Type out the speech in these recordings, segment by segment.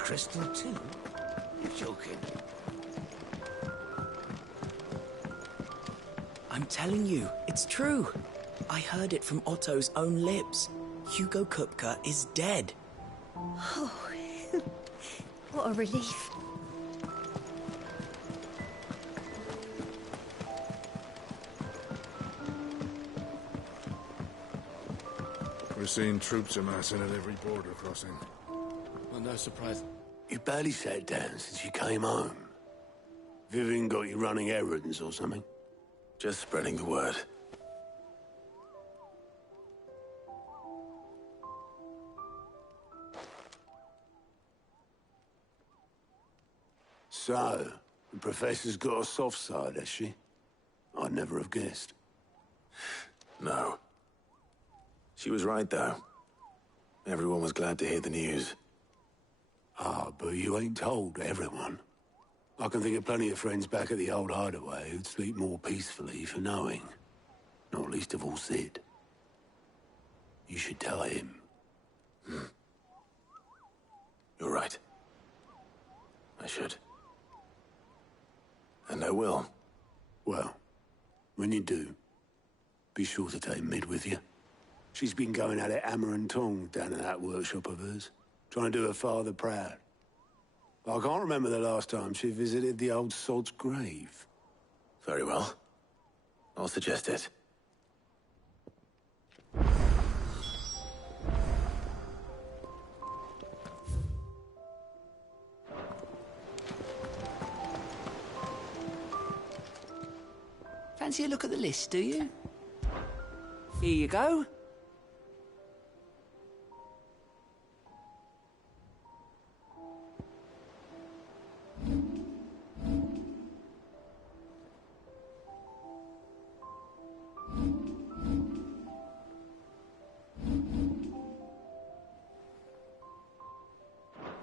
crystal too? You're joking. I'm telling you, it's true. I heard it from Otto's own lips. Hugo Kupka is dead. Oh, what a relief. We're seeing troops amassing at every border crossing. Well, no surprise. You barely sat down since you came home. Vivian got you running errands or something? Just spreading the word. So, the Professor's got a soft side, has she? I'd never have guessed. No. She was right, though. Everyone was glad to hear the news. Ah, but you ain't told everyone. I can think of plenty of friends back at the old hideaway who'd sleep more peacefully for knowing. Not least of all Sid. You should tell him. You're right. I should. And I will. Well, when you do, be sure to take Mid with you. She's been going at it hammer and tong down at that workshop of hers, trying to do her father proud. I can't remember the last time she visited the old sod's grave. Very well. I'll suggest it. Fancy a look at the list, do you? Here you go.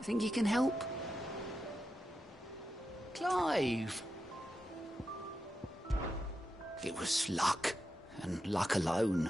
Think you can help? Clive! It was luck, and luck alone.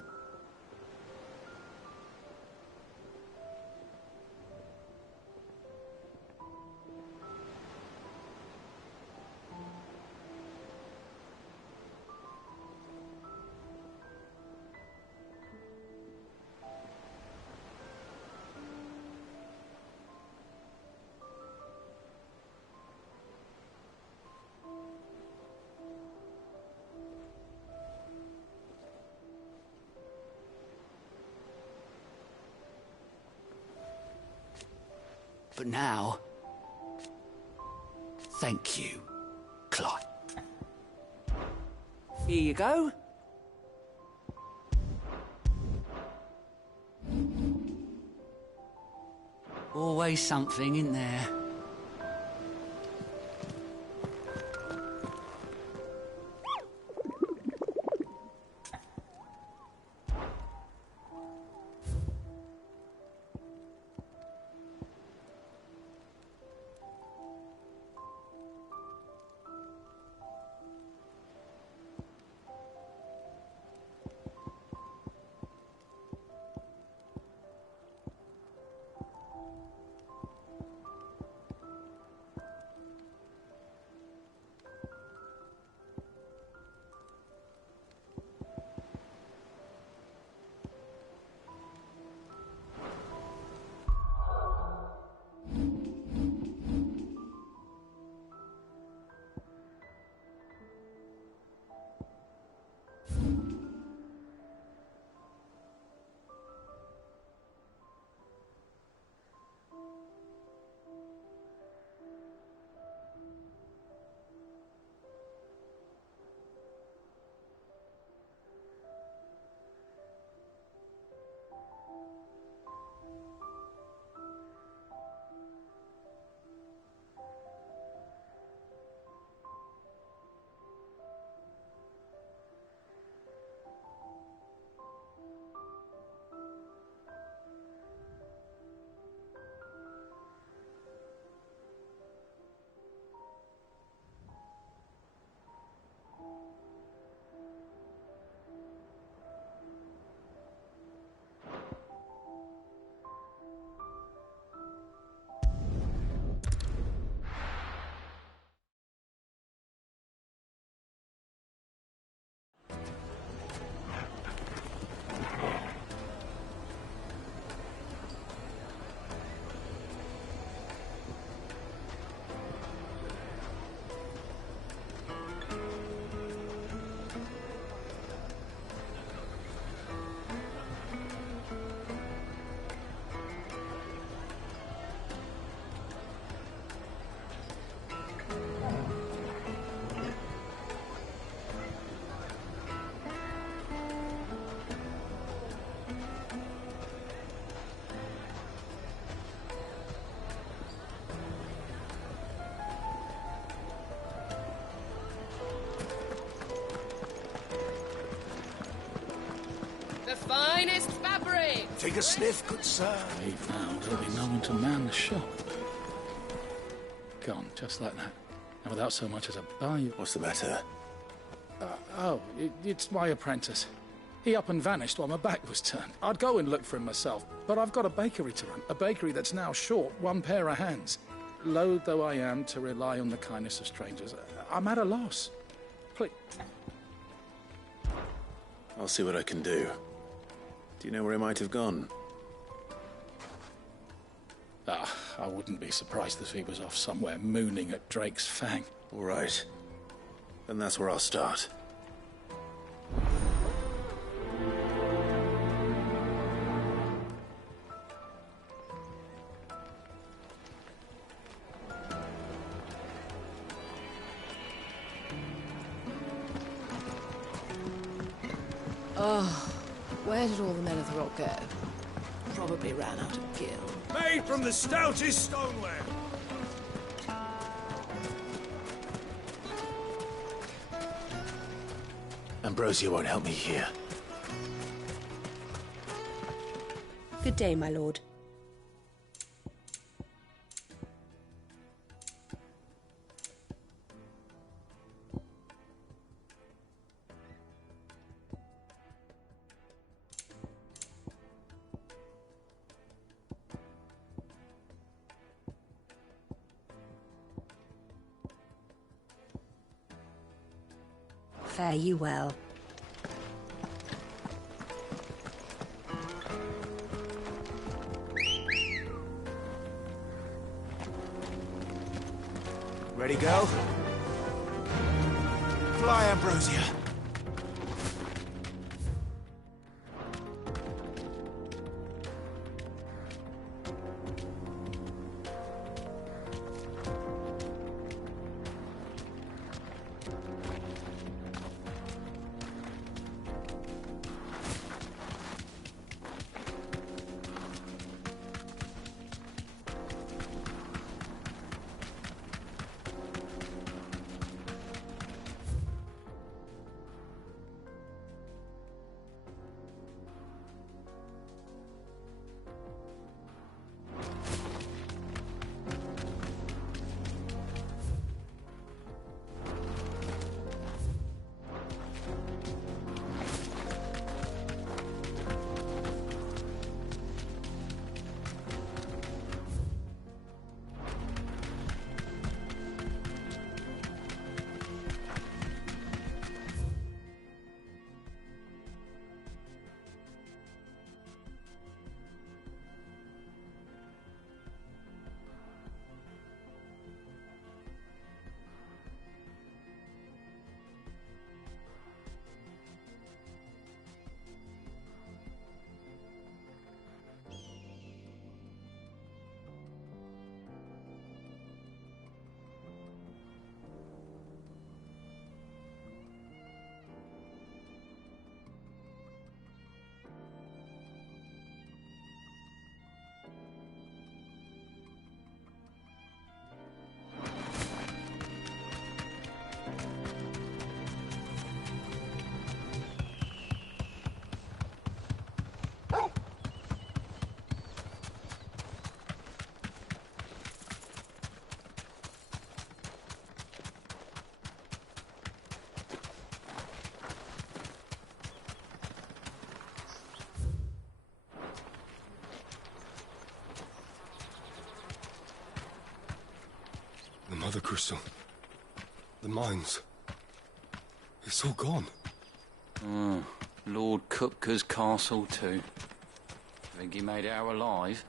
But now, thank you, Clive. Here you go. Always something in there. finest fabric. Take a sniff, good sir. Leave now, there'll be no one to man the shop. Gone, just like that. And without so much as a bar, you... What's the matter? It's my apprentice. He up and vanished while my back was turned. I'd go and look for him myself, but I've got a bakery to run. A bakery that's now short one pair of hands. Loath though I am to rely on the kindness of strangers, I'm at a loss. Please... I'll see what I can do. Do you know where he might have gone? I wouldn't be surprised if he was off somewhere mooning at Drake's Fang. All right. Then that's where I'll start. Oh, where did all the men of the rock go? Probably ran out of gill. Made from the stoutest stoneware. Ambrosia won't help me here. Good day, my lord. Fare you well. Ready, go? Fly, Ambrosia. The Mother Crystal. The mines. It's all gone. Lord Kupka's castle too. Think he made it out alive?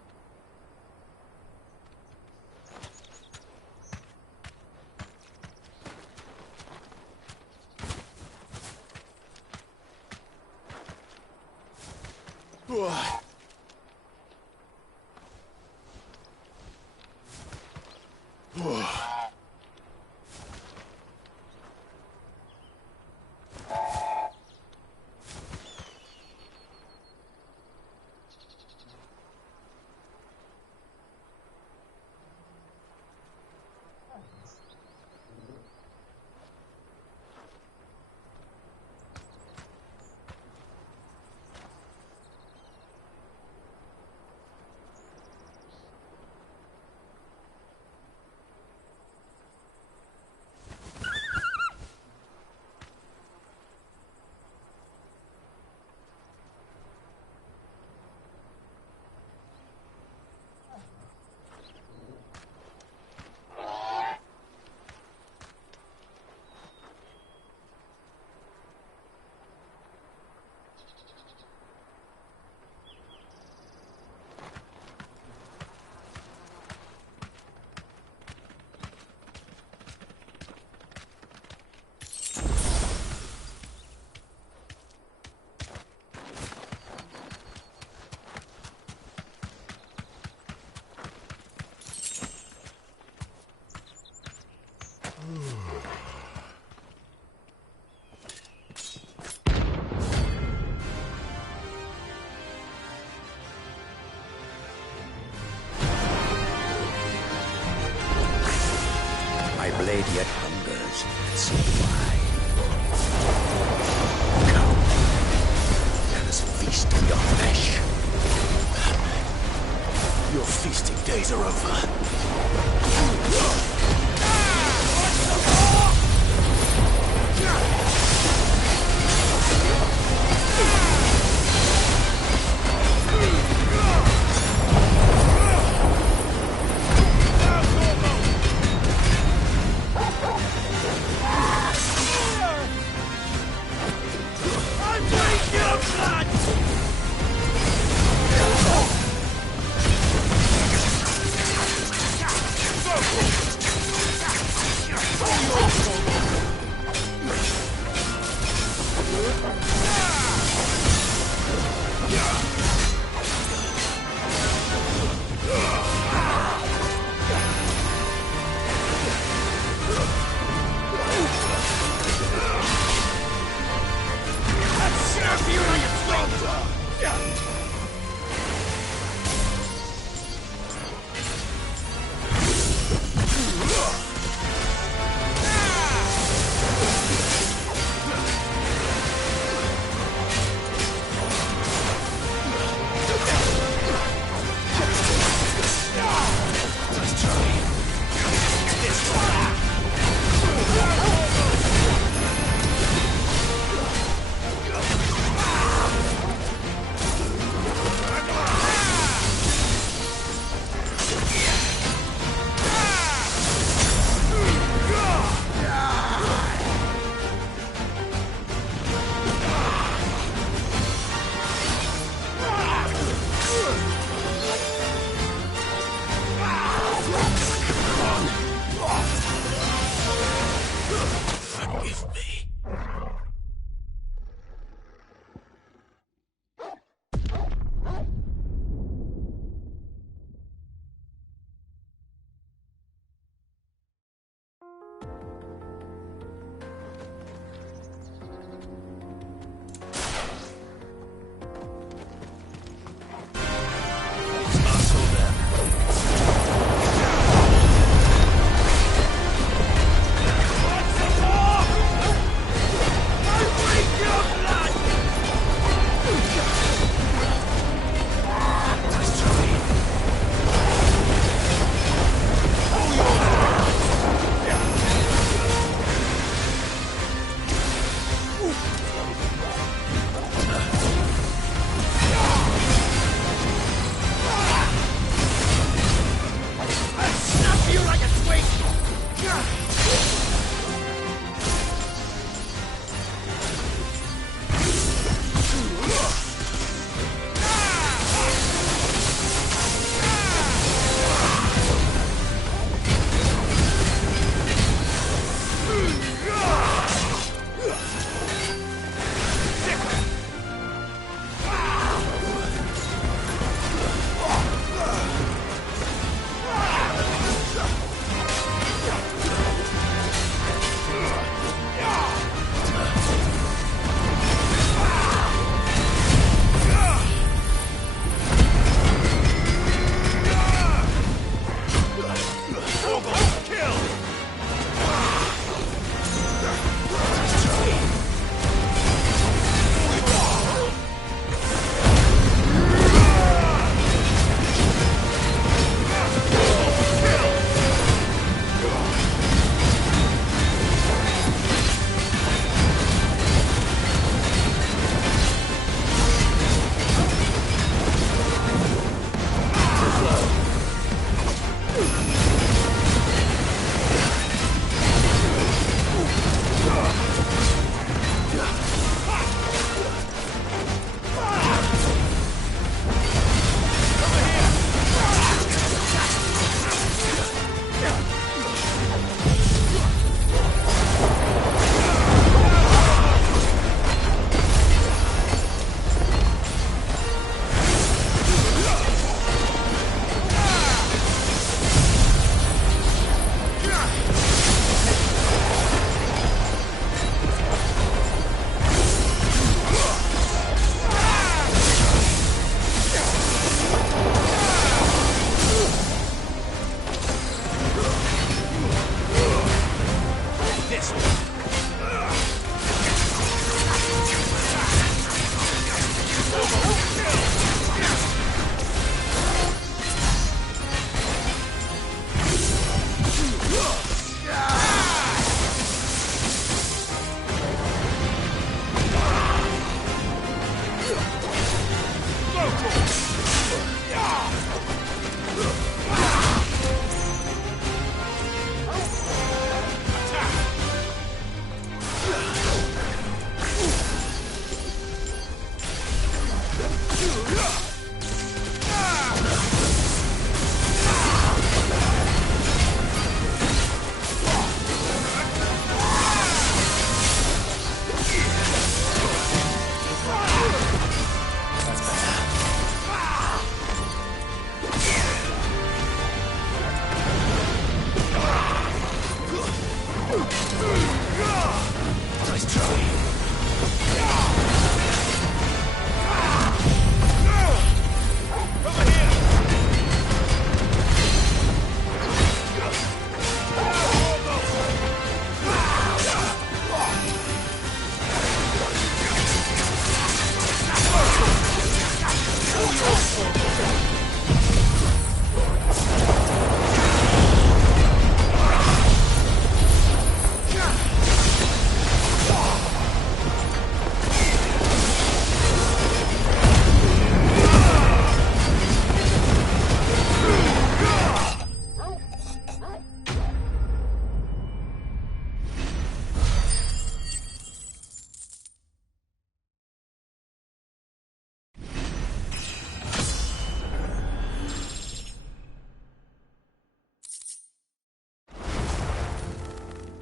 lady yet hungers, and so do I. Come, let us feast on your flesh. Your feasting days are over.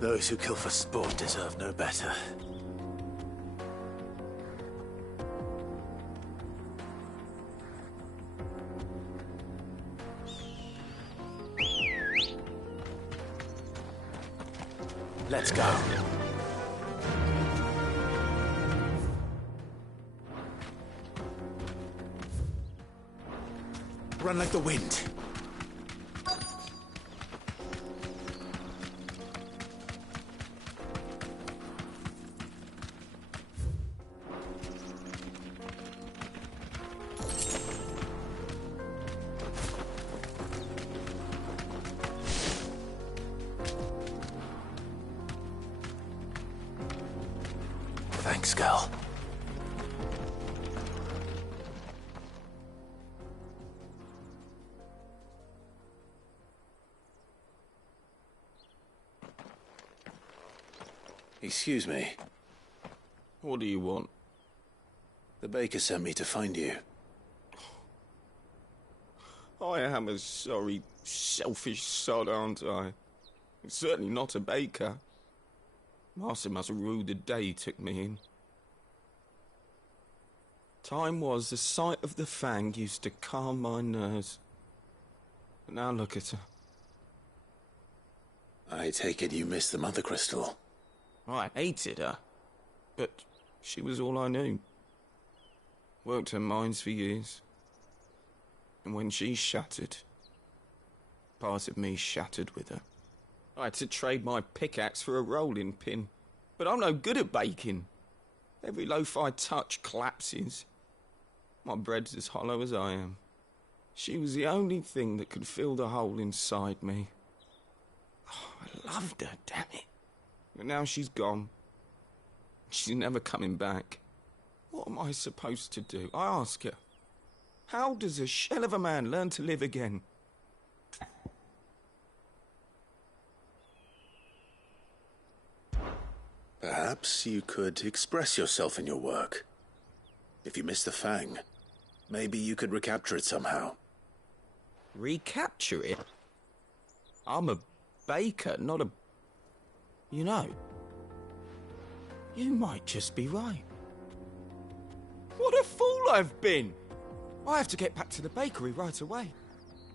Those who kill for sport deserve no better. Let's go. Run like the wind. Thanks, girl. Excuse me. What do you want? The baker sent me to find you. I am a sorry, selfish sod, aren't I? Certainly not a baker. Master must have ruled the day he took me in. Time was the sight of the fang used to calm my nerves. But now look at her. I take it you missed the Mother Crystal. I hated her, but she was all I knew. Worked her mines for years. And when she shattered, part of me shattered with her. I had to trade my pickaxe for a rolling pin. But I'm no good at baking. Every loaf I touch collapses. My bread's as hollow as I am. She was the only thing that could fill the hole inside me. Oh, I loved her, damn it. But now she's gone. She's never coming back. What am I supposed to do? I ask her. How does a shell of a man learn to live again? Perhaps you could express yourself in your work. If you miss the fang, maybe you could recapture it somehow. Recapture it? I'm a baker, not a... You know, you might just be right. What a fool I've been! I have to get back to the bakery right away.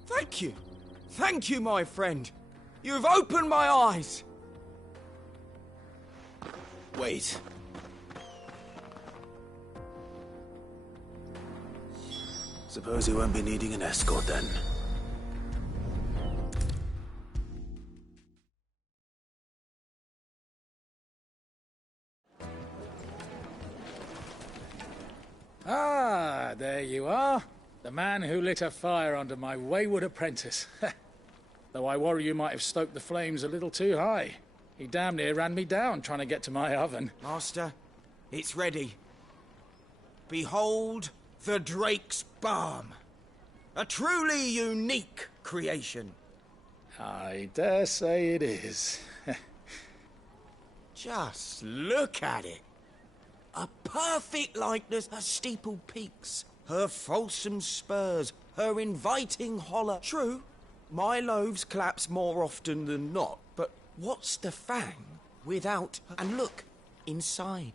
Thank you. Thank you, my friend. You've opened my eyes. Wait. Suppose you won't be needing an escort then. Ah, there you are. The man who lit a fire under my wayward apprentice. Though I worry you might have stoked the flames a little too high. He damn near ran me down trying to get to my oven. Master, it's ready. Behold the Drake's Balm. A truly unique creation. I dare say it is. Just look at it. A perfect likeness, her steepled peaks, her fulsome spurs, her inviting holler. True, my loaves collapse more often than not, but what's the fang without her? And look, inside.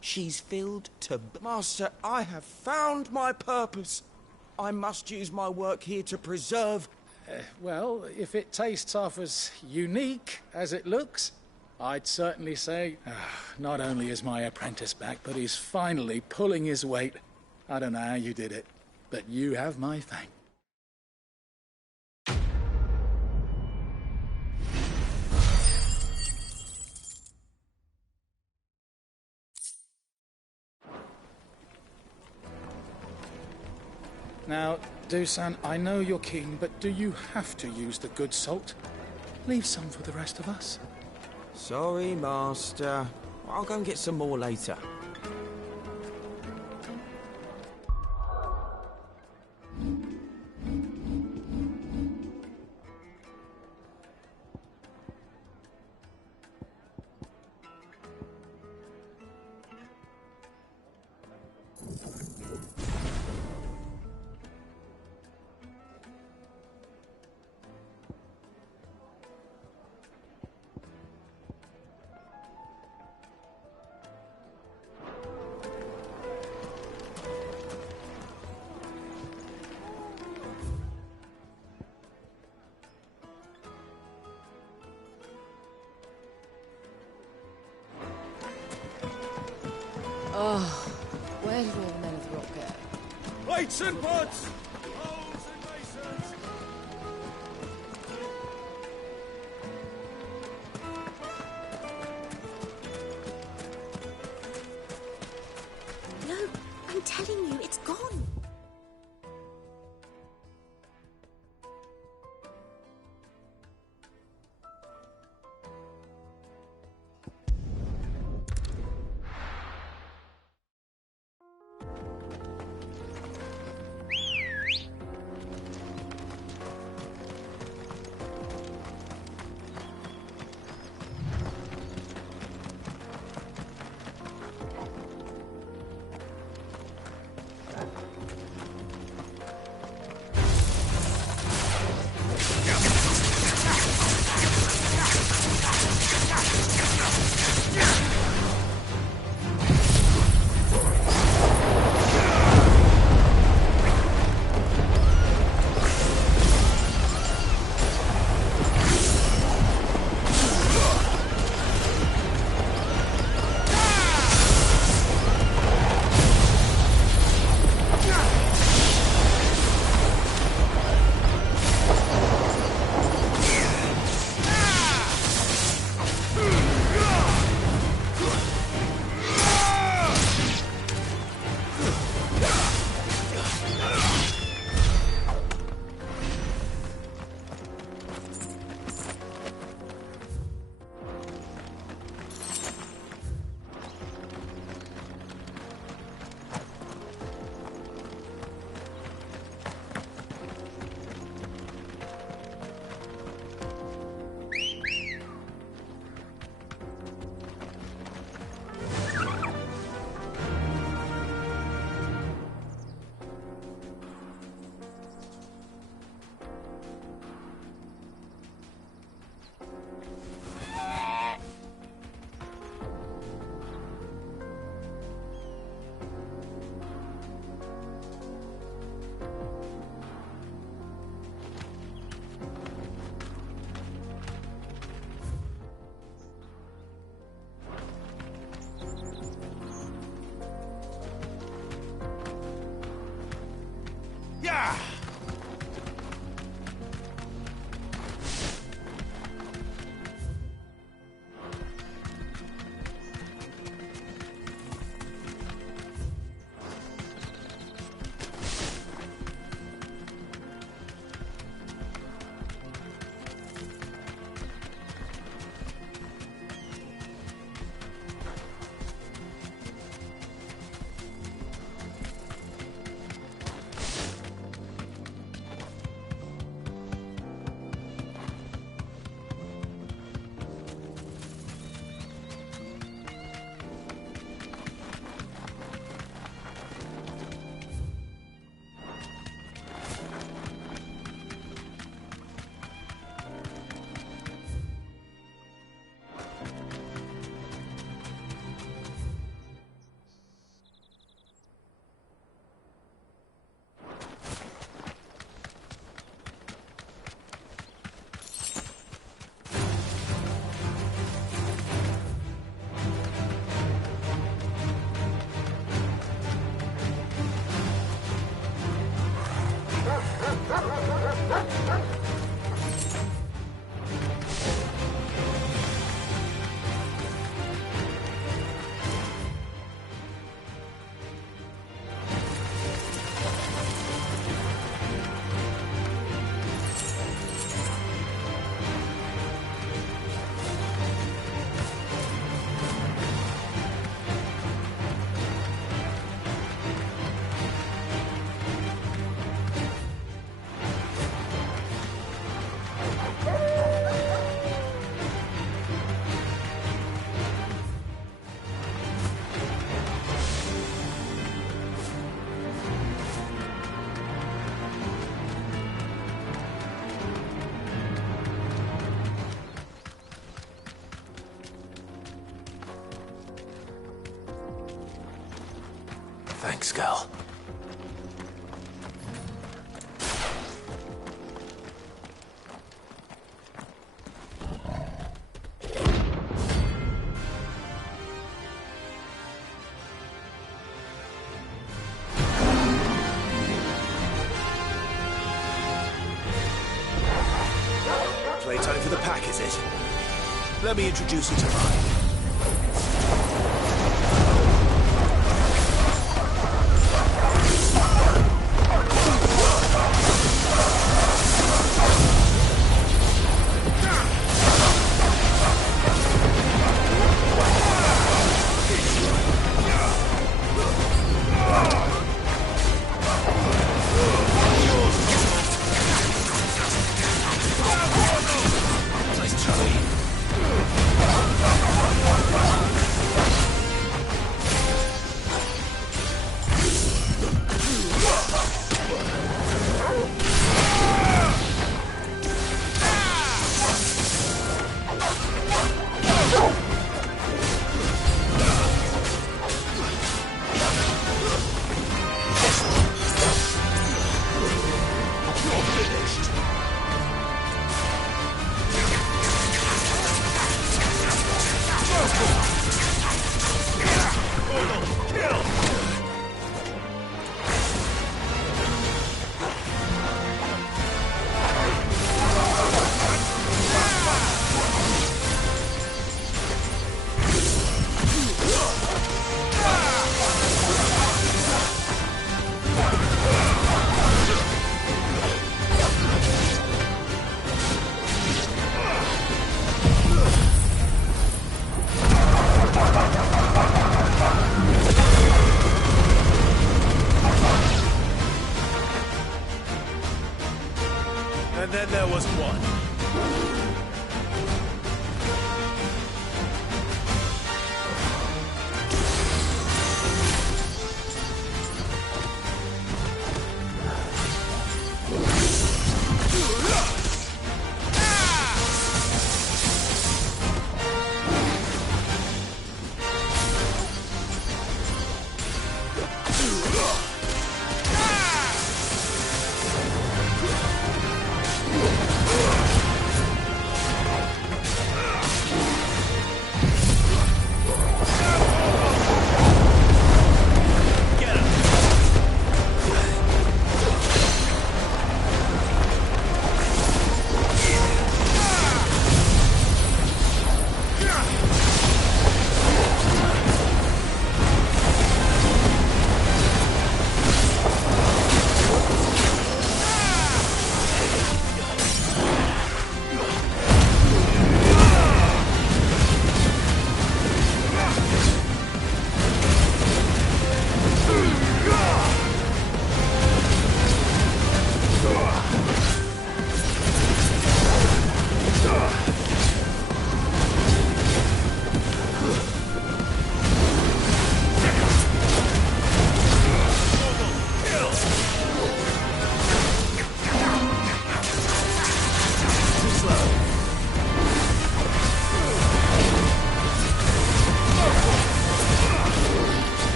She's filled to... Master, I have found my purpose. I must use my work here to preserve... Well, if it tastes half as unique as it looks, I'd certainly say, not only is my apprentice back, but he's finally pulling his weight. I don't know how you did it, but you have my thanks. Now, Dusan, I know you're keen, but do you have to use the good salt? Leave some for the rest of us. Sorry, Master. I'll go and get some more later. Oh, where did all the men of the rock go? Weights and pods! Holes and masons! No, I'm telling you, it's gone. Yeah! Thanks, girl. Let me introduce you to mine. And then there was one.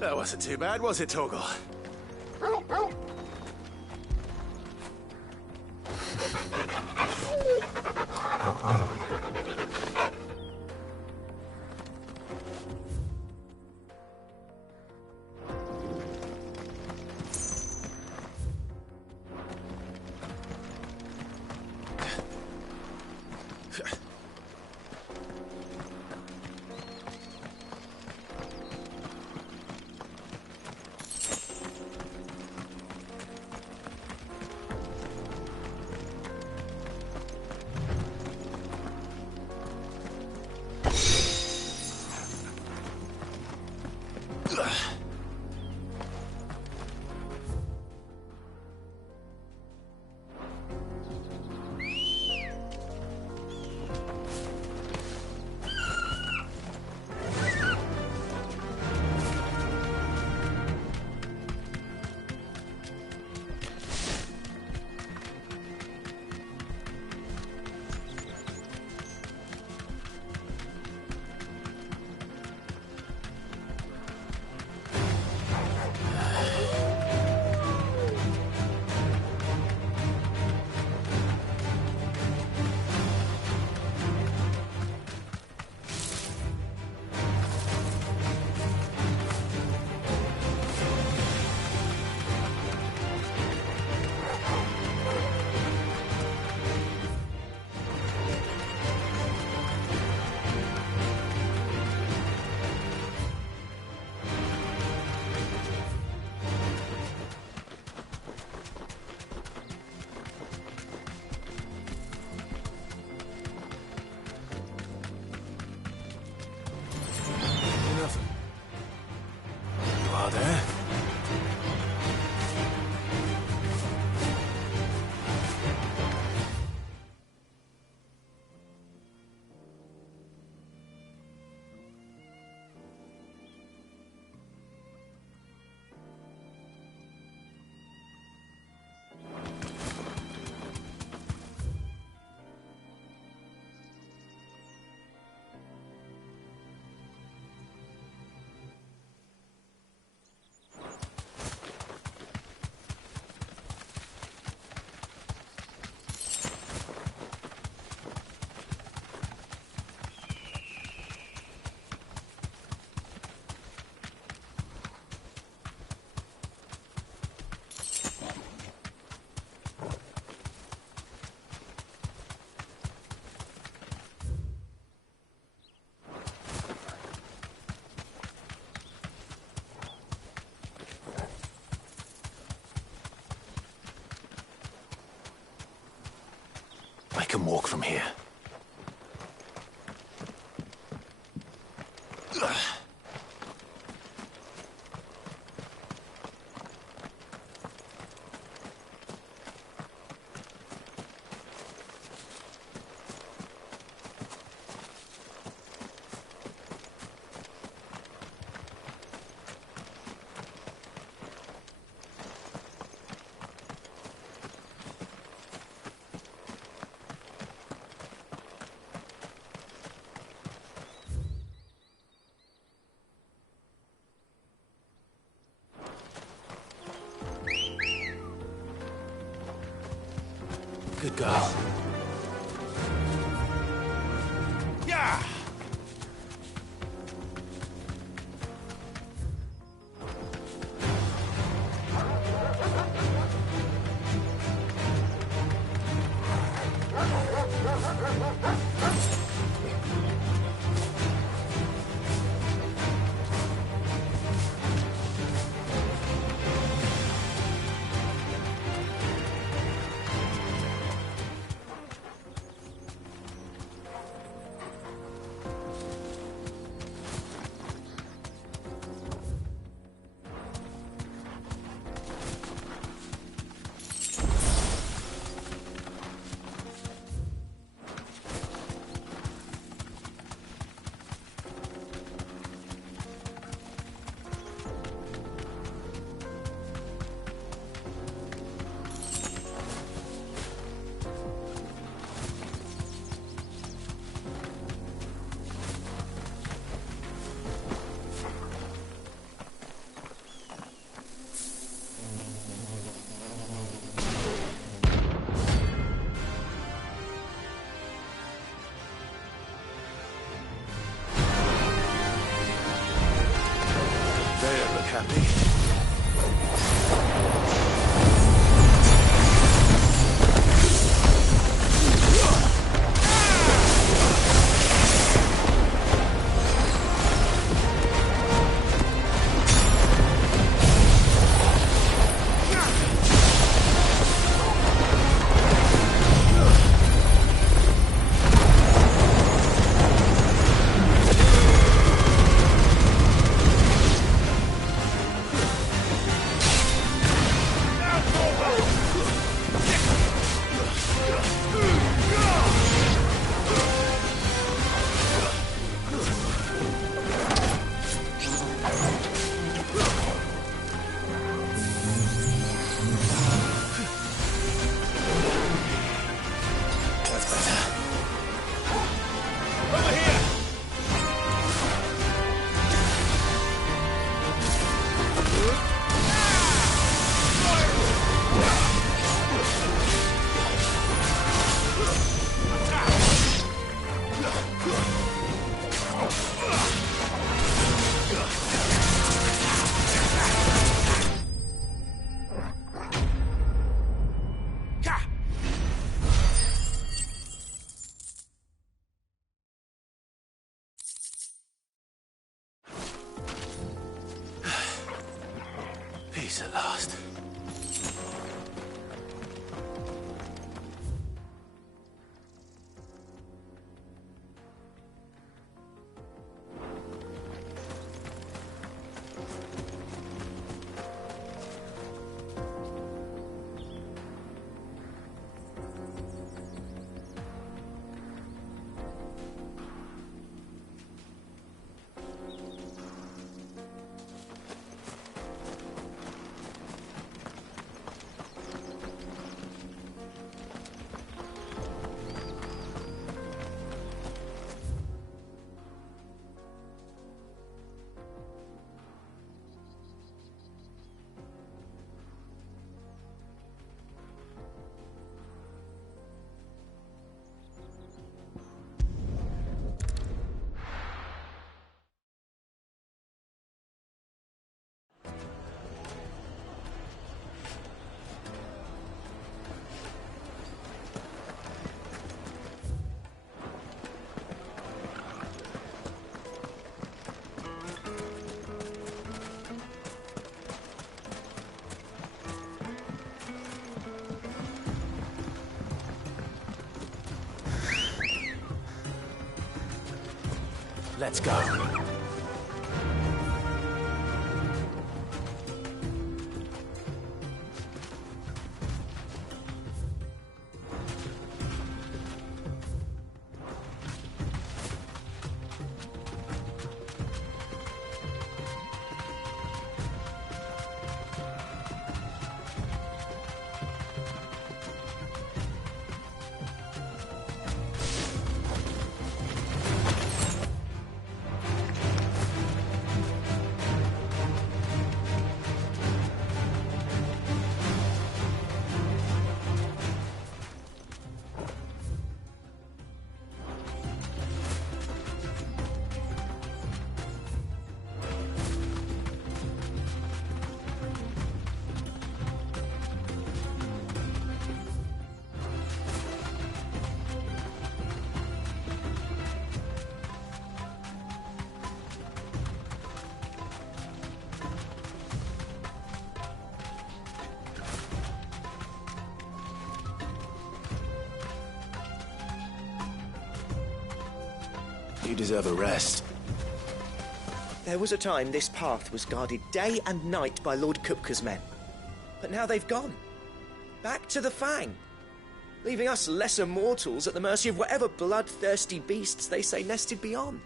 That wasn't too bad, was it, Torgal? can walk from here. Good girl. Yeah! Happy. Let's go. You deserve a rest. There was a time this path was guarded day and night by Lord Kupka's men. But now they've gone. Back to the Fang. Leaving us lesser mortals at the mercy of whatever bloodthirsty beasts they say nested beyond.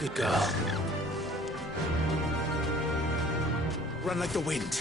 Good girl. Run like the wind.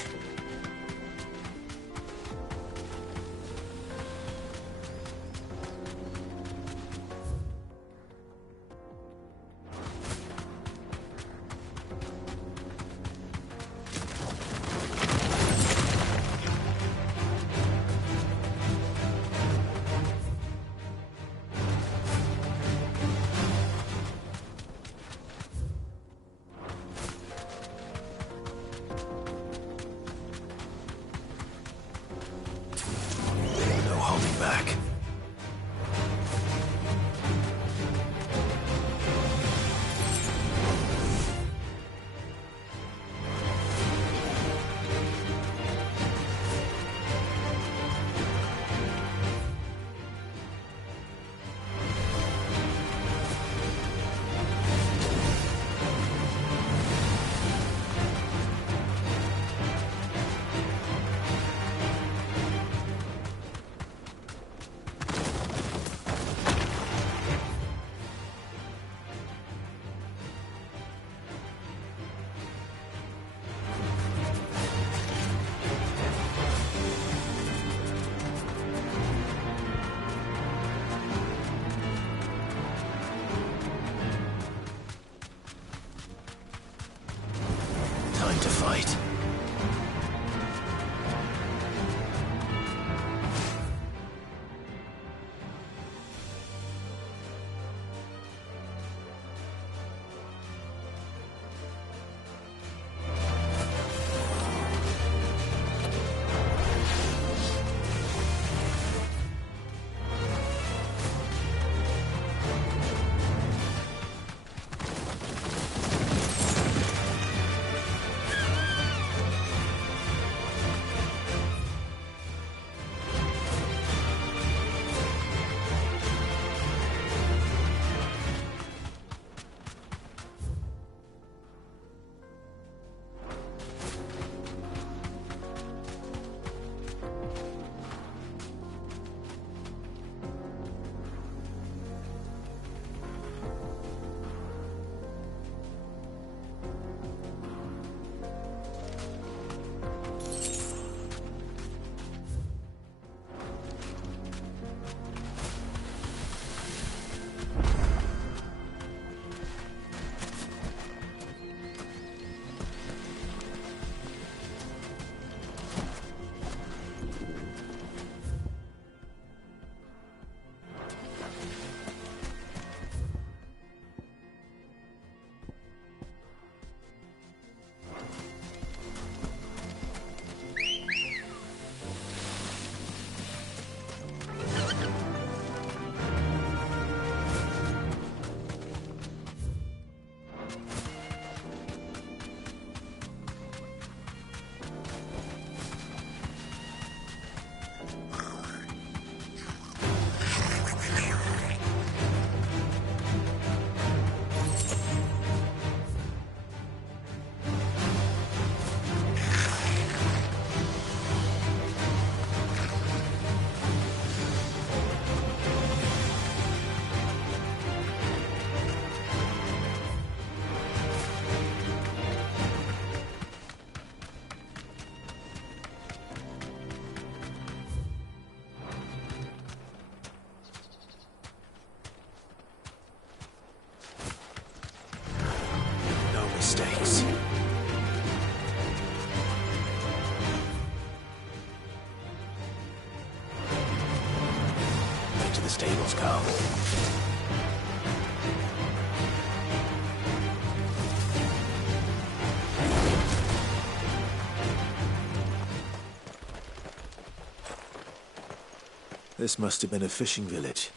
stables go. This must have been a fishing village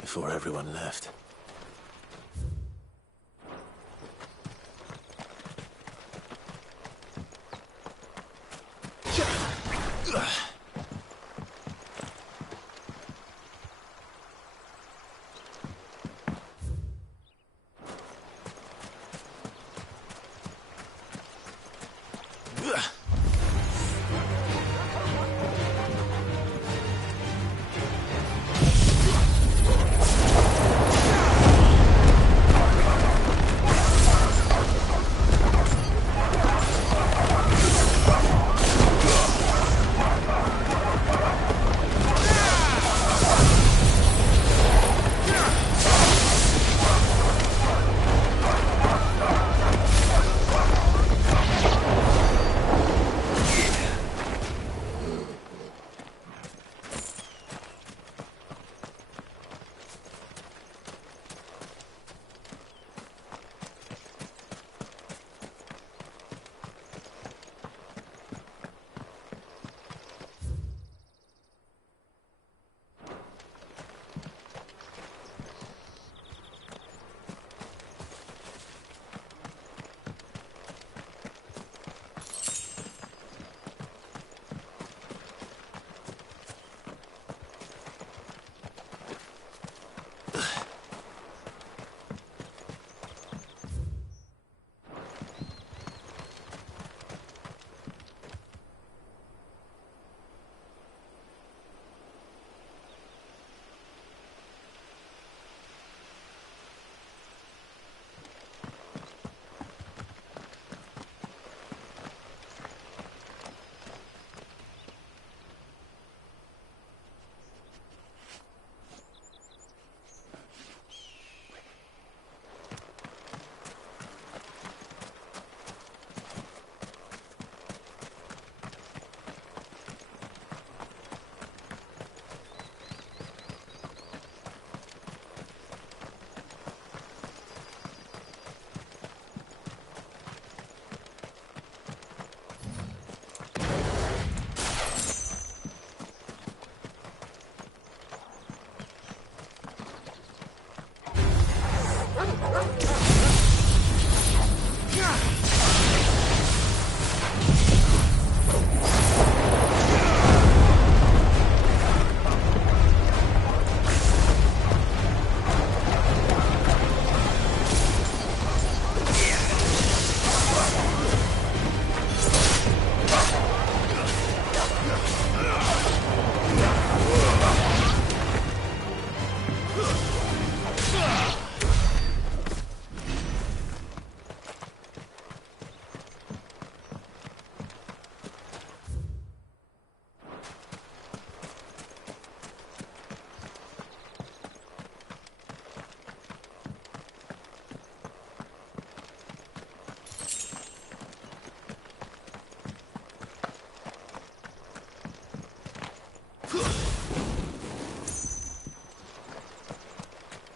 before everyone left.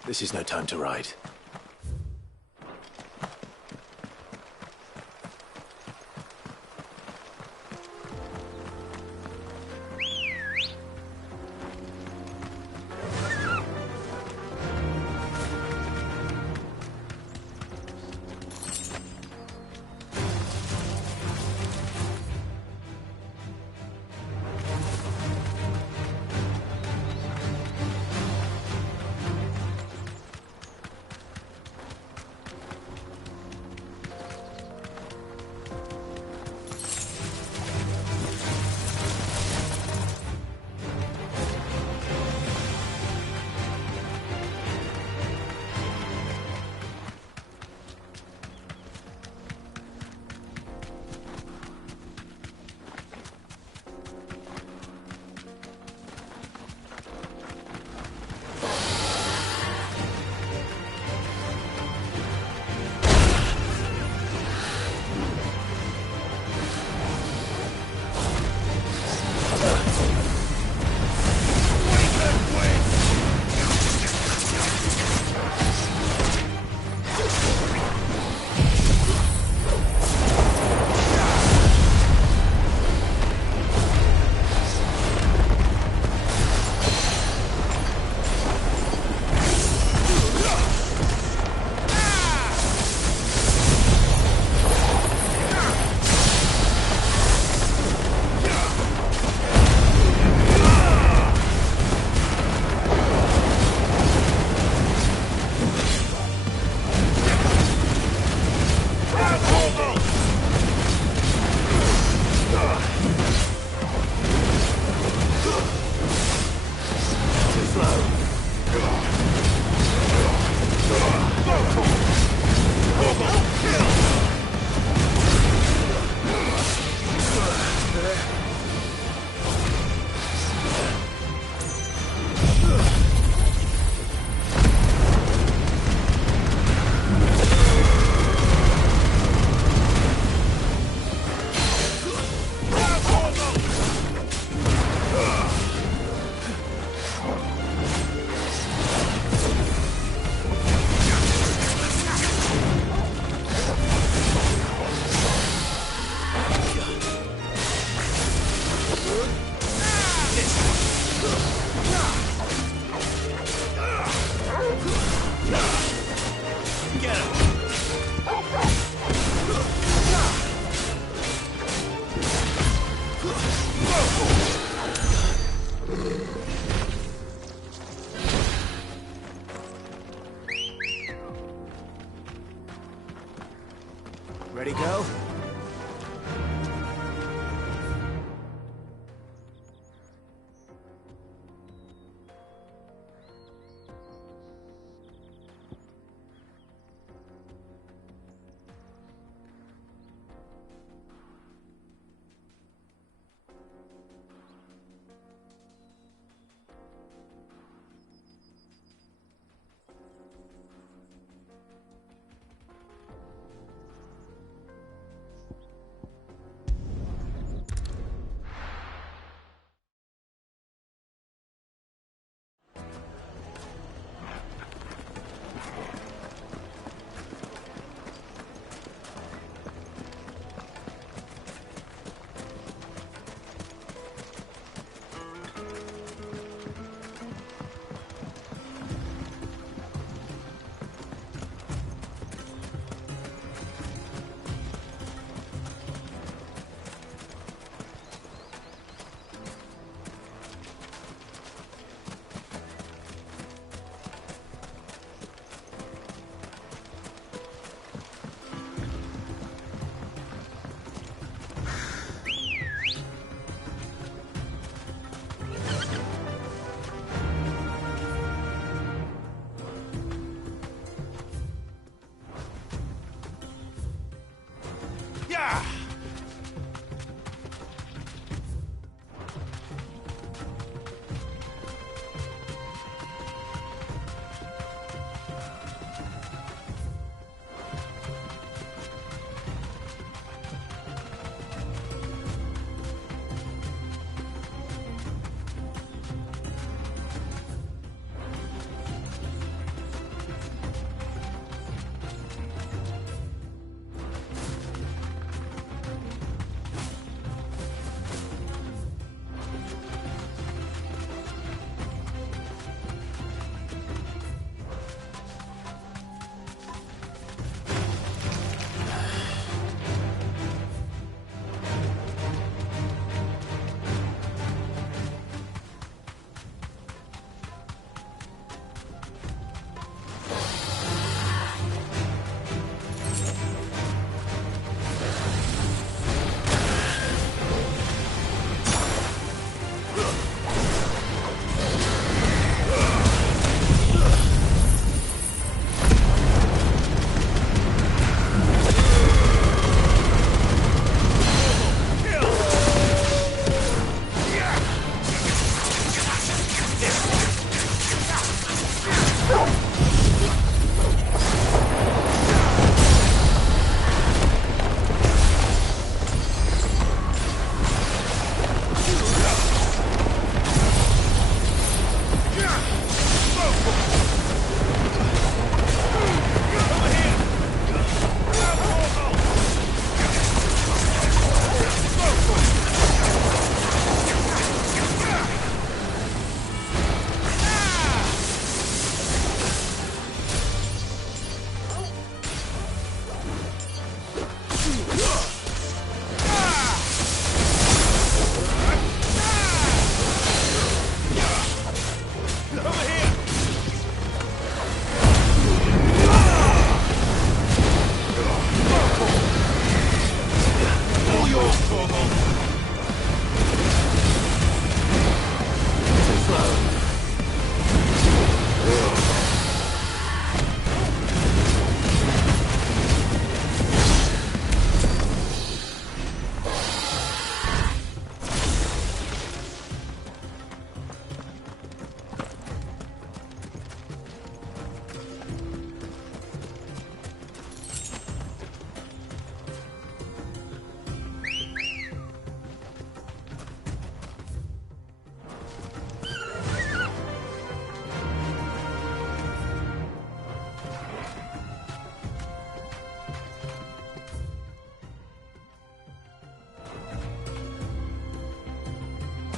This is no time to ride.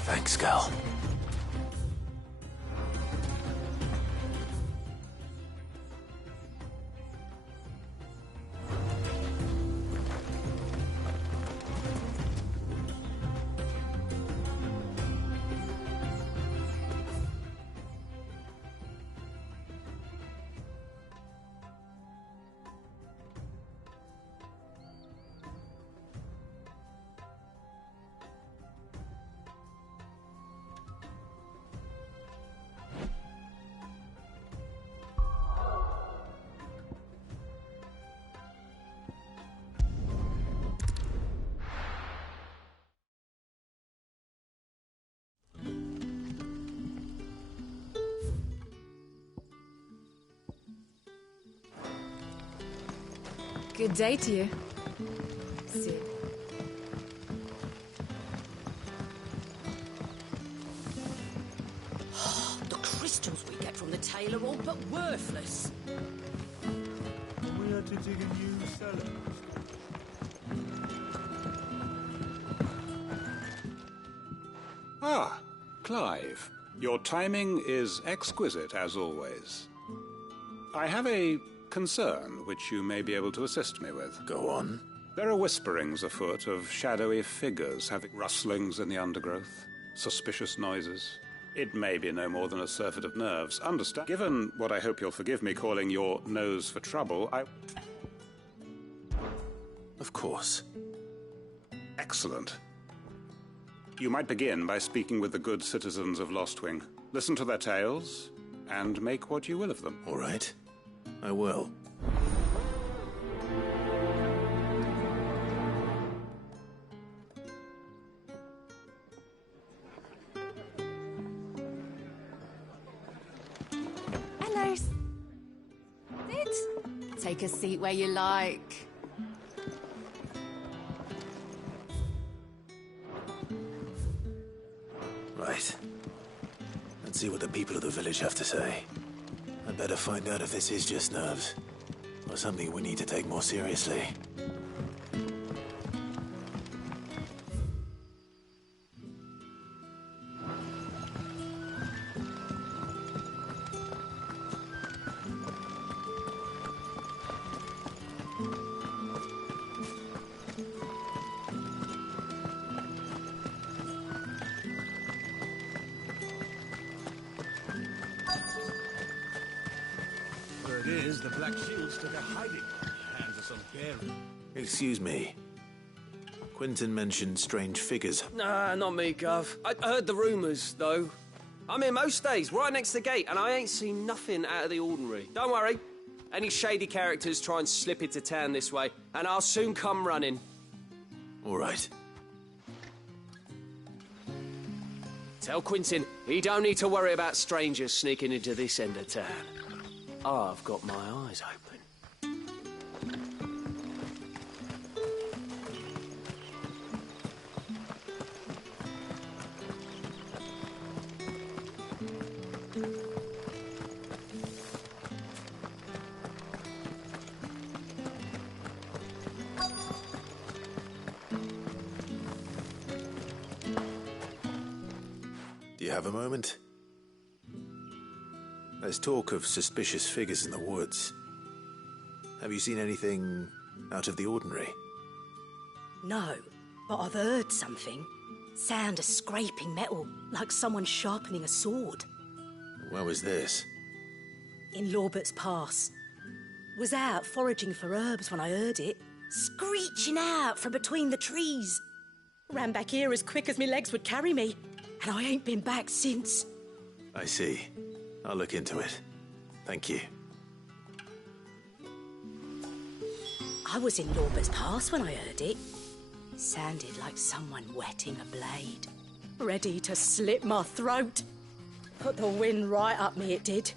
Thanks, Cal. Good day to you. See. The crystals we get from the tail are all but worthless. We had to dig a new cellar. Ah, Clive. Your timing is exquisite, as always. I have a concern which you may be able to assist me with. Go on. There are whisperings afoot of shadowy figures having rustlings in the undergrowth, suspicious noises. It may be no more than a surfeit of nerves. Understand? Given what I hope you'll forgive me calling your nose for trouble, Of course. Excellent. You might begin by speaking with the good citizens of Lostwing. Listen to their tales, and make what you will of them. All right. I will. Hello. Sit. Take a seat where you like. Right. Let's see what the people of the village have to say. I'd better find out if this is just nerves, or something we need to take more seriously. The Black Shields took a hiding. Hands of some bearer. Excuse me. Quentin mentioned strange figures. Nah, not me, Gov. I heard the rumours, though. I'm here most days, right next to the gate, and I ain't seen nothing out of the ordinary. Don't worry. Any shady characters try and slip into town this way, and I'll soon come running. All right. Tell Quentin he don't need to worry about strangers sneaking into this end of town. I've got my eyes open. Do you have a moment? There's talk of suspicious figures in the woods. Have you seen anything out of the ordinary? No, but I've heard something. Sound of scraping metal, like someone sharpening a sword. Where was this? In Lorbert's Pass. Was out foraging for herbs when I heard it. Screeching out from between the trees. Ran back here as quick as my legs would carry me. And I ain't been back since. I see. I'll look into it. Thank you. I was in Lorbert's Pass when I heard it. Sounded like someone whetting a blade. Ready to slit my throat. Put the wind right up me, it did.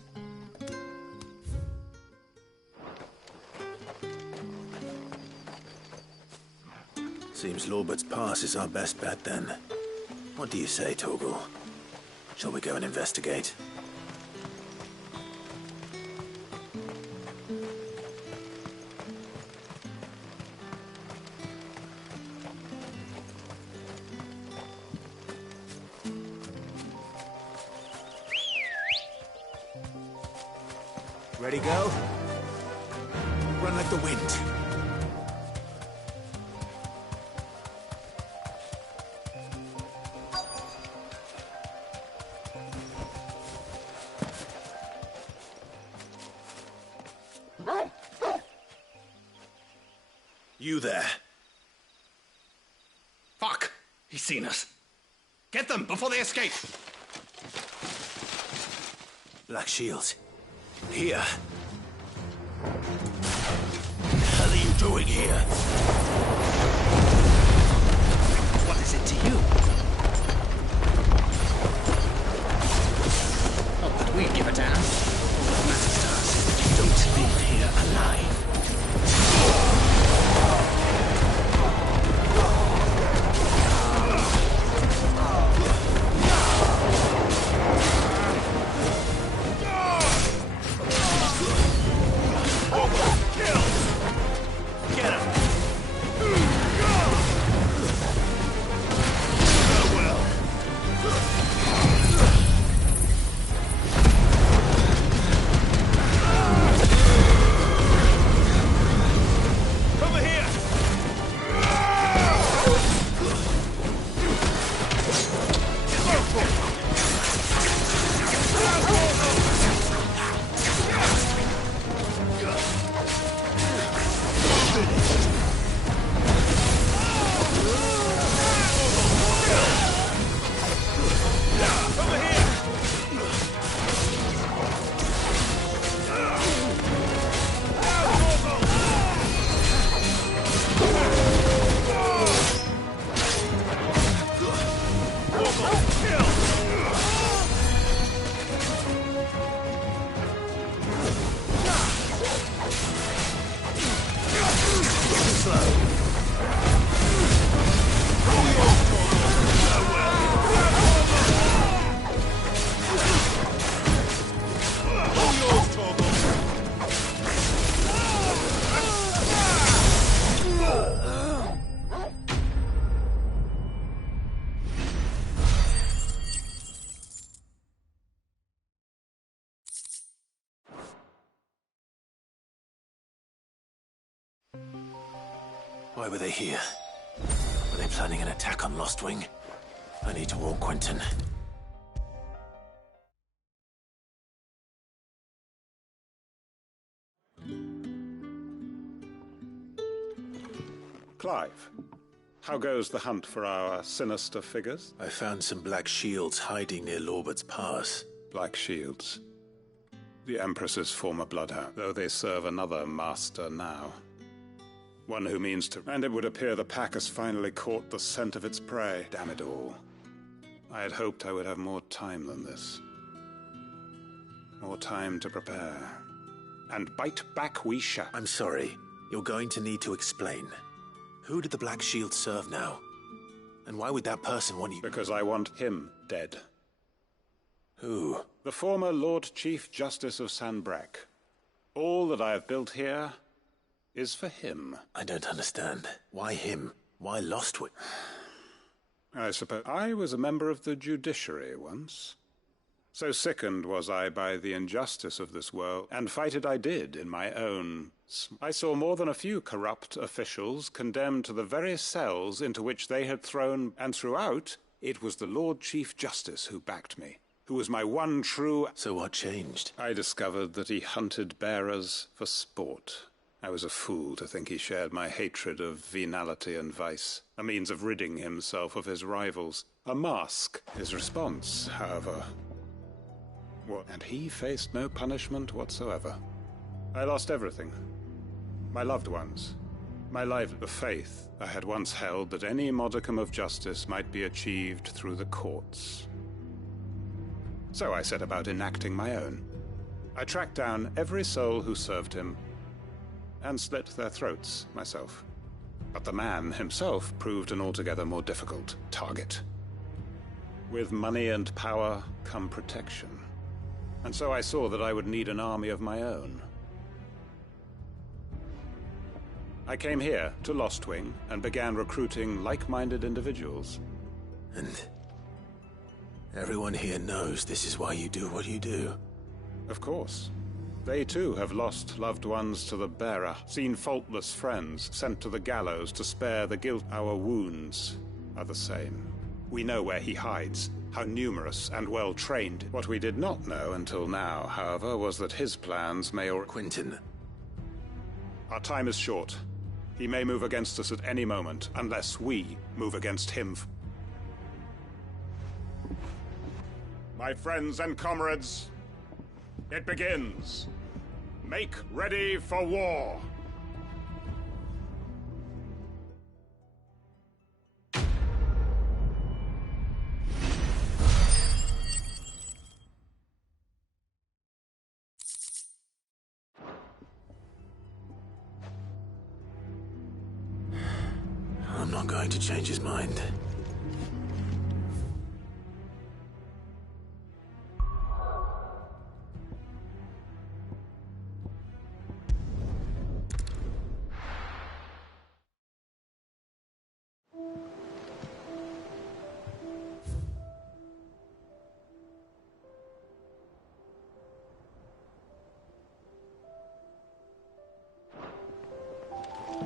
Seems Lorbert's Pass is our best bet then. What do you say, Torgal? Shall we go and investigate? Ready, go? Run like the wind. You there. Fuck! He's seen us. Get them before they escape! Black Shields. Here. What the hell are you doing here? What is it to you? Not that we give a damn. All that matters to us is that you don't leave here alive. Why were they here? Were they planning an attack on Lost Wing? I need to warn Quentin. Clive, how goes the hunt for our sinister figures? I found some Black Shields hiding near Lorbert's Pass. Black Shields. The Empress's former bloodhound, though they serve another master now. One who means to... And it would appear the pack has finally caught the scent of its prey. Damn it all. I had hoped I would have more time than this. More time to prepare. And bite back we shall. I'm sorry. You're going to need to explain. Who did the Black Shield serve now? And why would that person want you? Because I want him dead. Who? The former Lord Chief Justice of Sanbreque. All that I have built here is for him. I don't understand. Why him? Why Lost Wing? I suppose I was a member of the judiciary once. So sickened was I by the injustice of this world, and fight it I did in my own. I saw more than a few corrupt officials condemned to the very cells into which they had thrown, and throughout, it was the Lord Chief Justice who backed me, who was my one true... So what changed? I discovered that he hunted bearers for sport. I was a fool to think he shared my hatred of venality and vice, a means of ridding himself of his rivals, a mask. His response, however... And he faced no punishment whatsoever. I lost everything. My loved ones, my life, the faith I had once held that any modicum of justice might be achieved through the courts. So I set about enacting my own. I tracked down every soul who served him, and slit their throats myself. But the man himself proved an altogether more difficult target. With money and power come protection. And so I saw that I would need an army of my own. I came here to Lost Wing and began recruiting like-minded individuals. And everyone here knows this is why you do what you do. Of course. They too have lost loved ones to the bearer, seen faultless friends sent to the gallows to spare the guilt. Our wounds are the same. We know where he hides, how numerous and well trained. What we did not know until now, however, was that his plans may or... Quentin. Our time is short. He may move against us at any moment, unless we move against him. My friends and comrades, it begins. Make ready for war. I'm not going to change his mind.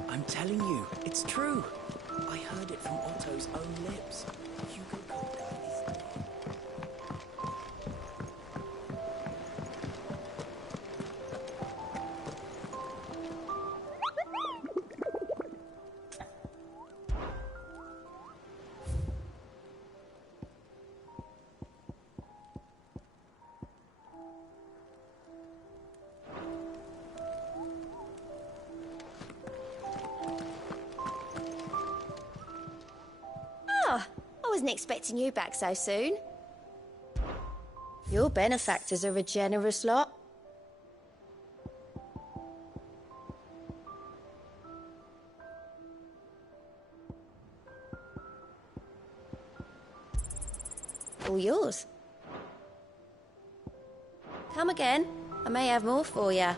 I'm telling you, it's true. I heard it from Otto's own lips. Hugo Kupka is dead. I wasn't expecting you back so soon. Your benefactors are a generous lot. All yours. Come again. I may have more for you.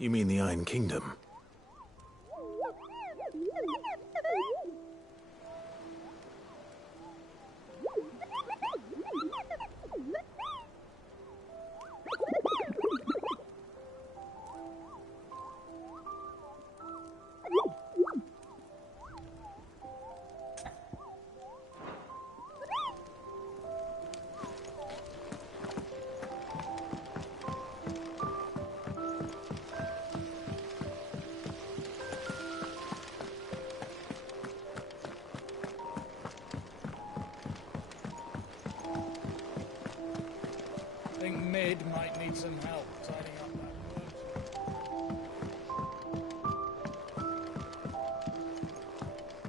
You mean the Iron Kingdom? I think Mid might need some help tidying up that work.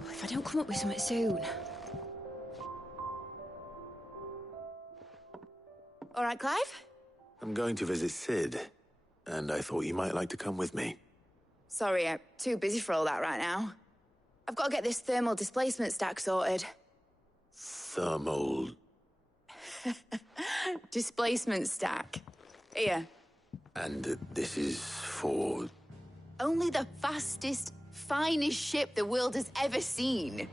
If I don't come up with something soon. All right, Clive? I'm going to visit Sid, and I thought you might like to come with me. Sorry, I'm too busy for all that right now. I've got to get this thermal displacement stack sorted. Thermal... Displacement stack. Here. And this is for... Only the fastest, finest ship the world has ever seen.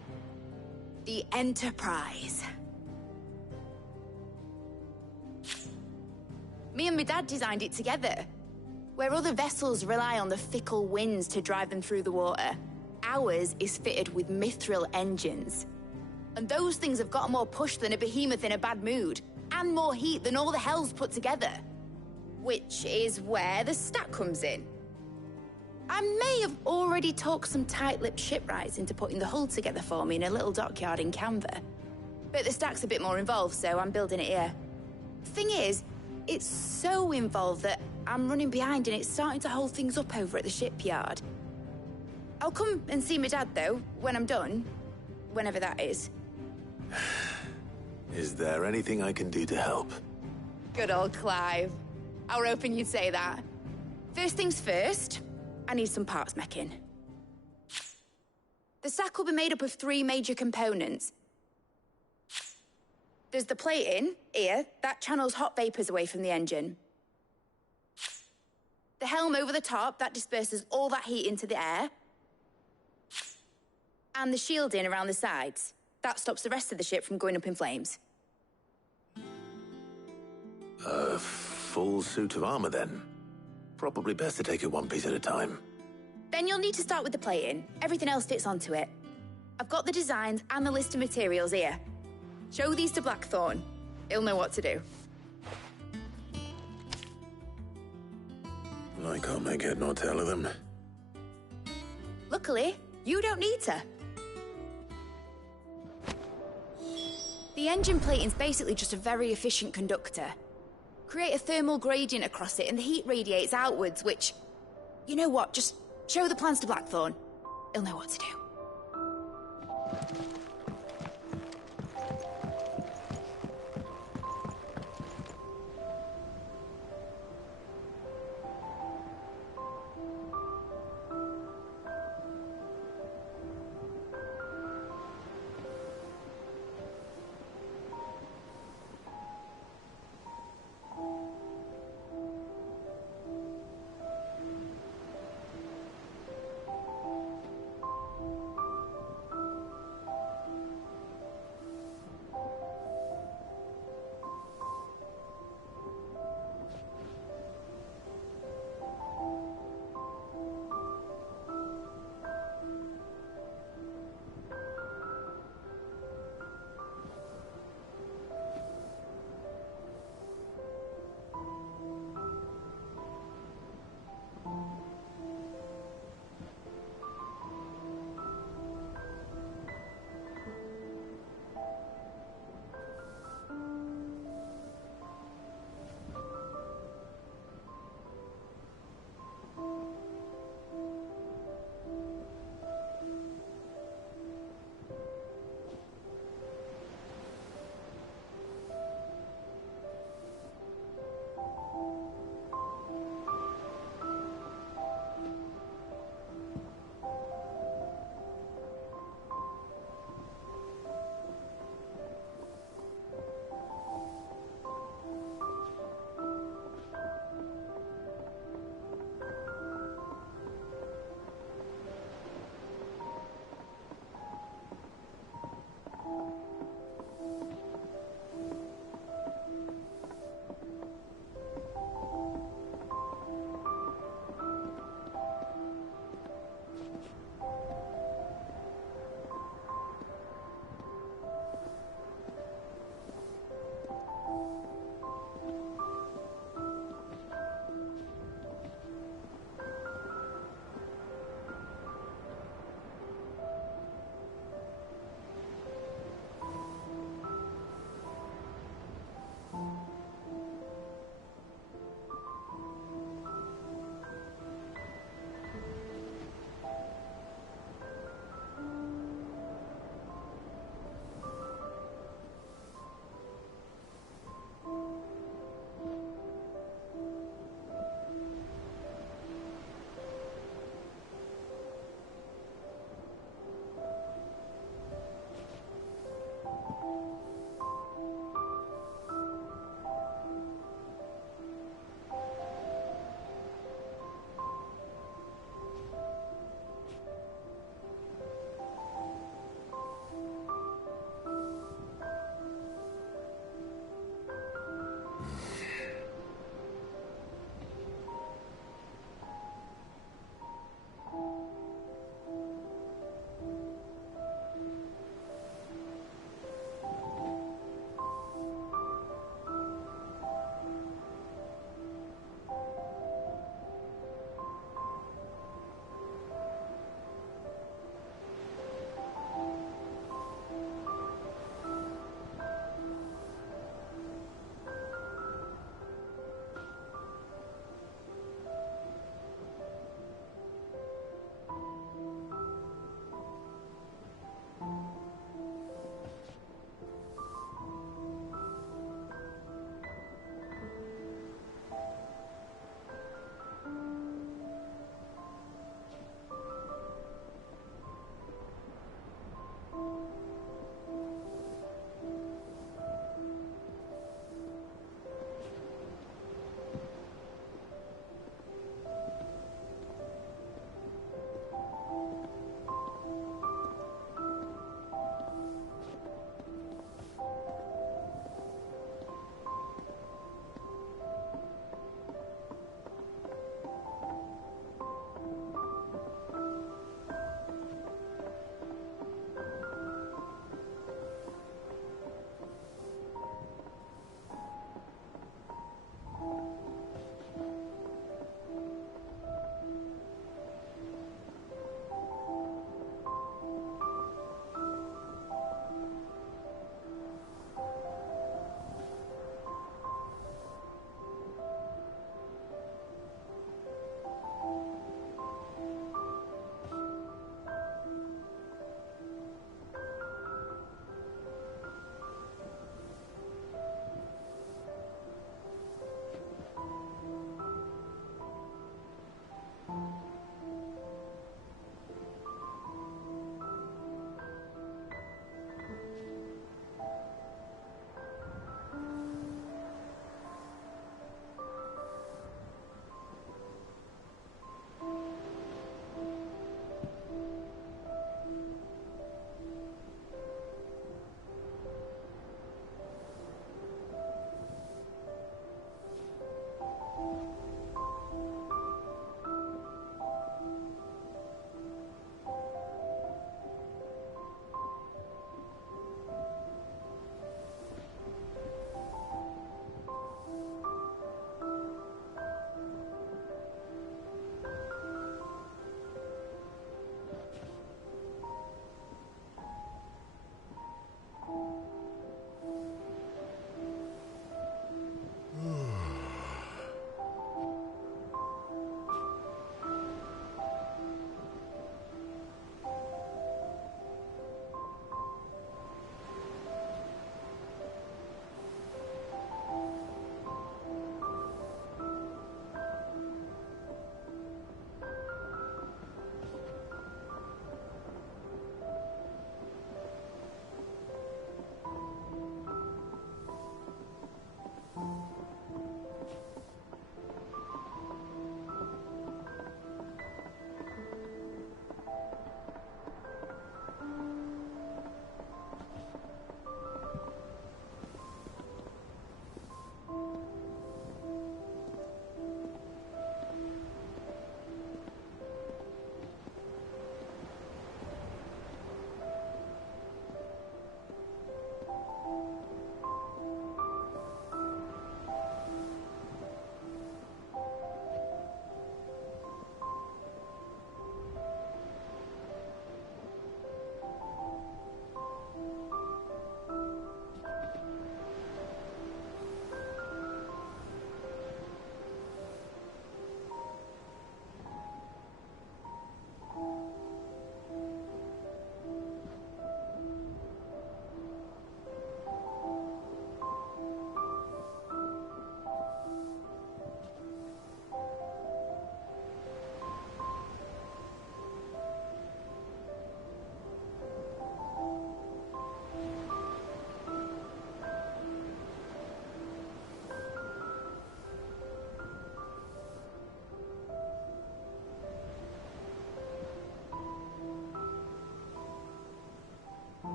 The Enterprise. Me and my dad designed it together. Where other vessels rely on the fickle winds to drive them through the water, ours is fitted with mithril engines. And those things have got more push than a behemoth in a bad mood, and more heat than all the hells put together. Which is where the stack comes in. I may have already talked some tight-lipped shipwrights into putting the hull together for me in a little dockyard in Canva. But the stack's a bit more involved, so I'm building it here. Thing is, it's so involved that I'm running behind and it's starting to hold things up over at the shipyard. I'll come and see my dad, though, when I'm done. Whenever that is. Is there anything I can do to help? Good old Clive. I were hoping you'd say that. First things first, I need some parts meching. The stack will be made up of 3 major components. There's the plating, here, that channels hot vapors away from the engine. The helm over the top, that disperses all that heat into the air. And the shielding around the sides. That stops the rest of the ship from going up in flames. A full suit of armor, then. Probably best to take it one piece at a time. Then you'll need to start with the plating. Everything else fits onto it. I've got the designs and the list of materials here. Show these to Blackthorn. He'll know what to do. I can't make head nor tail of them. Luckily, you don't need to. The engine plating's basically just a very efficient conductor. Create a thermal gradient across it and the heat radiates outwards, which... You know what, just show the plans to Blackthorn. He'll know what to do.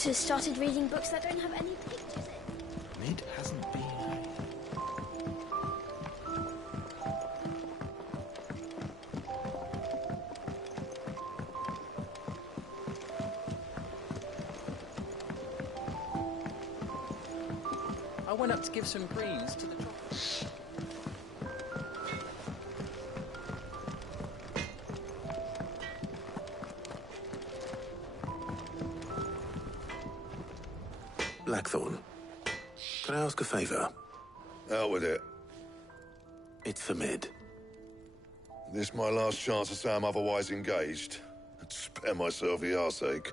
writers started reading books that don't have any pictures in. Mid hasn't been. I went up to give some greens to the chocolate. Blackthorn, can I ask a favour? Out with it. It's for Mid. This my last chance to say I'm otherwise engaged. I'd spare myself the arseache.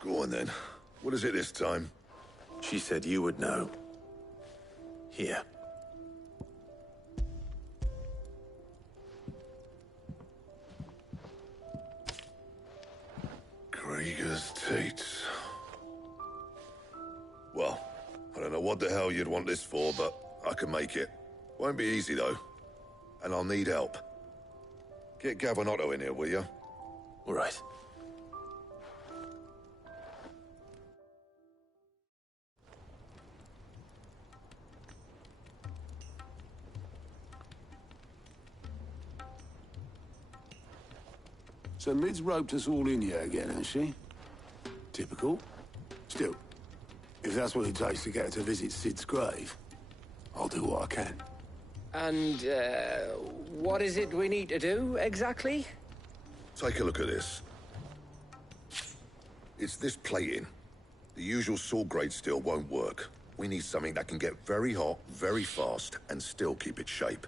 Go on then. What is it this time? She said you would know. Here. Krieger's teats. Well, I don't know what the hell you'd want this for, but I can make it. Won't be easy, though. And I'll need help. Get Gav and Otto in here, will you? All right. So Mid's roped us all in here again, has she? Typical. Still, if that's what it takes to get her to visit Sid's grave, I'll do what I can. And, what is it we need to do, exactly? Take a look at this. It's this plating. The usual sword grade steel won't work. We need something that can get very hot, very fast, and still keep its shape.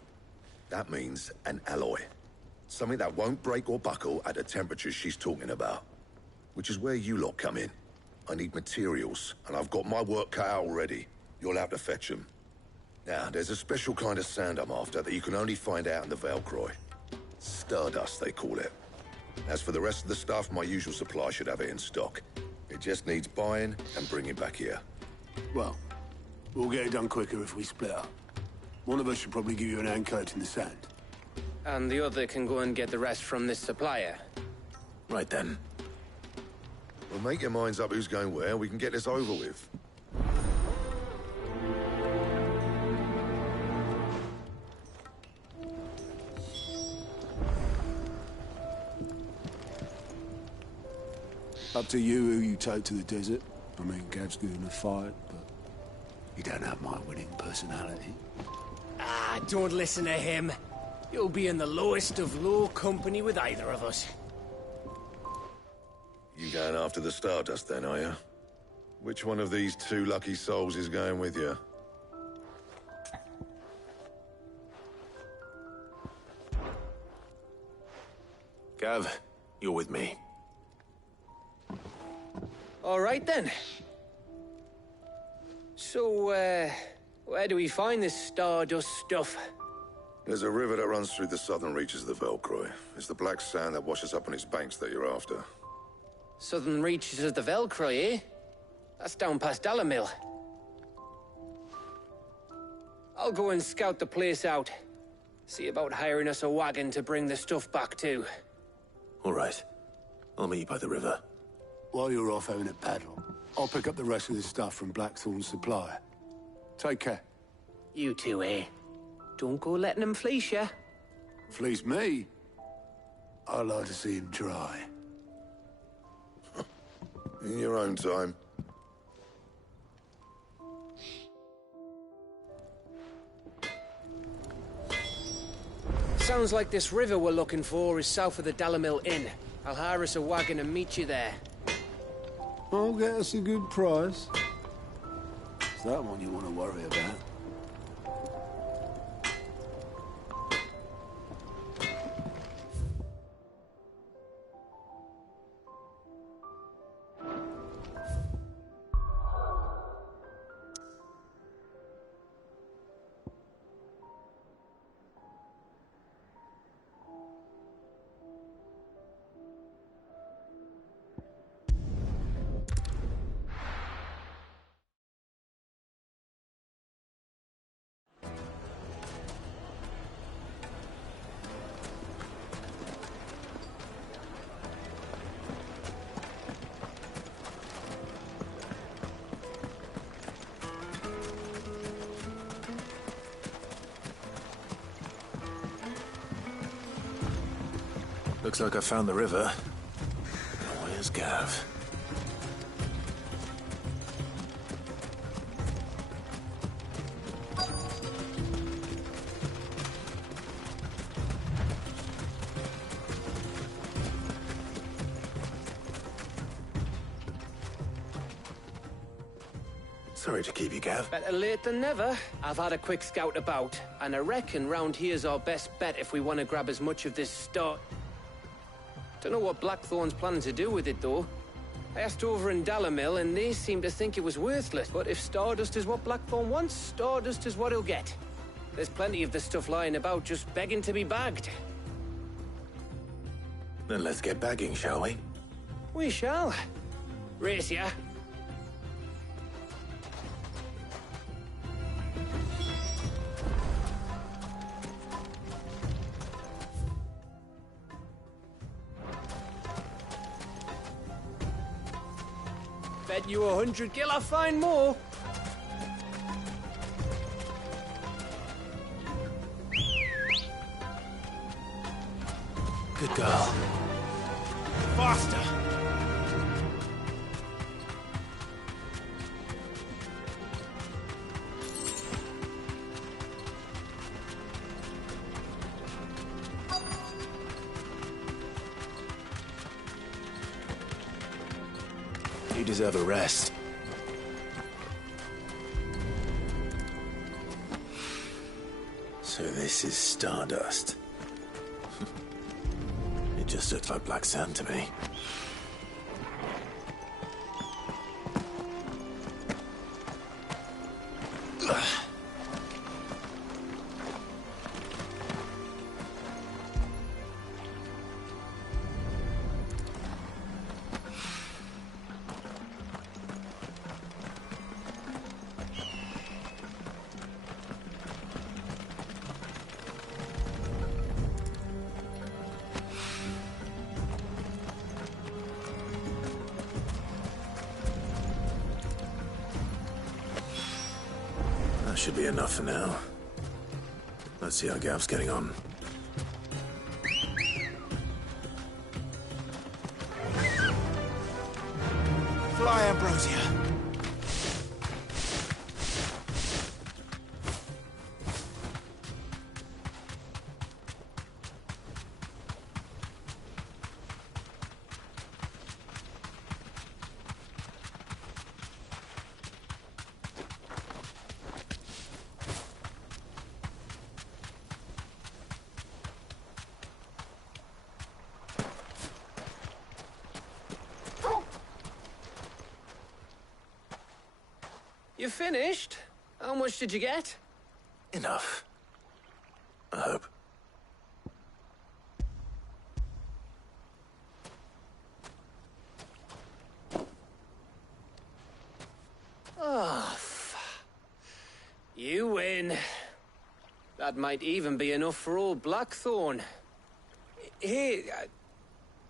That means an alloy. Something that won't break or buckle at the temperatures she's talking about. Which is where you lot come in. I need materials, and I've got my work cut out already. You'll have to fetch them. Now, there's a special kind of sand I'm after that you can only find out in the Velcroy. Stardust, they call it. As for the rest of the stuff, my usual supply should have it in stock. It just needs buying and bringing back here. Well, we'll get it done quicker if we split up. One of us should probably give you an hand coat in the sand. And the other can go and get the rest from this supplier. Right then. Well, make your minds up who's going where, we can get this over with. Up to you who you take to the desert. I mean, Gav's good in a fight, but he don't have my winning personality. Ah, don't listen to him. You'll be in the lowest of low company with either of us. You going after the Stardust then, are you? Which one of these two lucky souls is going with you? Gav, you're with me. All right, then. So, where do we find this Stardust stuff? There's a river that runs through the southern reaches of the Velcroy. It's the black sand that washes up on its banks that you're after. Southern reaches of the Velcroy, eh? That's down past Dalamil. I'll go and scout the place out. See about hiring us a wagon to bring the stuff back to. All right. I'll meet you by the river. While you're off having a paddle, I'll pick up the rest of the stuff from Blackthorn's supplier. Take care. You two, eh? Don't go letting him fleece you. Fleece me? I'd like to see him try. In your own time. Sounds like this river we're looking for is south of the Dalamil Inn. I'll hire us a wagon and meet you there. I'll get us a good price. Is that one you want to worry about? Looks like I found the river. Where's Gav? Sorry to keep you, Gav. Better late than never. I've had a quick scout about, and I reckon round here's our best bet if we want to grab as much of this stuff. Don't know what Blackthorn's planning to do with it, though. I asked over in Dalamil, and they seem to think it was worthless. But if Stardust is what Blackthorn wants, Stardust is what he'll get. There's plenty of this stuff lying about, just begging to be bagged. Then let's get bagging, shall we? We shall. Race ya. Bet you 100 gil I'll find more. Good girl. Faster! You deserve a rest. So this is Stardust. It just looks like black sand to me. That should be enough for now. Let's see how Gav's getting on. Fly, Ambrosia. You finished? How much did you get? Enough. I hope. Oh, you win. That might even be enough for old Blackthorn. Hey,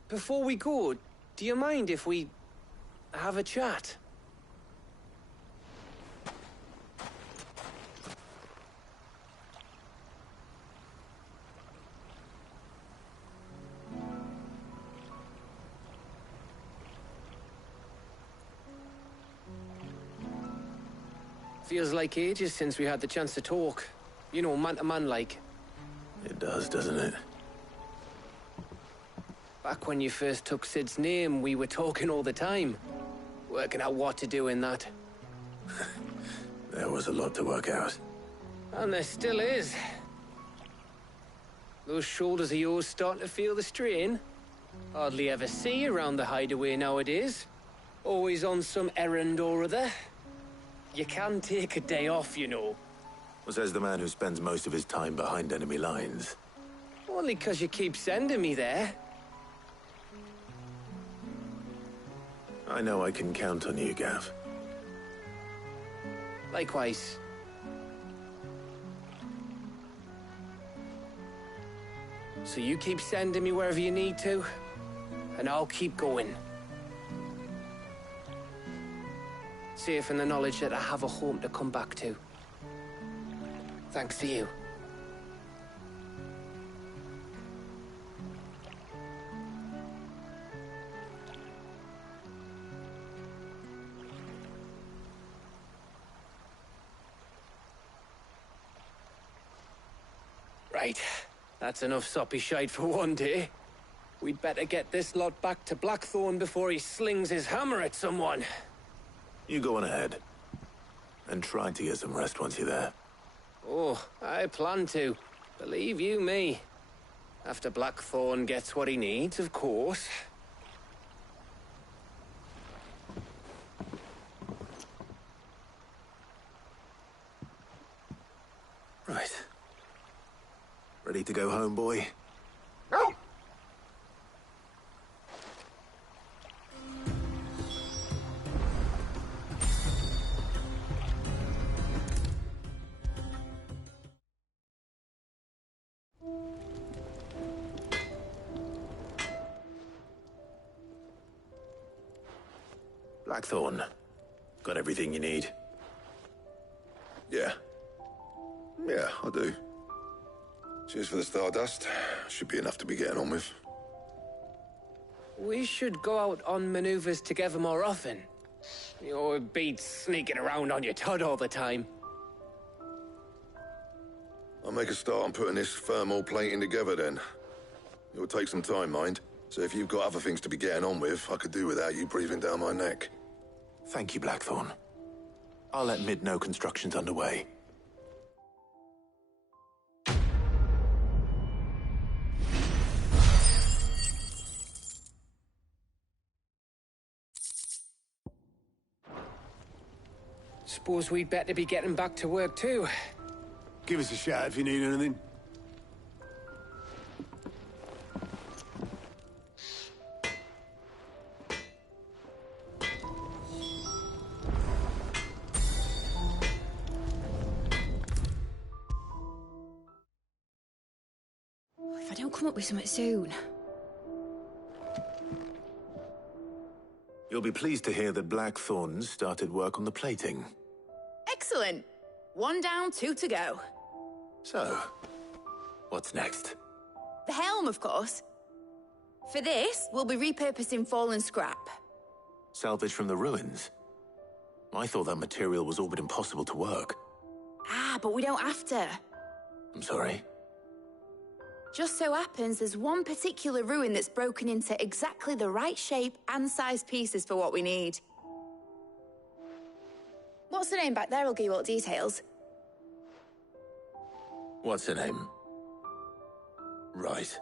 before we go, do you mind if we have a chat? Feels like ages since we had the chance to talk. You know, man to man like. It does, doesn't it? Back when you first took Sid's name, we were talking all the time. Working out what to do in that. There was a lot to work out. And there still is. Those shoulders of yours starting to feel the strain. Hardly ever see you around the hideaway nowadays. Always on some errand or other. You can take a day off, you know. Well, says the man who spends most of his time behind enemy lines. Only 'cause you keep sending me there. I know I can count on you, Gav. Likewise. So you keep sending me wherever you need to, and I'll keep going. Safe in the knowledge that I have a home to come back to. Thanks to you. Right. That's enough soppy shite for one day. We'd better get this lot back to Blackthorn before he slings his hammer at someone. You go on ahead. And try to get some rest once you're there. Oh, I plan to. Believe you me. After Blackthorn gets what he needs, of course. Right. Ready to go home, boy? Blackthorn. Got everything you need? Yeah. Yeah, I do. Cheers for the stardust. Should be enough to be getting on with. We should go out on maneuvers together more often. You'll be sneaking around on your Todd all the time. I'll make a start on putting this thermal plating together then. It'll take some time, mind. So if you've got other things to be getting on with, I could do without you breathing down my neck. Thank you, Blackthorn. I'll let Mid know construction's underway. Suppose we'd better be getting back to work too. Give us a shout if you need anything. If I don't come up with something soon. You'll be pleased to hear that Blackthorn started work on the plating. Excellent. 1 down, 2 to go. So, what's next? The helm, of course. For this, we'll be repurposing fallen scrap. Salvage from the ruins? I thought that material was all but impossible to work. Ah, but we don't have to. I'm sorry. Just so happens there's one particular ruin that's broken into exactly the right shape and size pieces for what we need. What's the name back there? I'll give you all the details. What's her name? Right.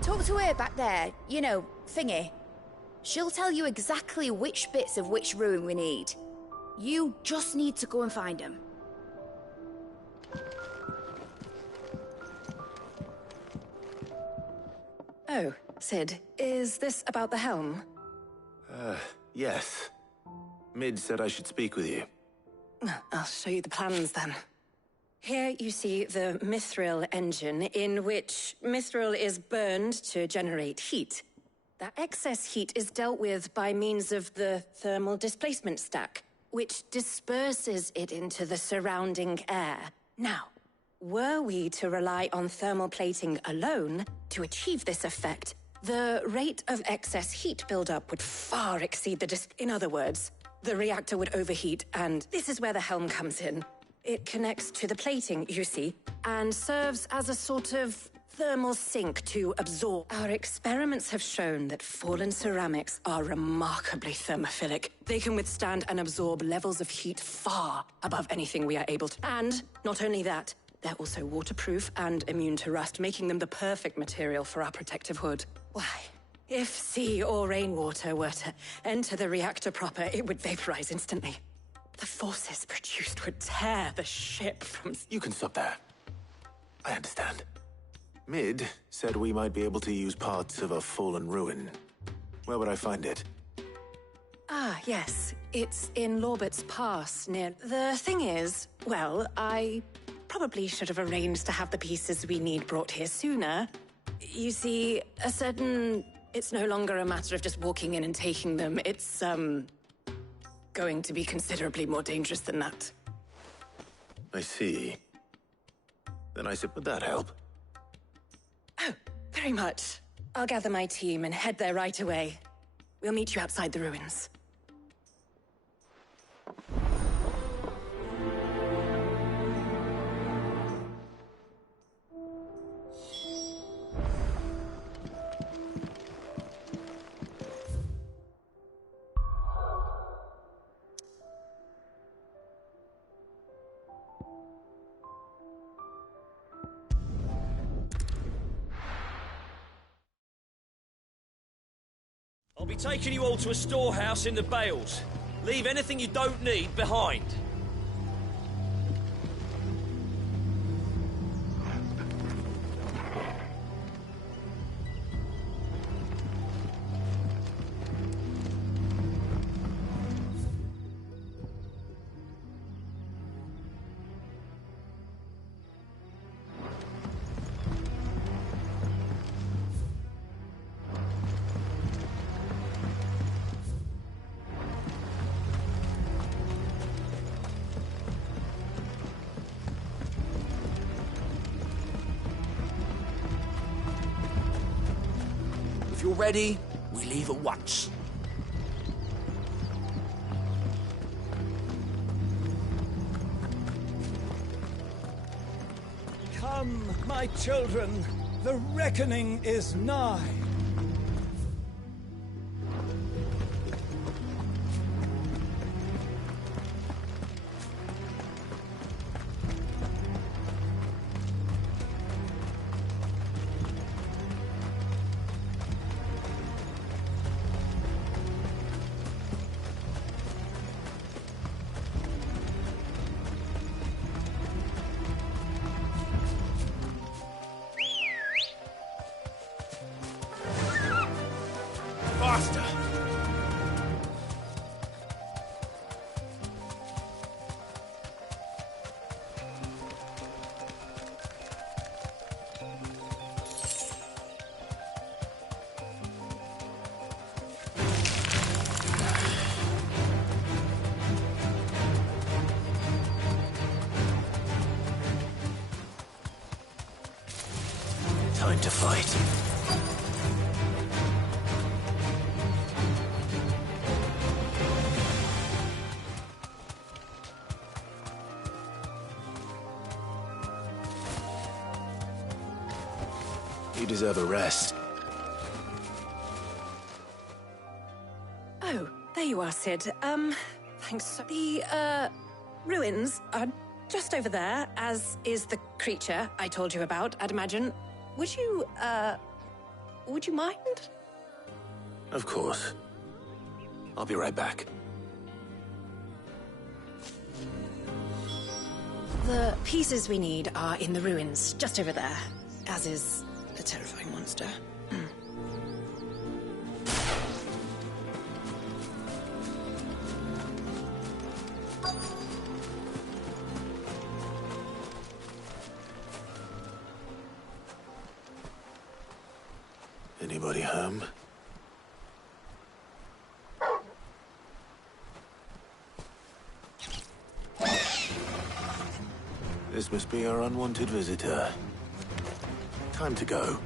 Talk to her back there. You know, Thingy. She'll tell you exactly which bits of which ruin we need. You just need to go and find them. Oh, Sid, is this about the helm? Yes. Mid said I should speak with you. I'll show you the plans then. Here you see the mithril engine, in which mithril is burned to generate heat. That excess heat is dealt with by means of the thermal displacement stack, which disperses it into the surrounding air. Now, were we to rely on thermal plating alone to achieve this effect, the rate of excess heat buildup would far exceed the In other words, the reactor would overheat, and this is where the helm comes in. It connects to the plating, you see, and serves as a sort of thermal sink to absorb. Our experiments have shown that fallen ceramics are remarkably thermophilic. They can withstand and absorb levels of heat far above anything we are able to. And not only that, they're also waterproof and immune to rust, making them the perfect material for our protective hood. Why, if sea or rainwater were to enter the reactor proper, it would vaporize instantly. The forces produced would tear the ship from... You can stop there. I understand. Mid said we might be able to use parts of a fallen ruin. Where would I find it? Ah, yes. It's in Lorbert's Pass, near... The thing is, well, I probably should have arranged to have the pieces we need brought here sooner. You see, it's no longer a matter of just walking in and taking them. It's, going to be considerably more dangerous than that. I see. Then I said, would that help? Oh, very much. I'll gather my team and head there right away. We'll meet you outside the ruins. I'll be taking you all to a storehouse in the Bales. Leave anything you don't need behind. If you're ready, we leave at once. Come, my children, the reckoning is nigh. Faster! Time to fight. You deserve a rest. Oh, there you are, Sid. Thanks. The, ruins are just over there, as is the creature I told you about, I'd imagine. Would you mind? Of course. I'll be right back. The pieces we need are in the ruins, just over there, as is the terrifying monster. Anybody home? This must be our unwanted visitor. Time to go.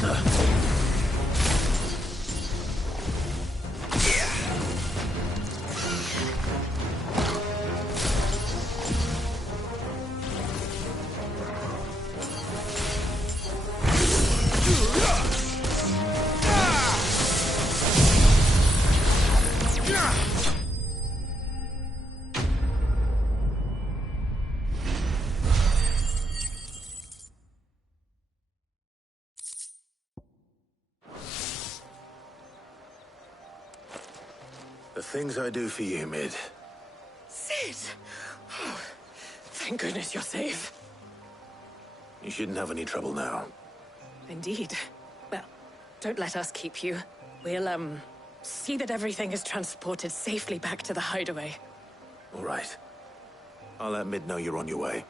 better. The things I do for you, Mid. Sid! Oh, thank goodness you're safe. You shouldn't have any trouble now. Indeed. Well, don't let us keep you. We'll, see that everything is transported safely back to the hideaway. All right. I'll let Mid know you're on your way.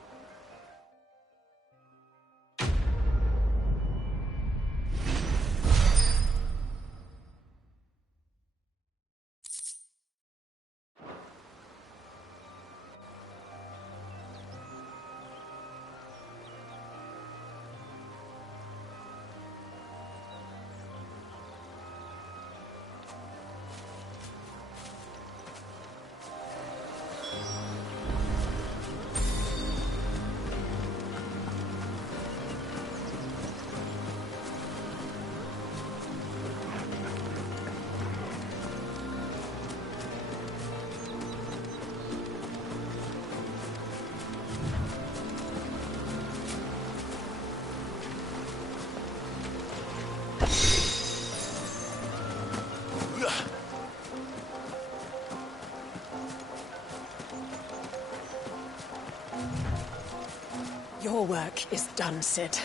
Your work is done, Sid.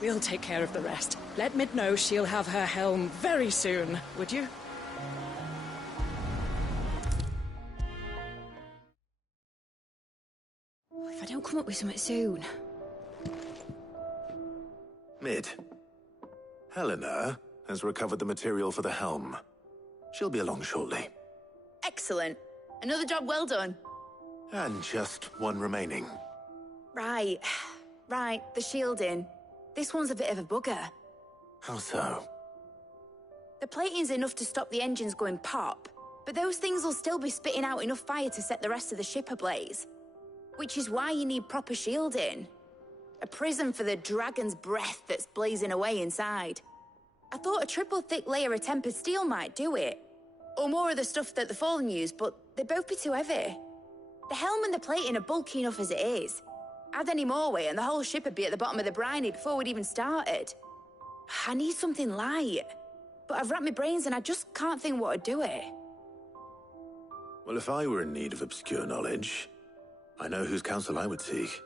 We'll take care of the rest. Let Mid know she'll have her helm very soon, would you? If I don't come up with something soon. Mid. Helena has recovered the material for the helm. She'll be along shortly. Excellent. Another job well done. And just one remaining. Right. Right, the shielding. This one's a bit of a bugger. How so? The plating's enough to stop the engines going pop, but those things will still be spitting out enough fire to set the rest of the ship ablaze. Which is why you need proper shielding. A prison for the dragon's breath that's blazing away inside. I thought a triple thick layer of tempered steel might do it. Or more of the stuff that the Fallen use, but they'd both be too heavy. The helm and the plating are bulky enough as it is. Add any more weight and the whole ship would be at the bottom of the briny before we'd even started. I need something light. But I've racked my brains and I just can't think what would do it. Well, if I were in need of obscure knowledge, I know whose counsel I would seek.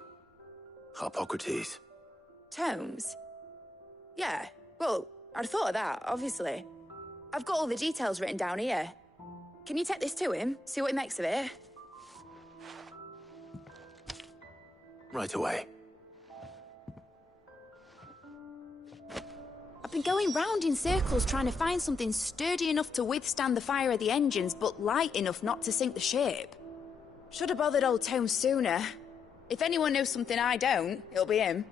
Harpocrates. Tomes? Yeah, well, I'd thought of that, obviously. I've got all the details written down here. Can you take this to him, see what he makes of it? Right away. I've been going round in circles trying to find something sturdy enough to withstand the fire of the engines, but light enough not to sink the ship. Should have bothered old Tome sooner. If anyone knows something I don't, it'll be him.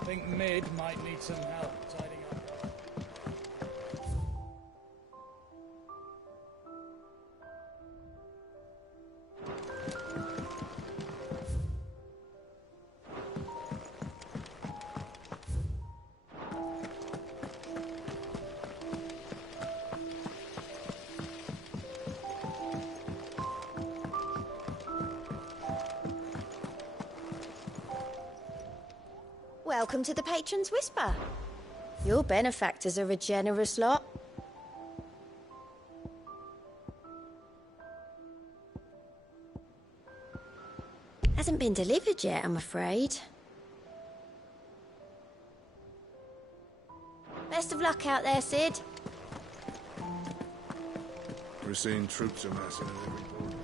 I think Mid might need some help tidying up. Welcome to the Patron's Whisper. Your benefactors are a generous lot. Hasn't been delivered yet, I'm afraid. Best of luck out there, Sid. We're seeing troops amassing at every corner.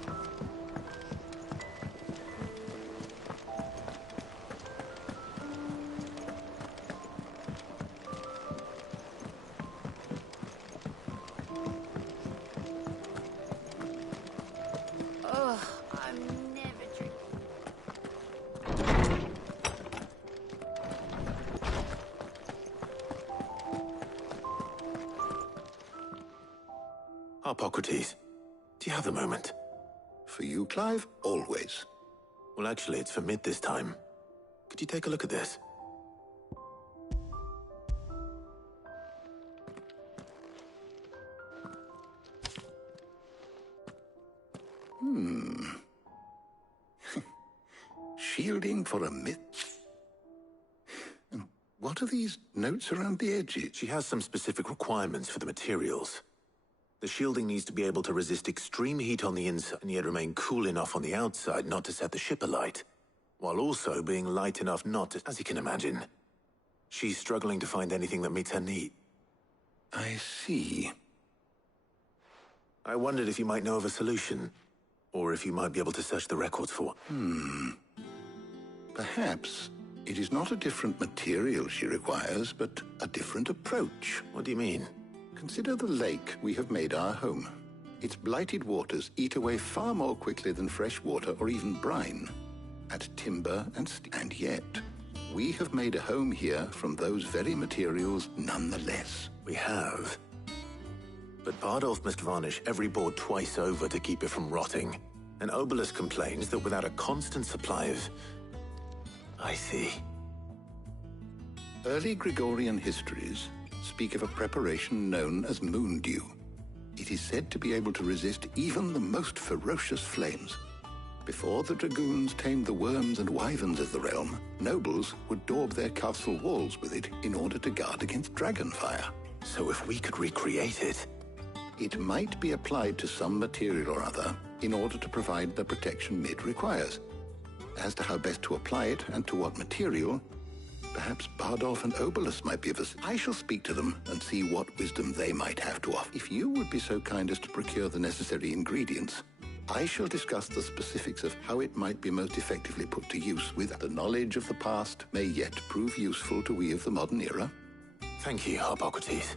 Harpocrates, do you have a moment? For you, Clive, always. Well, actually, it's for mid this time. Could you take a look at this? Shielding for a myth? What are these notes around the edges? She has some specific requirements for the materials. The shielding needs to be able to resist extreme heat on the inside and yet remain cool enough on the outside not to set the ship alight, while also being light enough not to, as you can imagine. She's struggling to find anything that meets her need. I see. I wondered if you might know of a solution, or if you might be able to search the records for one. Perhaps it is not a different material she requires, but a different approach. What do you mean? Consider the lake we have made our home. Its blighted waters eat away far more quickly than fresh water or even brine at timber and yet we have made a home here from those very materials nonetheless. We have. But Bardolph must varnish every board twice over to keep it from rotting. And Obelus complains that without a constant supply of... I see. Early Gregorian histories speak of a preparation known as moon dew. It is said to be able to resist even the most ferocious flames. Before the dragoons tamed the worms and wyverns of the realm, nobles would daub their castle walls with it in order to guard against dragon fire. So if we could recreate it... It might be applied to some material or other in order to provide the protection Mid requires. As to how best to apply it and to what material, perhaps Bardolph and Obelus might be of us. I shall speak to them and see what wisdom they might have to offer. If you would be so kind as to procure the necessary ingredients, I shall discuss the specifics of how it might be most effectively put to use. With the knowledge of the past may yet prove useful to we of the modern era. Thank you, Harpocrates.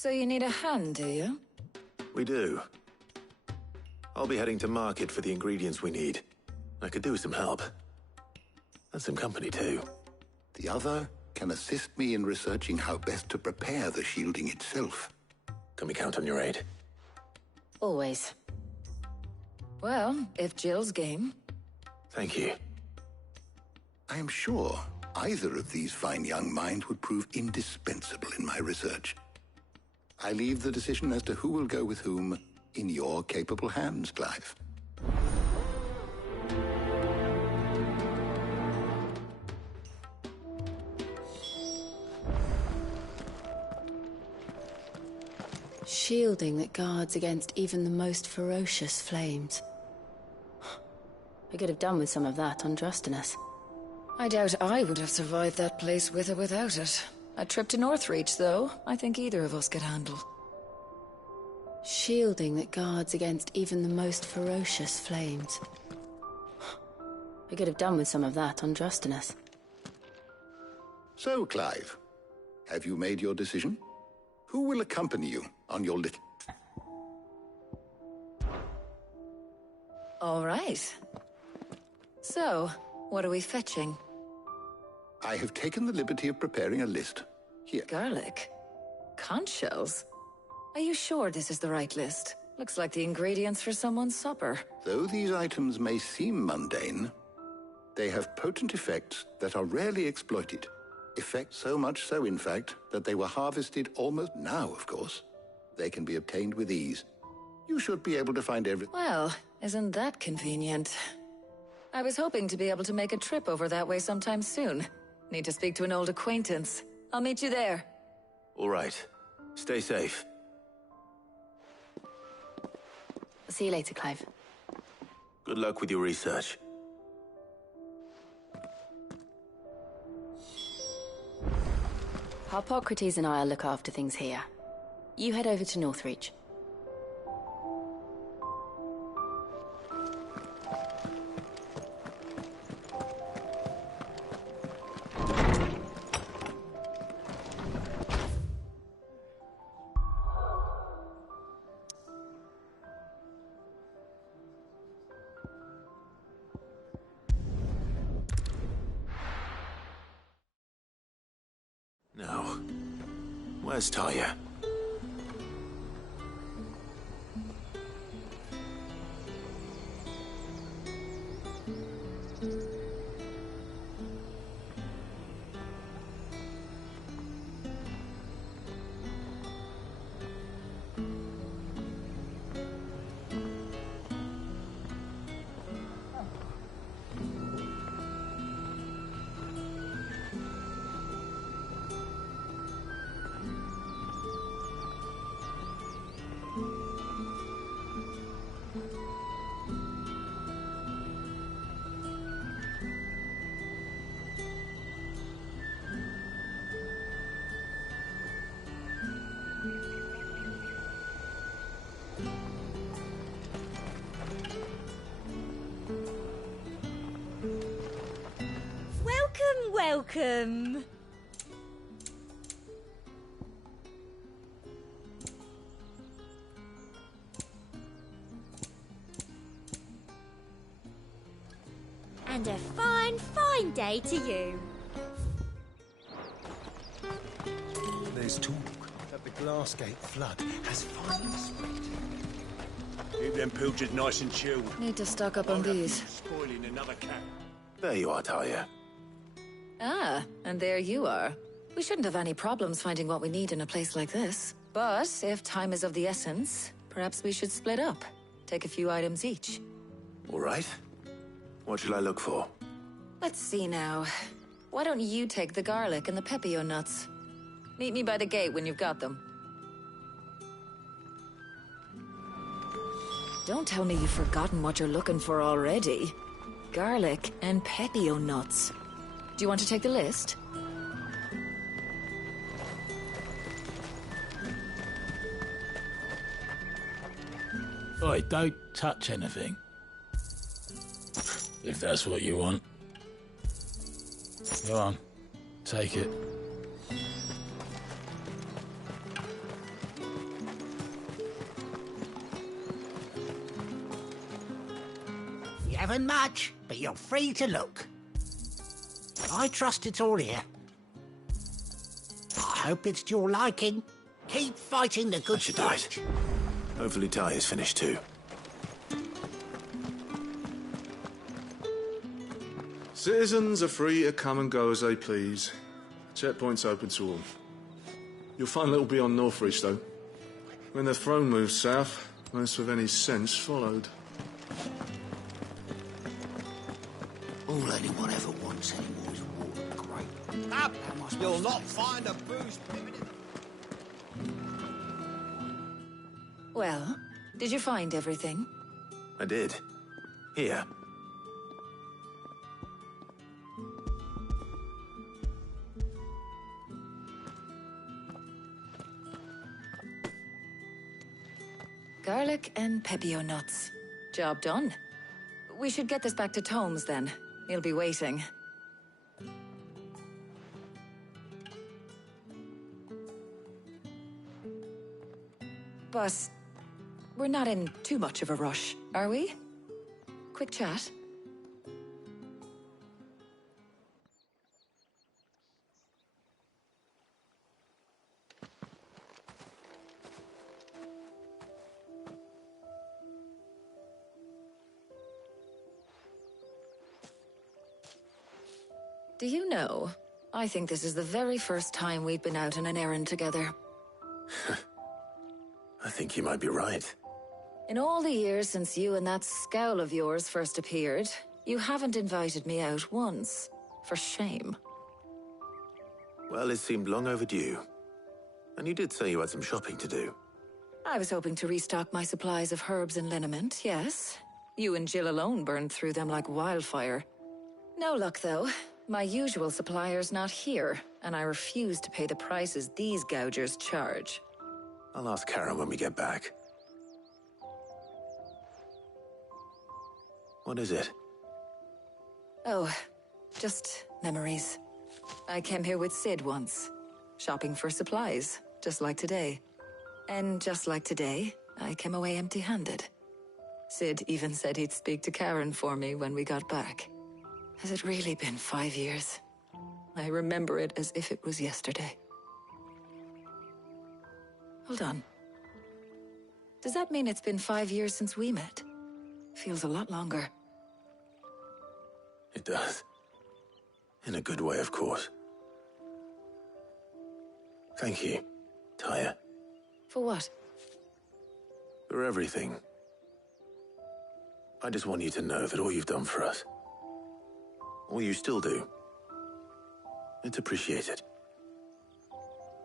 So you need a hand, do you? We do. I'll be heading to market for the ingredients we need. I could do with some help. And some company, too. The other can assist me in researching how best to prepare the shielding itself. Can we count on your aid? Always. Well, if Jill's game. Thank you. I am sure either of these fine young minds would prove indispensable in my research. I leave the decision as to who will go with whom in your capable hands, Clive. Shielding that guards against even the most ferocious flames. I could have done with some of that on Drustinus. I doubt I would have survived that place with or without it. A trip to Northreach, though, I think either of us could handle. Shielding that guards against even the most ferocious flames. I could have done with some of that on Drustinus. So, Clive, have you made your decision? Who will accompany you on your little... All right. So, what are we fetching? I have taken the liberty of preparing a list. Here. Garlic? Conch shells? Are you sure this is the right list? Looks like the ingredients for someone's supper. Though these items may seem mundane, they have potent effects that are rarely exploited. Effects so much so, in fact, that they were harvested almost now, of course. They can be obtained with ease. You should be able to find everything. Well, isn't that convenient? I was hoping to be able to make a trip over that way sometime soon. Need to speak to an old acquaintance. I'll meet you there. All right. Stay safe. I'll see you later, Clive. Good luck with your research. Harpocrates and I'll look after things here. You head over to Northreach. Where's Talia? Welcome. And a fine, fine day to you. There's talk that the Glassgate flood has finally spread. Keep them pilchers nice and chilled. Need to stock up on these. Spoiling another cat. There you are, Talia. Ah, and there you are. We shouldn't have any problems finding what we need in a place like this. But if time is of the essence, perhaps we should split up. Take a few items each. All right. What shall I look for? Let's see now. Why don't you take the garlic and the pepio nuts? Meet me by the gate when you've got them. Don't tell me you've forgotten what you're looking for already. Garlic and pepio nuts. Do you want to take the list? Oi, don't touch anything. If that's what you want. Go on, take it. You haven't much, but you're free to look. I trust it's all here. I hope it's to your liking. Keep fighting the good fight. Hopefully Talia's finished too. Citizens are free to come and go as they please. Checkpoint's open to all. You'll find a little beyond Northreach, though. When the throne moves south, most with any sense followed. All anyone ever wants anymore is water and grape. Up! You'll not find a bruised pivot in Well, did you find everything? I did. Here. Garlic and pepio nuts. Job done. We should get this back to Tomes then. He'll be waiting. But we're not in too much of a rush, are we? Quick chat. Do you know, I think this is the very first time we've been out on an errand together. I think you might be right. In all the years since you and that scowl of yours first appeared, you haven't invited me out once. For shame. Well, it seemed long overdue. And you did say you had some shopping to do. I was hoping to restock my supplies of herbs and liniment, yes. You and Jill alone burned through them like wildfire. No luck, though. My usual supplier's not here, and I refuse to pay the prices these gougers charge. I'll ask Karen when we get back. What is it? Oh, just memories. I came here with Sid once, shopping for supplies, just like today. And just like today, I came away empty-handed. Sid even said he'd speak to Karen for me when we got back. Has it really been 5 years? I remember it as if it was yesterday. Hold on. Does that mean it's been 5 years since we met? Feels a lot longer. It does. In a good way, of course. Thank you, Taya. For what? For everything. I just want you to know that all you've done for us, all you still do, it's appreciated.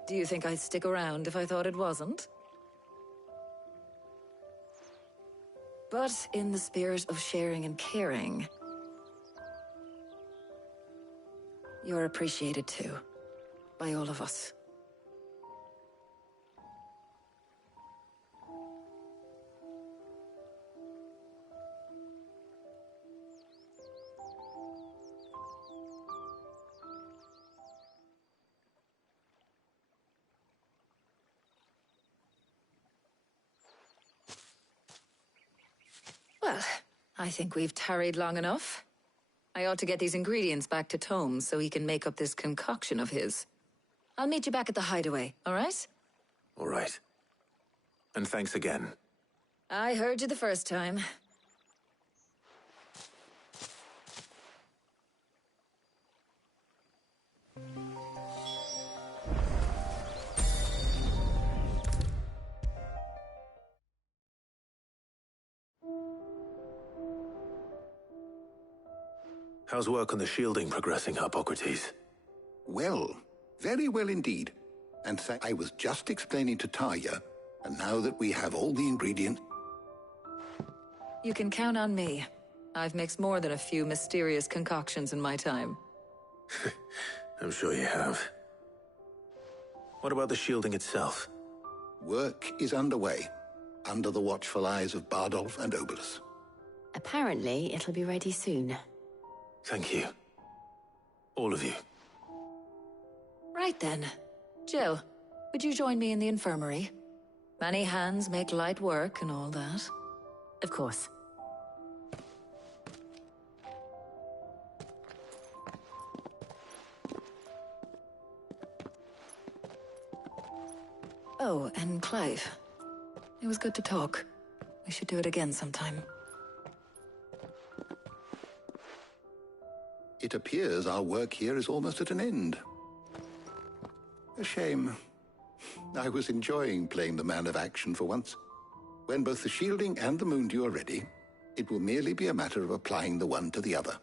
Do you think I'd stick around if I thought it wasn't? But in the spirit of sharing and caring, you're appreciated too, by all of us. Well, I think we've tarried long enough. I ought to get these ingredients back to Tome so he can make up this concoction of his. I'll meet you back at the hideaway, all right? All right. And thanks again. I heard you the first time. How's work on the shielding progressing, Hippocrates? Well, very well indeed. And I was just explaining to Taya, and now that we have all the ingredients... You can count on me. I've mixed more than a few mysterious concoctions in my time. I'm sure you have. What about the shielding itself? Work is underway, under the watchful eyes of Bardolph and Obolus. Apparently, it'll be ready soon. Thank you. All of you. Right then. Jill, would you join me in the infirmary? Many hands make light work and all that. Of course. Oh, and Clive. It was good to talk. We should do it again sometime. It appears our work here is almost at an end. A shame. I was enjoying playing the man of action for once. When both the shielding and the moondew are ready, it will merely be a matter of applying the one to the other.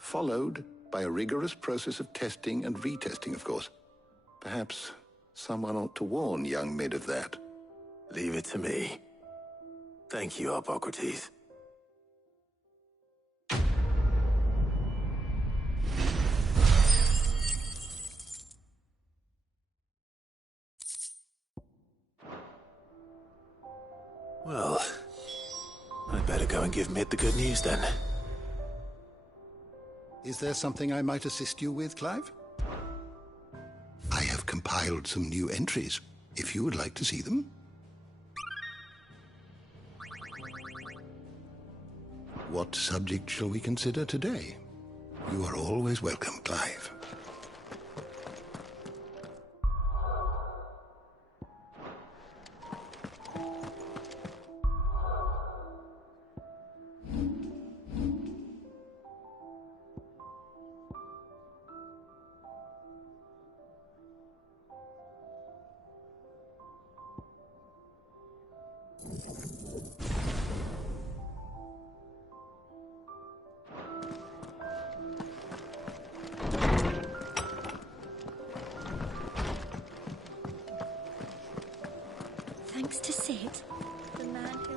Followed by a rigorous process of testing and retesting, of course. Perhaps someone ought to warn young Mid of that. Leave it to me. Thank you, Hippocrates. Well, I'd better go and give Mid the good news then. Is there something I might assist you with, Clive? I have compiled some new entries, if you would like to see them. What subject shall we consider today? You are always welcome, Clive. Thanks to Sid, the man who...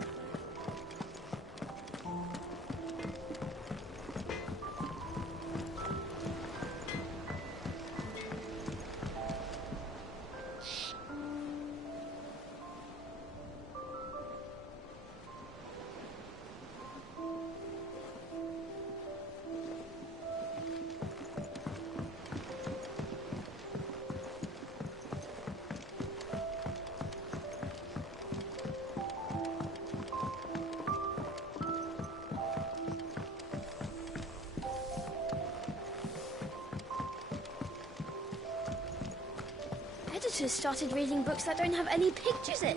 Predators started reading books that don't have any pictures in.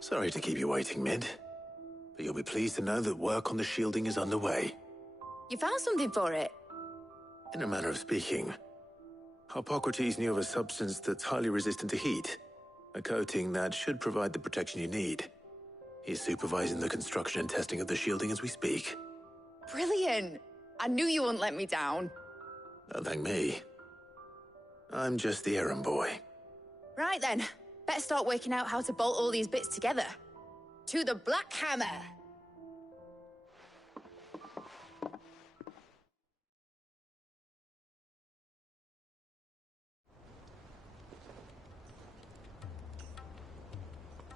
Sorry to keep you waiting, Mid. But you'll be pleased to know that work on the shielding is underway. You found something for it? In a manner of speaking, Hippocrates knew of a substance that's highly resistant to heat. A coating that should provide the protection you need. He's supervising the construction and testing of the shielding as we speak. Brilliant! I knew you wouldn't let me down. Don't thank me. I'm just the errand boy. Right then, better start working out how to bolt all these bits together. To the Black Hammer!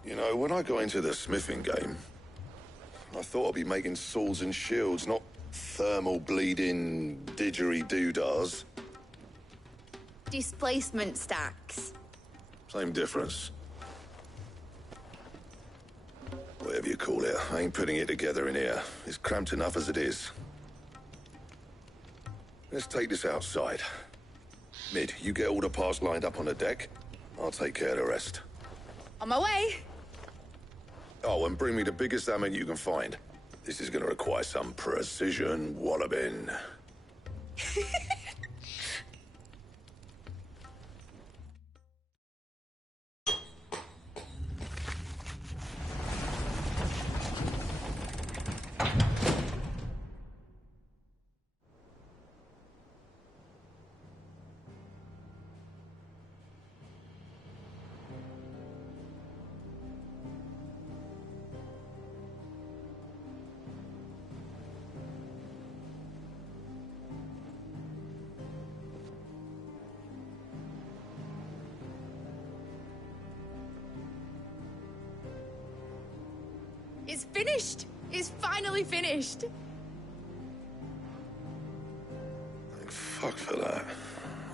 You know, when I got into the smithing game, I thought I'd be making swords and shields, not thermal bleeding didgeridoo-dahs. Displacement stacks. Same difference. Whatever you call it, I ain't putting it together in here. It's cramped enough as it is. Let's take this outside. Mid, you get all the parts lined up on the deck. I'll take care of the rest. On my way! Oh, and bring me the biggest hammer you can find. This is gonna require some precision walloping. It's finished! It's finally finished! Thank fuck for that.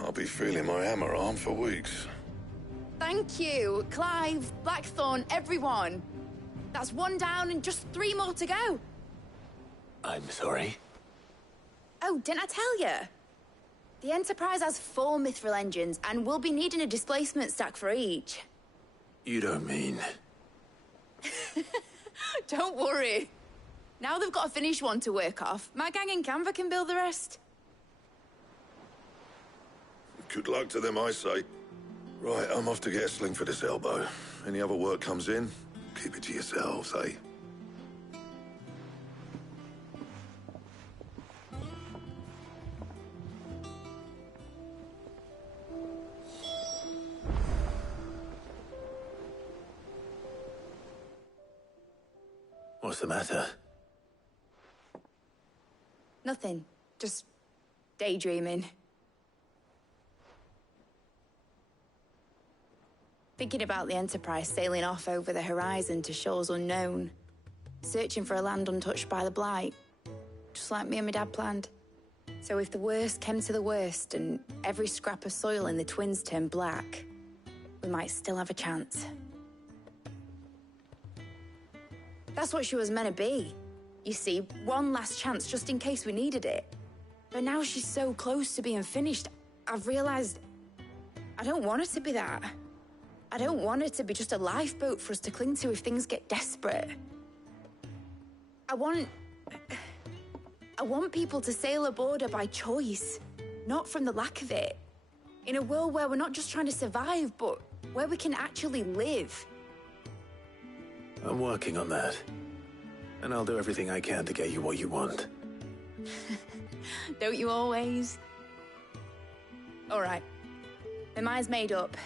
I'll be feeling my hammer arm for weeks. Thank you, Clive, Blackthorn, everyone. That's one down and just 3 more to go. I'm sorry. Oh, didn't I tell you? The Enterprise has 4 mithril engines, and we'll be needing a displacement stack for each. You don't mean... Don't worry. Now they've got a finished one to work off, my gang in Canva can build the rest. Good luck to them, I say. Right, I'm off to get a sling for this elbow. Any other work comes in, keep it to yourselves, eh? What's the matter? Nothing. Just daydreaming. Thinking about the Enterprise sailing off over the horizon to shores unknown. Searching for a land untouched by the Blight. Just like me and my dad planned. So if the worst came to the worst and every scrap of soil in the Twins turned black, we might still have a chance. That's what she was meant to be. You see, one last chance just in case we needed it. But now she's so close to being finished, I've realized I don't want it to be that. I don't want it to be just a lifeboat for us to cling to if things get desperate. I want people to sail aboard her by choice, not from the lack of it. In a world where we're not just trying to survive, but where we can actually live. I'm working on that. And I'll do everything I can to get you what you want. Don't you always? All right. My mind's made up.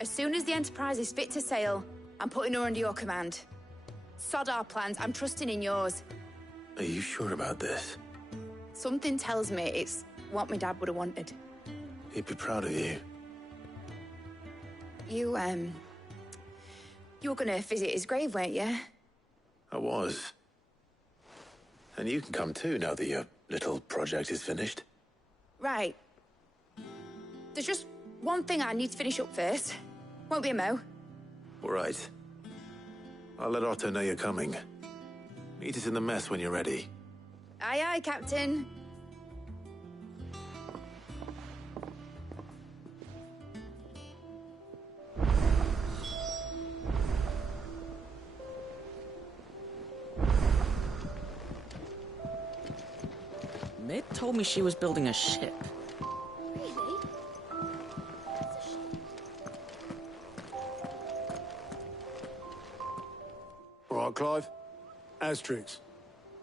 As soon as the Enterprise is fit to sail, I'm putting her under your command. Sod our plans, I'm trusting in yours. Are you sure about this? Something tells me it's what my dad would have wanted. He'd be proud of you. You were gonna visit his grave, weren't you? I was. And you can come too now that your little project is finished. Right. There's just one thing I need to finish up first. Won't be a mo. All right. I'll let Otto know you're coming. Meet us in the mess when you're ready. Aye, aye, Captain. Mid told me she was building a ship. Really? All right, Clive. Asterix.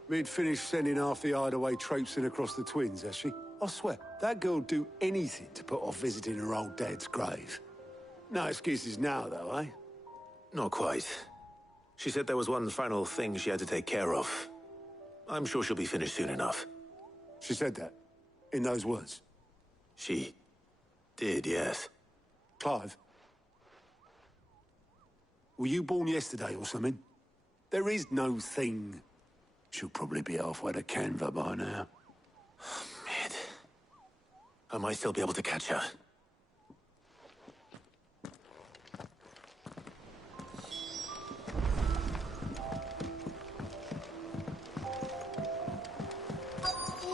Mid finished sending half the hideaway traipsing across the twins, has she? I swear, that girl'd do anything to put off visiting her old dad's grave. No excuses now, though, eh? Not quite. She said there was one final thing she had to take care of. I'm sure she'll be finished soon enough. She said that? In those words? She did, yes. Clive? Were you born yesterday or something? There is no thing. She'll probably be halfway to Canva by now. Mid. I might still be able to catch her.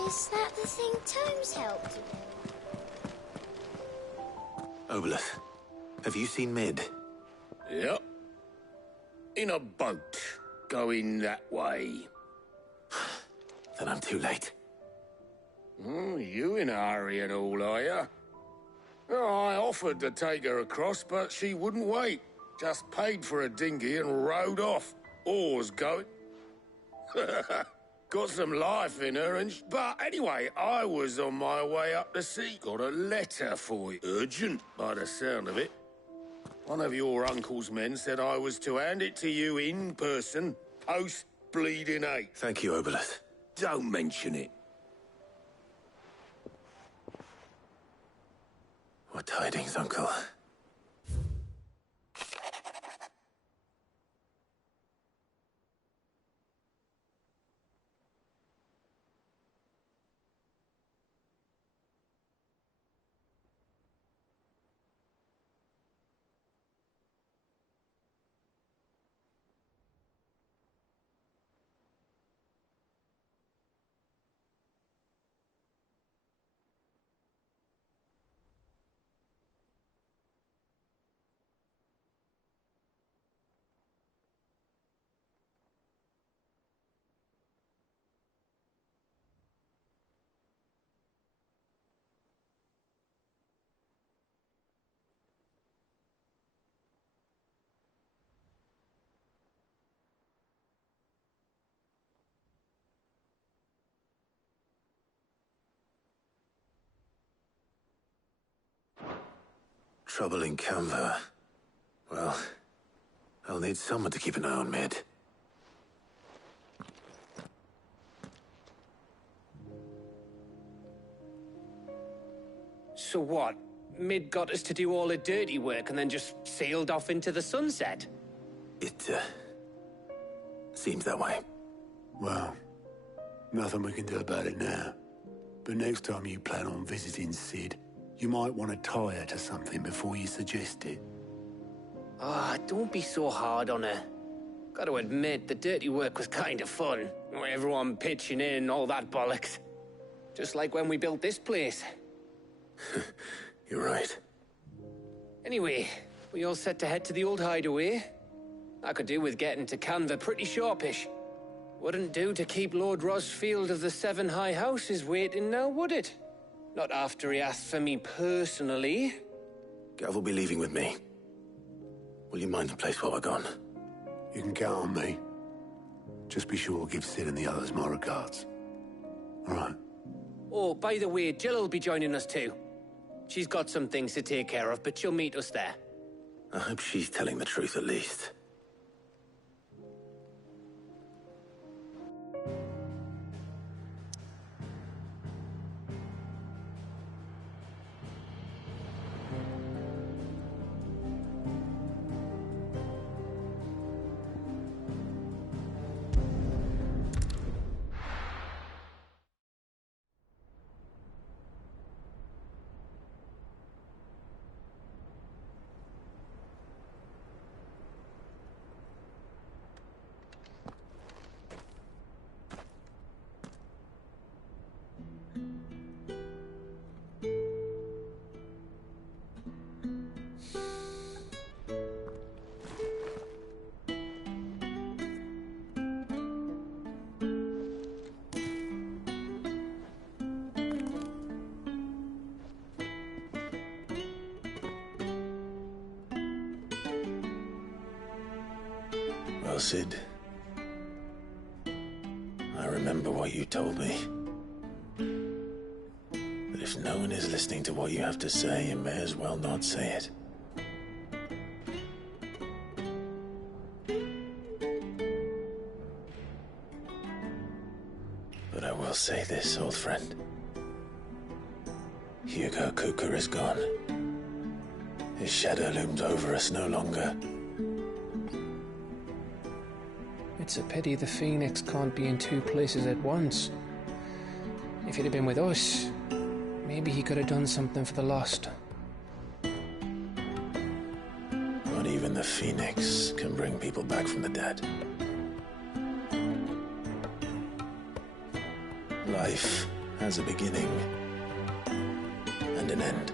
Is that the thing Tomes helped to build? Obolus, have you seen Mid? Yep. In a boat, going that way. Then I'm too late. Oh, you in a hurry and all, are you? Oh, I offered to take her across, but she wouldn't wait. Just paid for a dinghy and rowed off. Oars going. Got some life in her, but anyway, I was on my way up the sea. Got a letter for you. Urgent, by the sound of it. One of your uncle's men said I was to hand it to you in person, post-bleeding 8. Thank you, Obolus. Don't mention it. What tidings, Uncle? Trouble in Canva. Well, I'll need someone to keep an eye on Mid. So what? Mid got us to do all the dirty work and then just sailed off into the sunset? It, seems that way. Well, nothing we can do about it now. But next time you plan on visiting Sid, you might want to tie her to something before you suggest it. Ah, don't be so hard on her. Gotta admit, the dirty work was kind of fun. Everyone pitching in, all that bollocks. Just like when we built this place. You're right. Anyway, we all set to head to the old hideaway. I could do with getting to Canva pretty sharpish. Wouldn't do to keep Lord Rosfield of the Seven High Houses waiting now, would it? Not after he asked for me personally. Gav will be leaving with me. Will you mind the place while we're gone? You can count on me. Just be sure to give Sid and the others my regards. All right. Oh, by the way, Jill will be joining us too. She's got some things to take care of, but she'll meet us there. I hope she's telling the truth at least. Well, Sid, I remember what you told me. But if no one is listening to what you have to say, you may as well not say it. But I will say this, old friend. Hugo Cooker is gone. His shadow looms over us no longer. It's a pity the Phoenix can't be in two places at once. If he'd have been with us, maybe he could have done something for the lost. Not even the Phoenix can bring people back from the dead. Life has a beginning and an end.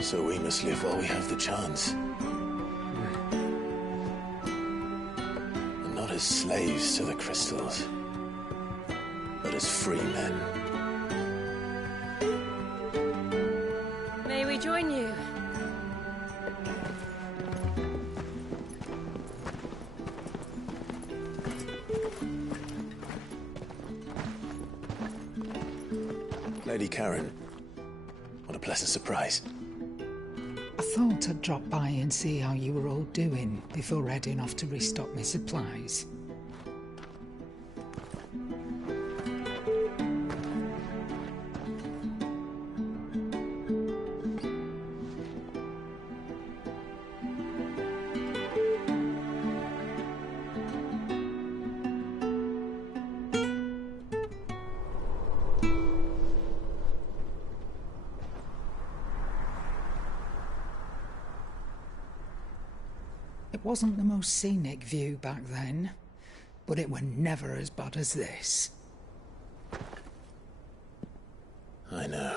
So we must live while we have the chance. And not as slaves to the crystals, but as free men. May we join you? Lady Karen, what a pleasant surprise. I thought I'd drop by and see how you were all doing before heading off to restock my supplies. It wasn't the most scenic view back then, but it were never as bad as this. I know.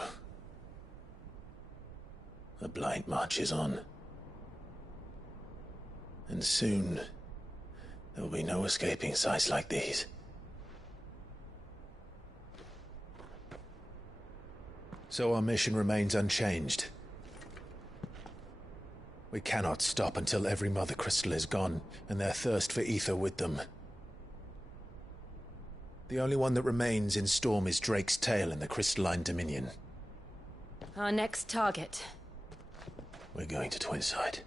The Blight marches on. And soon, there will be no escaping sights like these. So our mission remains unchanged. We cannot stop until every Mother Crystal is gone, and their thirst for ether with them. The only one that remains in Storm is Drake's Tail in the Crystalline Dominion. Our next target. We're going to Twinside.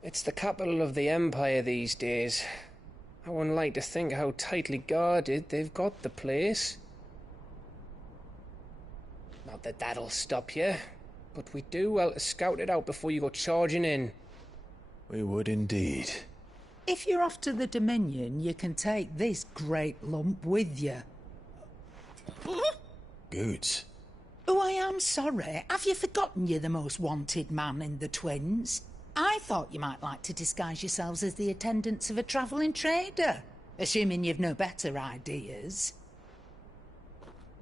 It's the capital of the Empire these days. I wouldn't like to think how tightly guarded they've got the place. Not that that'll stop you, but we do well to scout it out before you go charging in. We would indeed. If you're off to the Dominion, you can take this great lump with you. Goods. Oh, I am sorry. Have you forgotten you're the most wanted man in the Twins? I thought you might like to disguise yourselves as the attendants of a travelling trader, assuming you've no better ideas.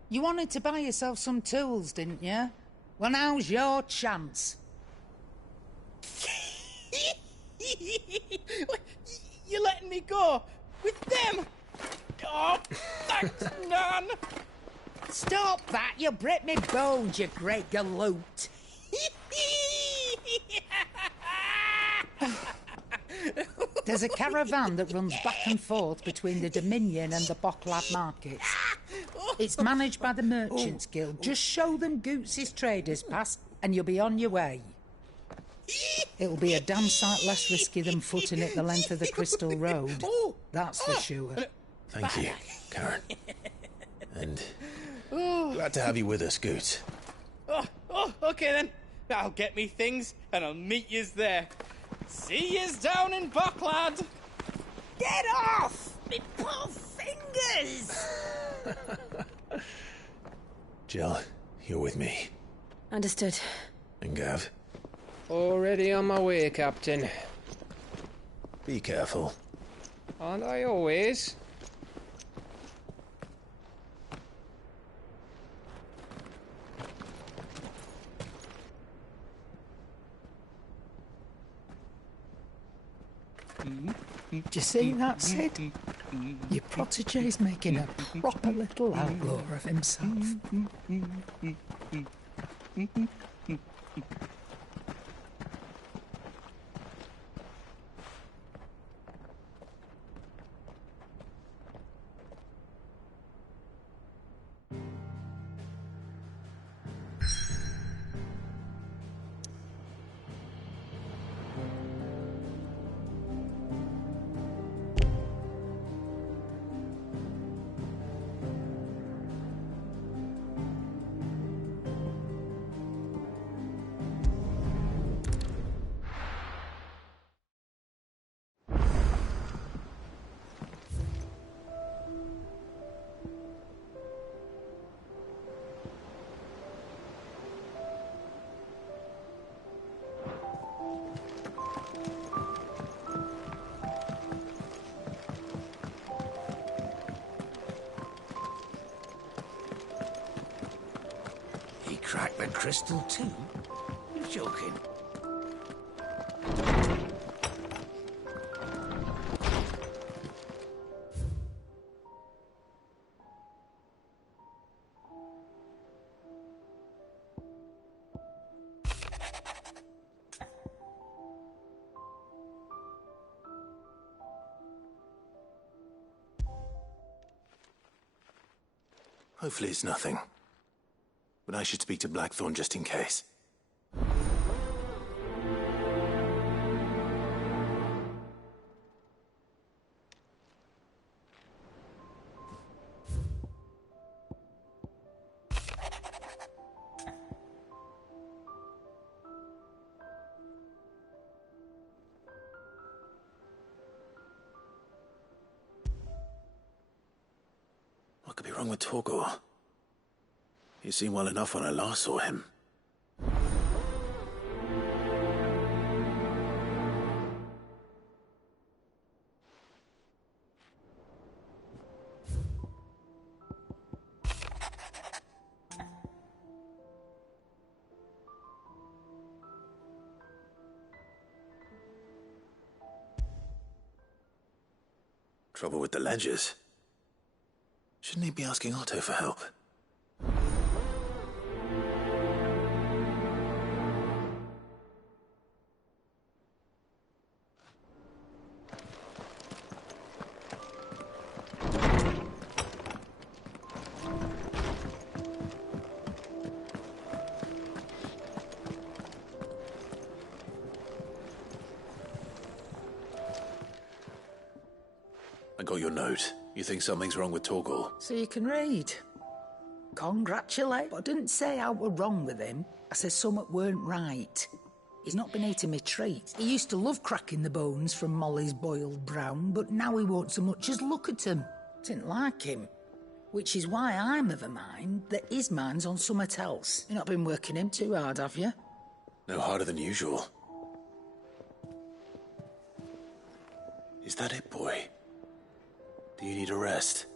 You wanted to buy yourself some tools, didn't you? Well, now's your chance. You're letting me go with them? Oh, thanks, Nan. Stop that! You'll break me bones, you great galoot. There's a caravan that runs back and forth between the Dominion and the Bocklad markets. It's managed by the Merchants Guild. Just show them Goots' traders pass and you'll be on your way. It'll be a damn sight less risky than footing it the length of the Crystal Road. That's for sure. Thank you, Karen. And glad to have you with us, Goots. Okay then. I'll get me things and I'll meet yous there. See yous down in Bocklad. Get off! Me poor fingers! Jill, you're with me. Understood. And Gav? Already on my way, Captain. Be careful. Aren't I always? Do you see that, Sid? Your protege's making a proper little outlaw of himself. track the crystal too? You're joking. Hopefully it's nothing. But I should speak to Blackthorn just in case. What could be wrong with Torgor? He seemed well enough when I last saw him. Trouble with the ledgers. Shouldn't he be asking Otto for help? I got your note. You think something's wrong with Torgor? So you can read. Congratulate. But I didn't say I were wrong with him. I said something weren't right. He's not been eating me treats. He used to love cracking the bones from Molly's boiled brown, but now he won't so much as look at them. Didn't like him. Which is why I'm of a mind that his mind's on something else. You've not been working him too hard, have you? No harder than usual. Is that it, boy? Do you need a rest?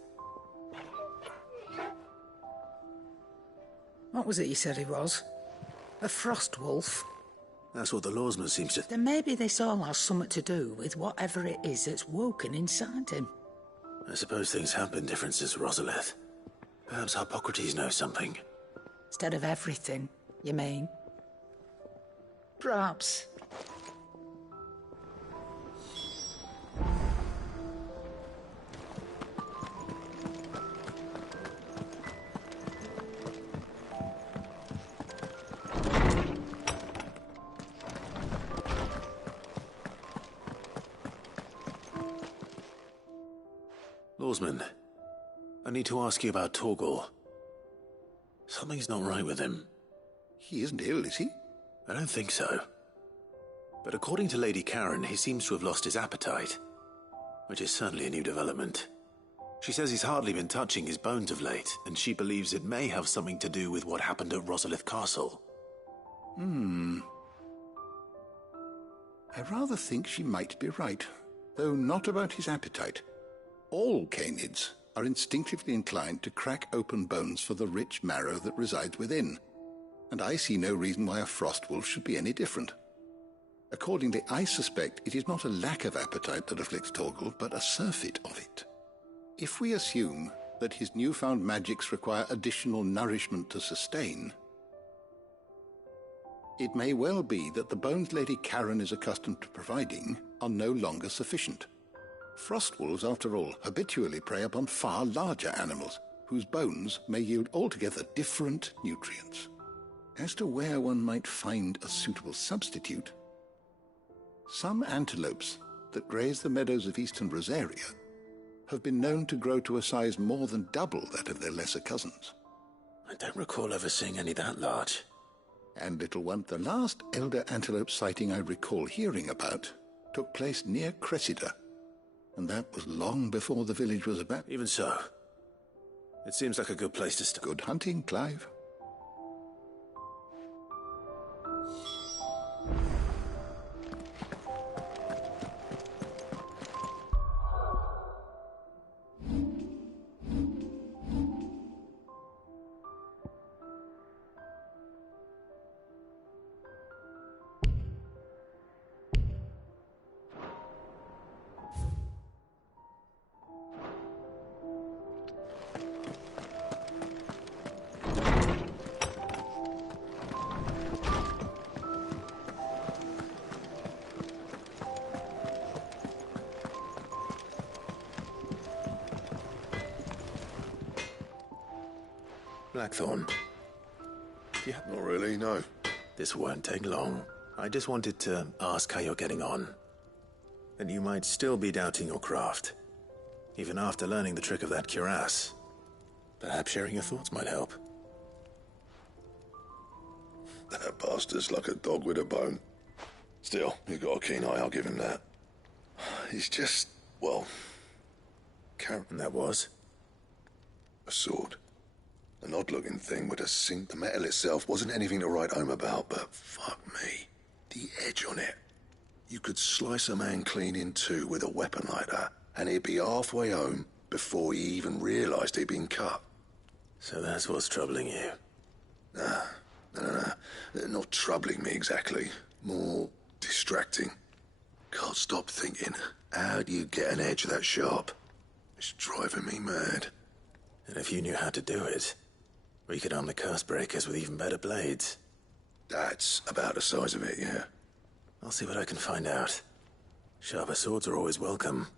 What was it you said he was? A frost wolf? That's what the lawsman seems to... Then maybe this all has something to do with whatever it is that's woken inside him. I suppose things have been different since Rosalith. Perhaps Hippocrates knows something. Instead of everything, you mean? Perhaps. Lawsman, I need to ask you about Torgor. Something's not right with him. He isn't ill, is he? I don't think so. But according to Lady Karen, he seems to have lost his appetite, which is certainly a new development. She says he's hardly been touching his bones of late, and she believes it may have something to do with what happened at Rosalith Castle. I rather think she might be right, though not about his appetite. All canids are instinctively inclined to crack open bones for the rich marrow that resides within, and I see no reason why a frost wolf should be any different. Accordingly, I suspect it is not a lack of appetite that afflicts Torgor, but a surfeit of it. If we assume that his newfound magics require additional nourishment to sustain, it may well be that the bones Lady Karen is accustomed to providing are no longer sufficient. Frost wolves, after all, habitually prey upon far larger animals, whose bones may yield altogether different nutrients. As to where one might find a suitable substitute, some antelopes that graze the meadows of eastern Rosaria have been known to grow to a size more than double that of their lesser cousins. I don't recall ever seeing any that large. And, little one, the last elder antelope sighting I recall hearing about took place near Cressida, and that was long before the village was about. Even so, it seems like a good place to start. Good hunting, Clive. Blackthorn. Yeah. Not really, no. This won't take long. I just wanted to ask how you're getting on. And you might still be doubting your craft. Even after learning the trick of that cuirass. Perhaps sharing your thoughts might help. That bastard's like a dog with a bone. Still, you've got a keen eye, I'll give him that. He's just, well... And that was? A sword. An odd-looking thing with a sink. The metal itself wasn't anything to write home about, but fuck me. The edge on it. You could slice a man clean in two with a weapon like that, and he'd be halfway home before he even realised he'd been cut. So that's what's troubling you? Nah. Not troubling me exactly. More distracting. Can't stop thinking, how do you get an edge that sharp? It's driving me mad. And if you knew how to do it, we could arm the curse breakers with even better blades. That's about the size of it, yeah. I'll see what I can find out. Sharper swords are always welcome.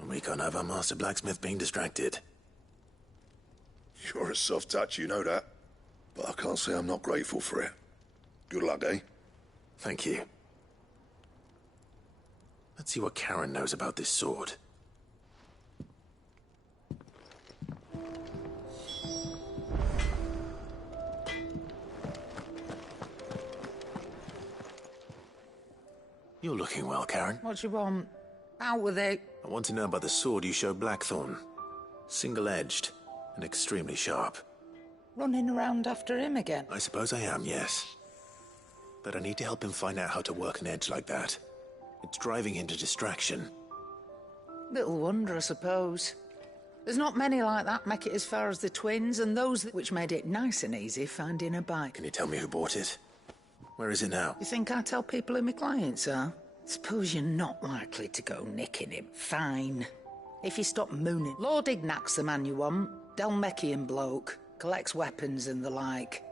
And we can't have our master blacksmith being distracted. You're a soft touch, you know that. But I can't say I'm not grateful for it. Good luck, eh? Thank you. Let's see what Karen knows about this sword. You're looking well, Karen. What do you want? Out with it. I want to know about the sword you showed Blackthorn. Single-edged and extremely sharp. Running around after him again? I suppose I am, yes. But I need to help him find out how to work an edge like that. It's driving him to distraction. Little wonder, I suppose. There's not many like that make it as far as the twins, and those which made it nice and easy finding a bike. Can you tell me who bought it? Where is it now? You think I tell people who my clients are? Suppose you're not likely to go nicking him. Fine. If you stop mooning. Lord Ignac's the man you want. Dalmekian bloke. Collects weapons and the like.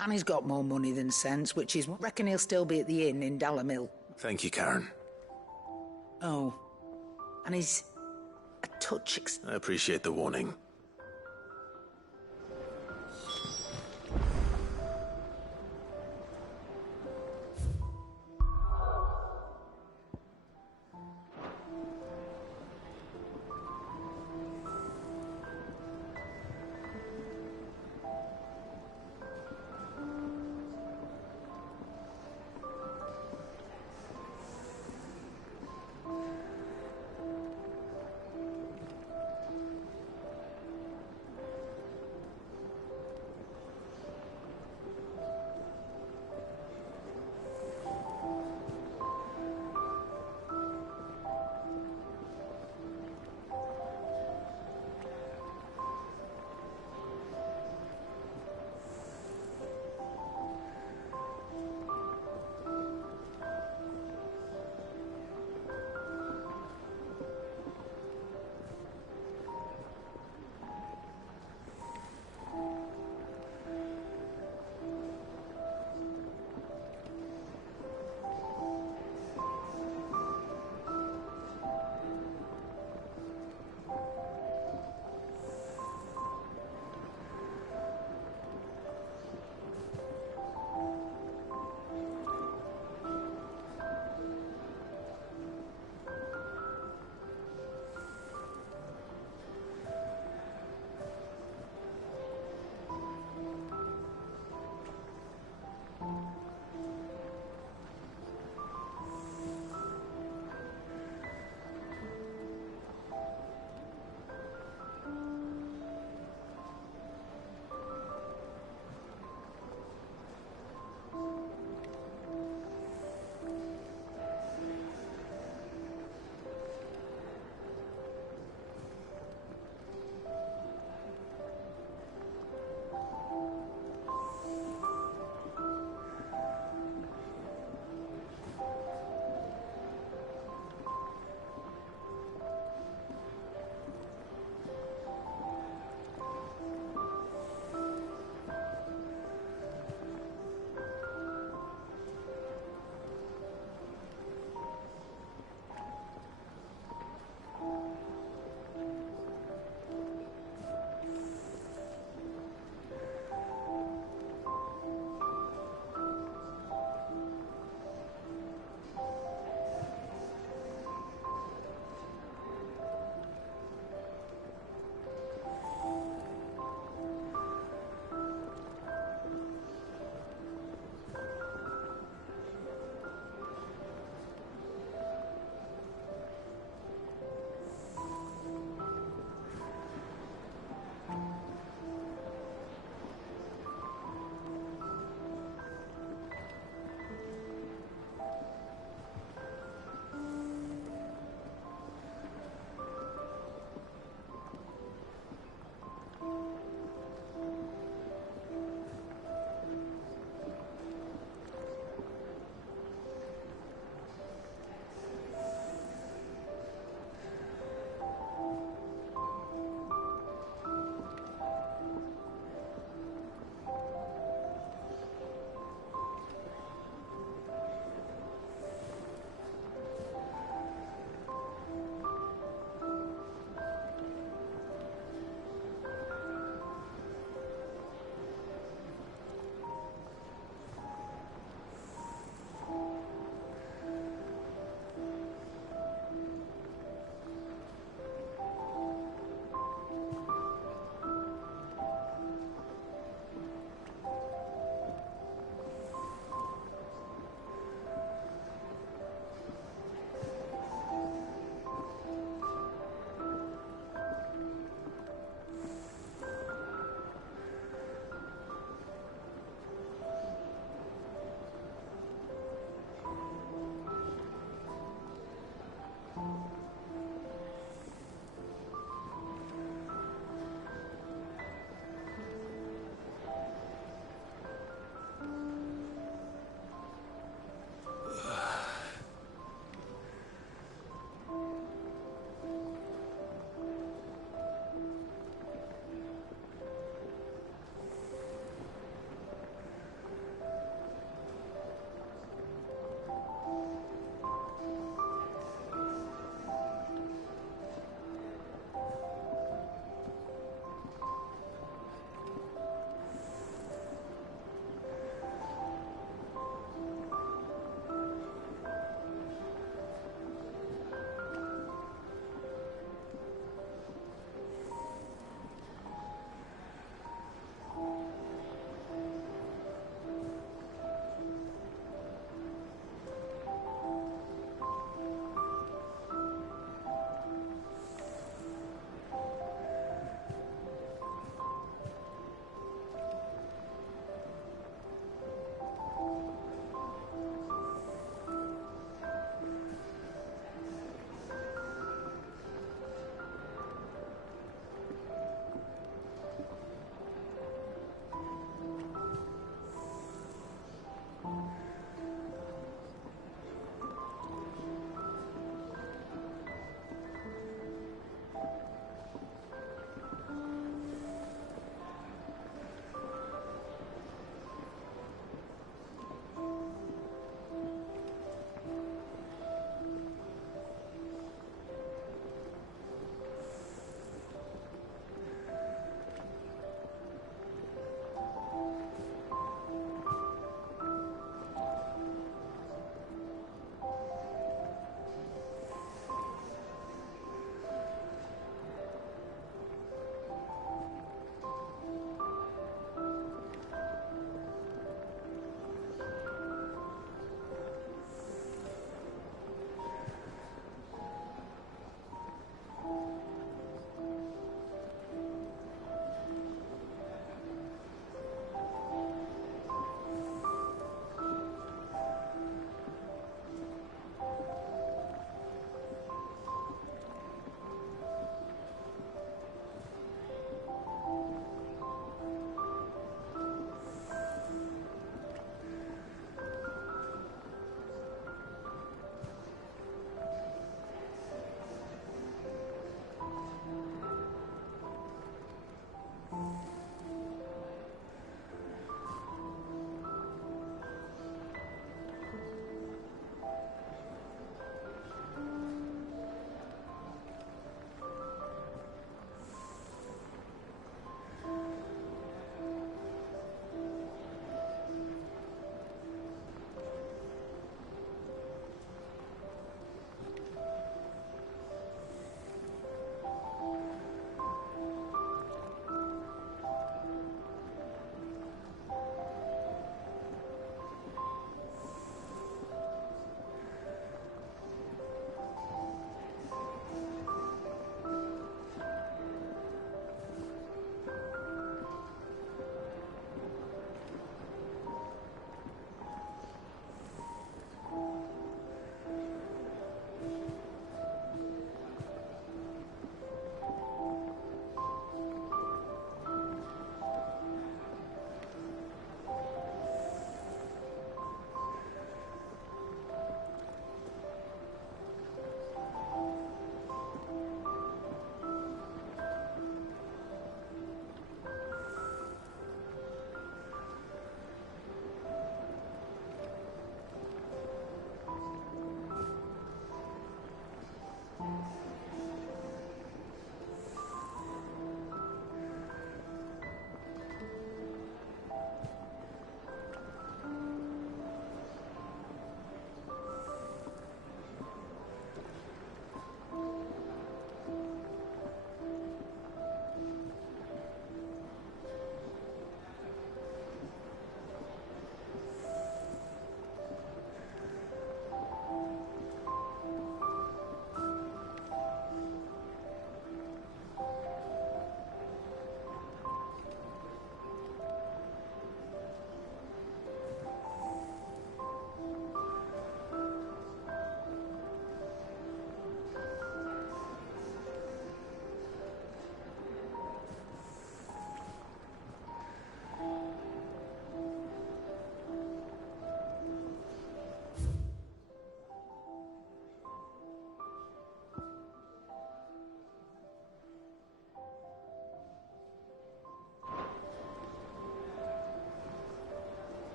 And he's got more money than sense, which is, reckon he'll still be at the inn in Dalamil. Thank you, Karen. Oh. And he's a touch I appreciate the warning.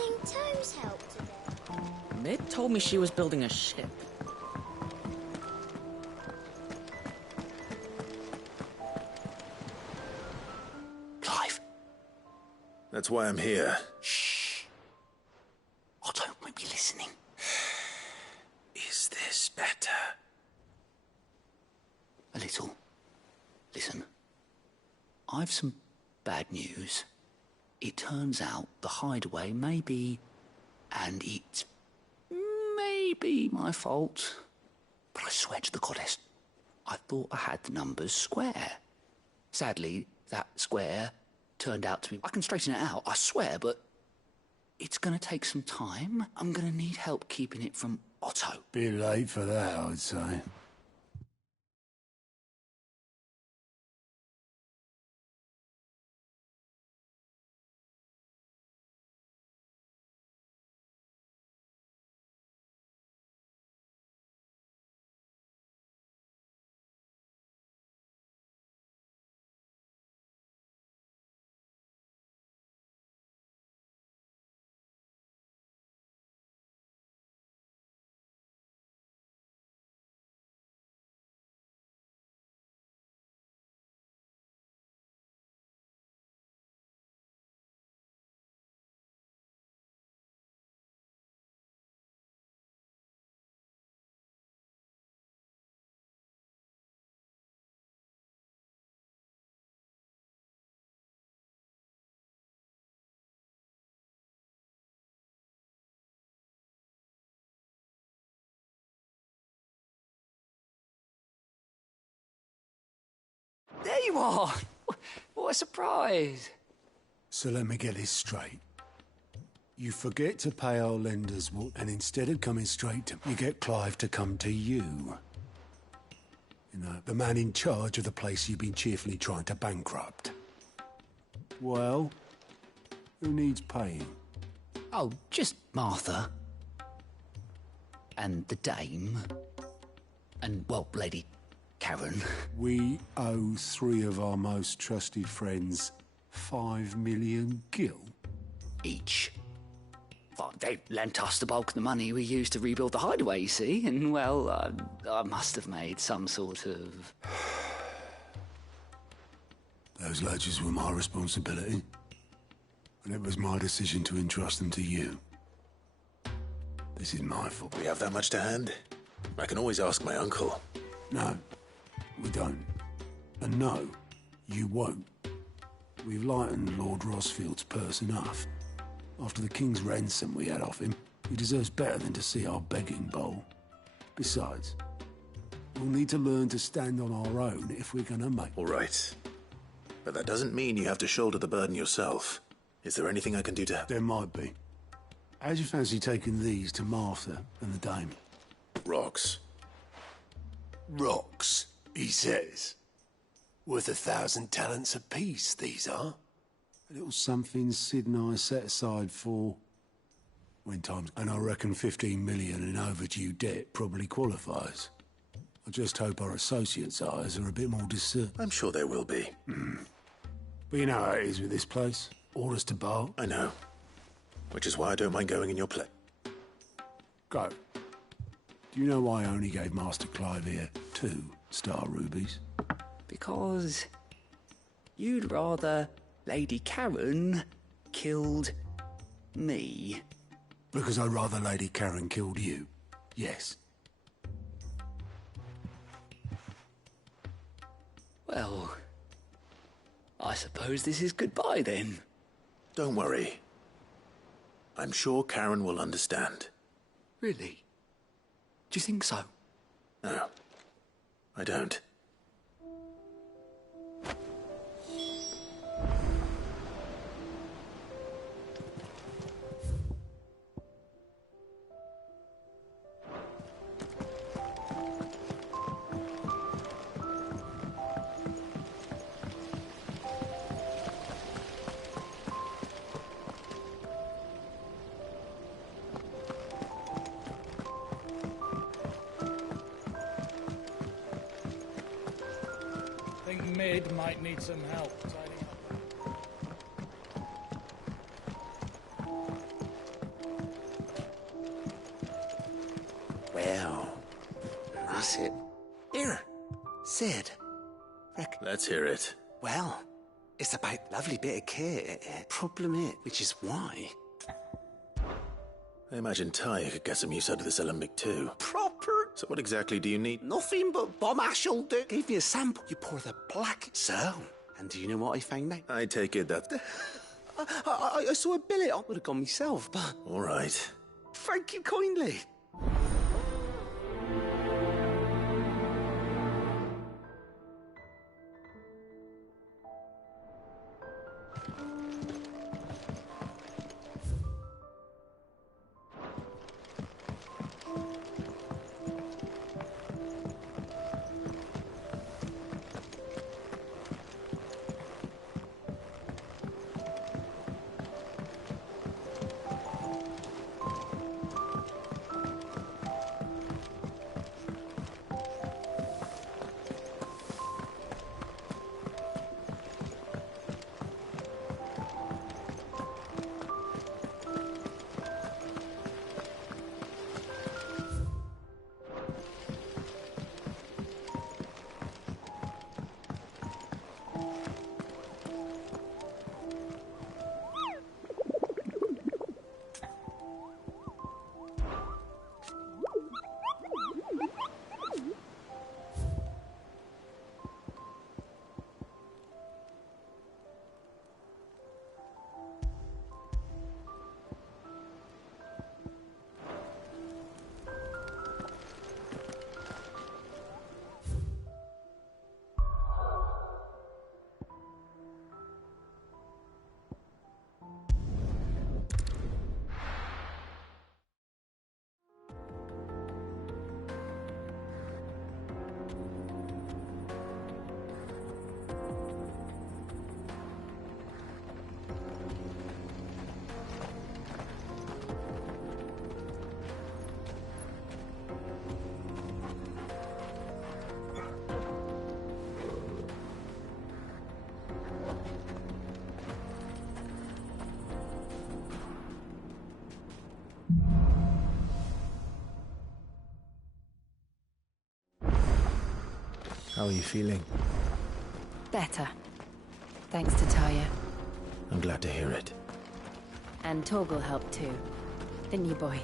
think Toes helped a bit? Mid told me she was building a ship. Clive. That's why I'm here. Shh. Otto might be listening. Is this better? A little. Listen. I've some bad news. It turns out the hideaway may be, and it may be my fault, but I swear to the goddess, I thought I had the numbers square. Sadly, that square turned out to be... I can straighten it out, I swear, but it's going to take some time. I'm going to need help keeping it from Otto. Bit late for that, I'd say. There you are! What a surprise! So let me get this straight. You forget to pay our lenders, and instead of coming straight to me, you get Clive to come to you. You know, the man in charge of the place you've been cheerfully trying to bankrupt. Well, who needs paying? Oh, just Martha. And the dame. And, well, Lady Karen. We owe 3 of our most trusted friends 5 million gil. Each. Well, they lent us the bulk of the money we used to rebuild the hideaway, you see, and, well, I must have made some sort of... Those ledgers were my responsibility, and it was my decision to entrust them to you. This is my fault. We have that much to hand? I can always ask my uncle. No, we don't. And no, you won't. We've lightened Lord Rosfield's purse enough. After the king's ransom we had off him, he deserves better than to see our begging bowl. Besides, we'll need to learn to stand on our own if we're gonna make... All right. But that doesn't mean you have to shoulder the burden yourself. Is there anything I can do to help? There might be. How'd you fancy taking these to Martha and the dame? Rocks. Rocks, he says. Worth 1,000 talents apiece, these are. A little something Sid and I set aside for... when times... And I reckon 15 million in overdue debt probably qualifies. I just hope our associates' eyes are a bit more discerned. I'm sure there will be. But you know how it is with this place. Orders to bar. I know. Which is why I don't mind going in your place. Go. Do you know why I only gave Master Clive here 2 star rubies? Because you'd rather Lady Karen killed me. Because I'd rather Lady Karen killed you. Yes. Well, I suppose this is goodbye then. Don't worry. I'm sure Karen will understand. Really? Do you think so? No, I don't. I think Mid might need some help tidying That's it. Here, Sid. Let's hear it. Well, it's about lovely bit of kit. Problem is, which is why. I imagine Tyre could get some use out of this alembic too. Proper. So what exactly do you need? Nothing but bomb ash'll do. Give you a sample. You pour the black. So, and do you know what I found out? I take it that... I saw a billet. I would have gone myself, but... All right. Thank you kindly. How are you feeling? Better. Thanks to Tyre. I'm glad to hear it. And Torgal helped too. Didn't you, boy?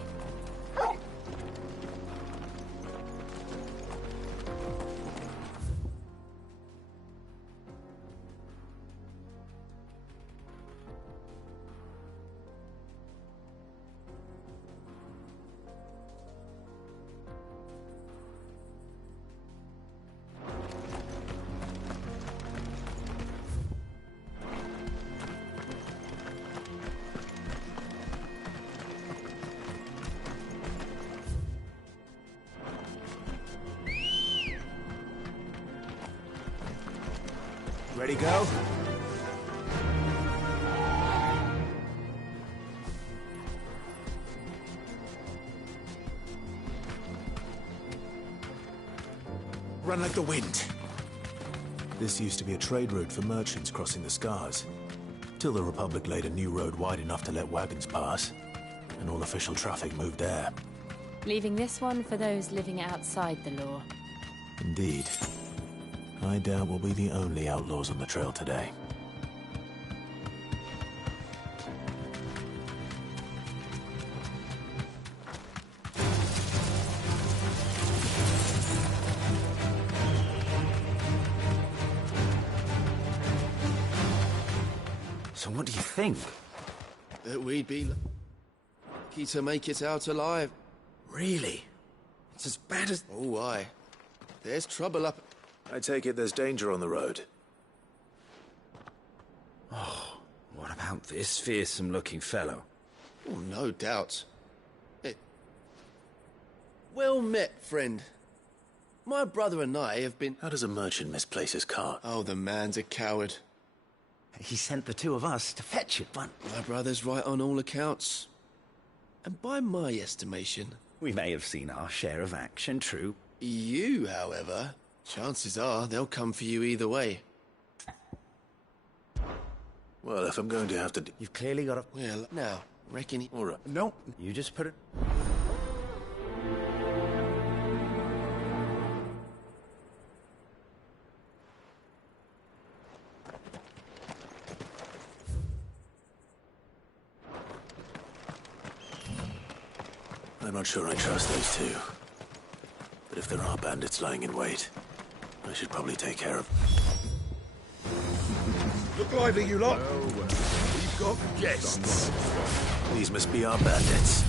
Ready, go? Run like the wind. This used to be a trade route for merchants crossing the Scars, till the Republic laid a new road wide enough to let wagons pass, and all official traffic moved there. Leaving this one for those living outside the law. Indeed. I doubt we'll be the only outlaws on the trail today. So what do you think? That we'd be lucky to make it out alive. Really? It's as bad as... Oh, aye. There's trouble up... I take it there's danger on the road. Oh, what about this fearsome-looking fellow? Oh, no doubt. Well met, friend. My brother and I have been... How does a merchant misplace his cart? Oh, the man's a coward. He sent the two of us to fetch it, but... My brother's right on all accounts. And by my estimation... We may have seen our share of action, true. You, however, chances are they'll come for you either way. Well, if I'm going to have to... You've clearly got a... Well, now, reckon he... All right. No, you just put it... not sure I trust those two. But if there are bandits lying in wait, I should probably take care of... Look lively, you lot. We've got guests. These must be our bandits.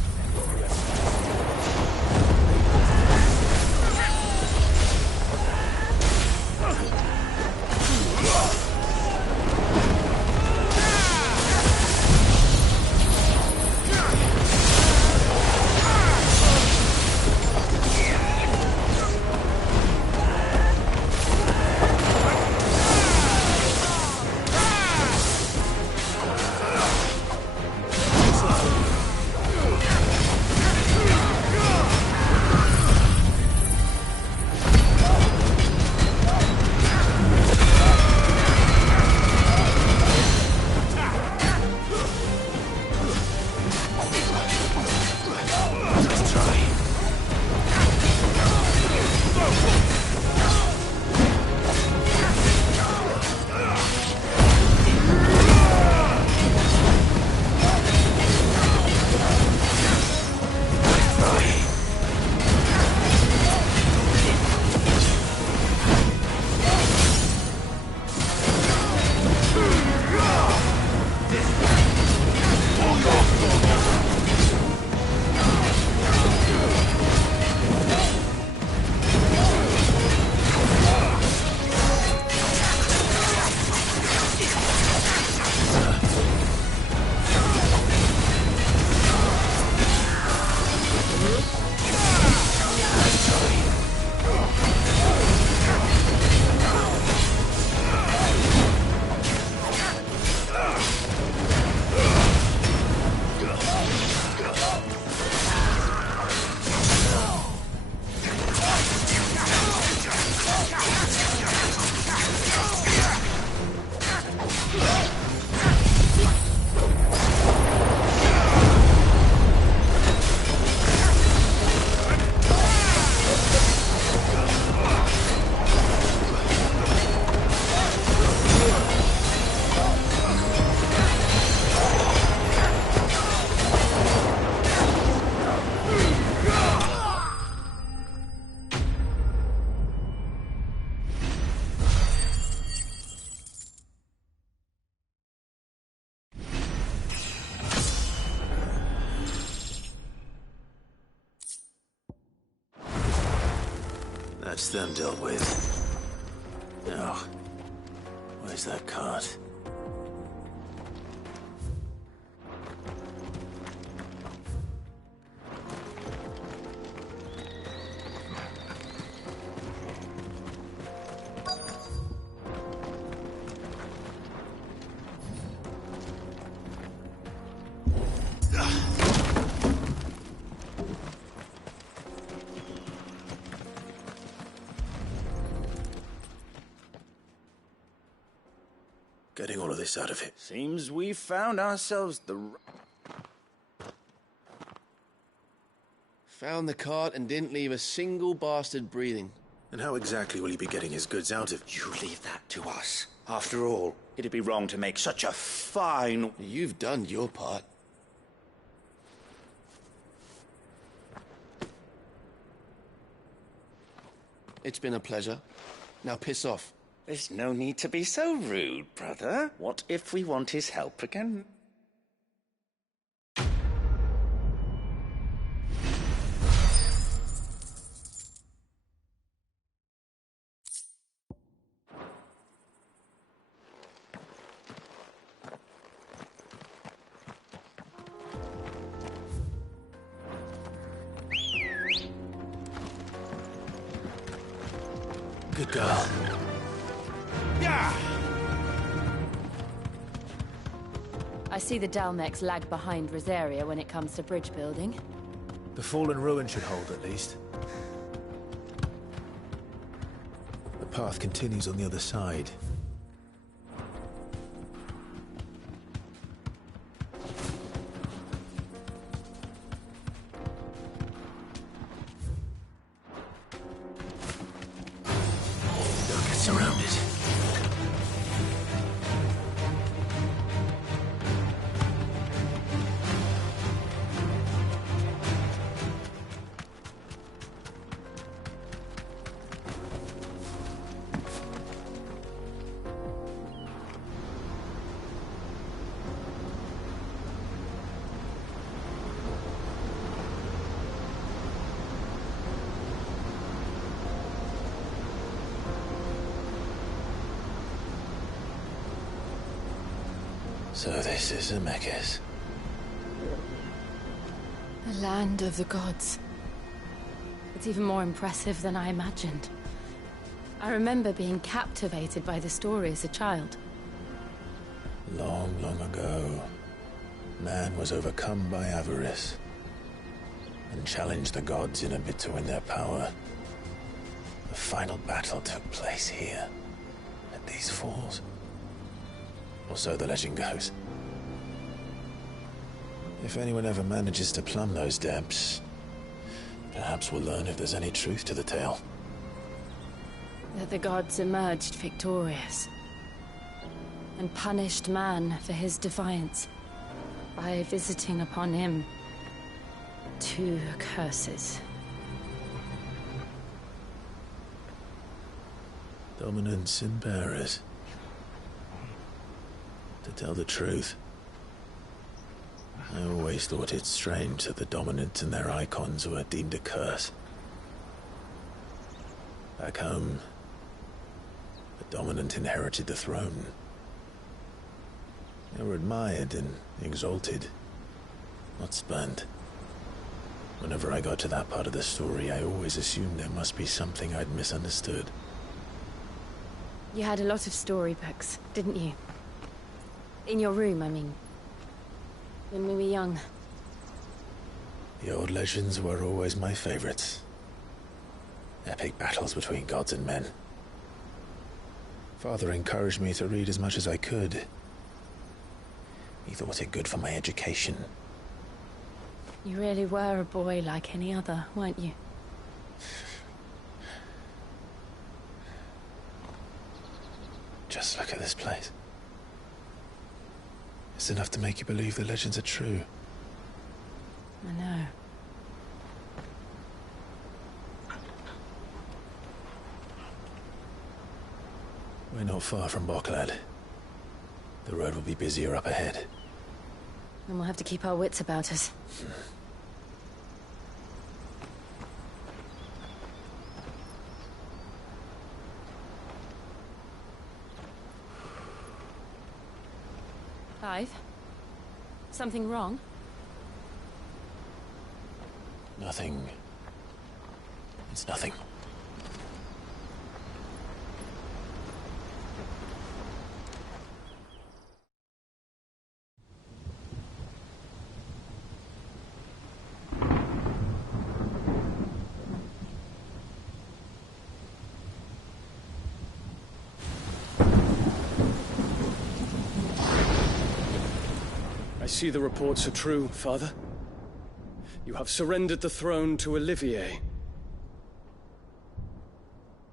That's them dealt with. Now, where's that cart? Getting all of this out of it. Seems we found ourselves the... Found the cart and didn't leave a single bastard breathing. And how exactly will he be getting his goods out of... You leave that to us. After all, it'd be wrong to make such a fine... You've done your part. It's been a pleasure. Now piss off. There's no need to be so rude, brother. What if we want his help again? Good girl. I see the Dalmex lag behind Rosaria when it comes to bridge building. The fallen ruin should hold, at least. The path continues on the other side. Don't get surrounded. So this is Zemeckis. The land of the gods. It's even more impressive than I imagined. I remember being captivated by the story as a child. Long, long ago, man was overcome by avarice and challenged the gods in a bid to win their power. The final battle took place here, at these falls. Or so the legend goes. If anyone ever manages to plumb those depths, perhaps we'll learn if there's any truth to the tale. That the gods emerged victorious and punished man for his defiance by visiting upon him 2 curses. Dominance and bearers. To tell the truth, I always thought it strange that the dominant and their icons were deemed a curse. Back home, the dominant inherited the throne. They were admired and exalted, not spurned. Whenever I got to that part of the story, I always assumed there must be something I'd misunderstood. You had a lot of storybooks, didn't you? In your room, I mean. When we were young. The old legends were always my favorites. Epic battles between gods and men. Father encouraged me to read as much as I could. He thought it good for my education. You really were a boy like any other, weren't you? Just look at this place. It's enough to make you believe the legends are true. I know. We're not far from Boklad. The road will be busier up ahead. And we'll have to keep our wits about us. Clive? Something wrong? Nothing. It's nothing. I see the reports are true, Father. You have surrendered the throne to Olivier.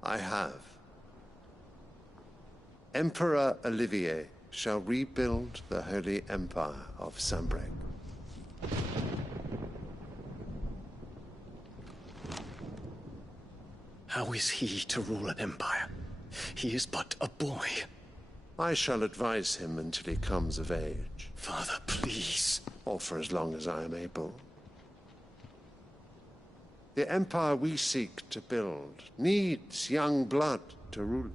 I have. Emperor Olivier shall rebuild the Holy Empire of Sanbreque. How is he to rule an empire? He is but a boy. I shall advise him until he comes of age. Father, please. Or for as long as I am able. The empire we seek to build needs young blood to rule it,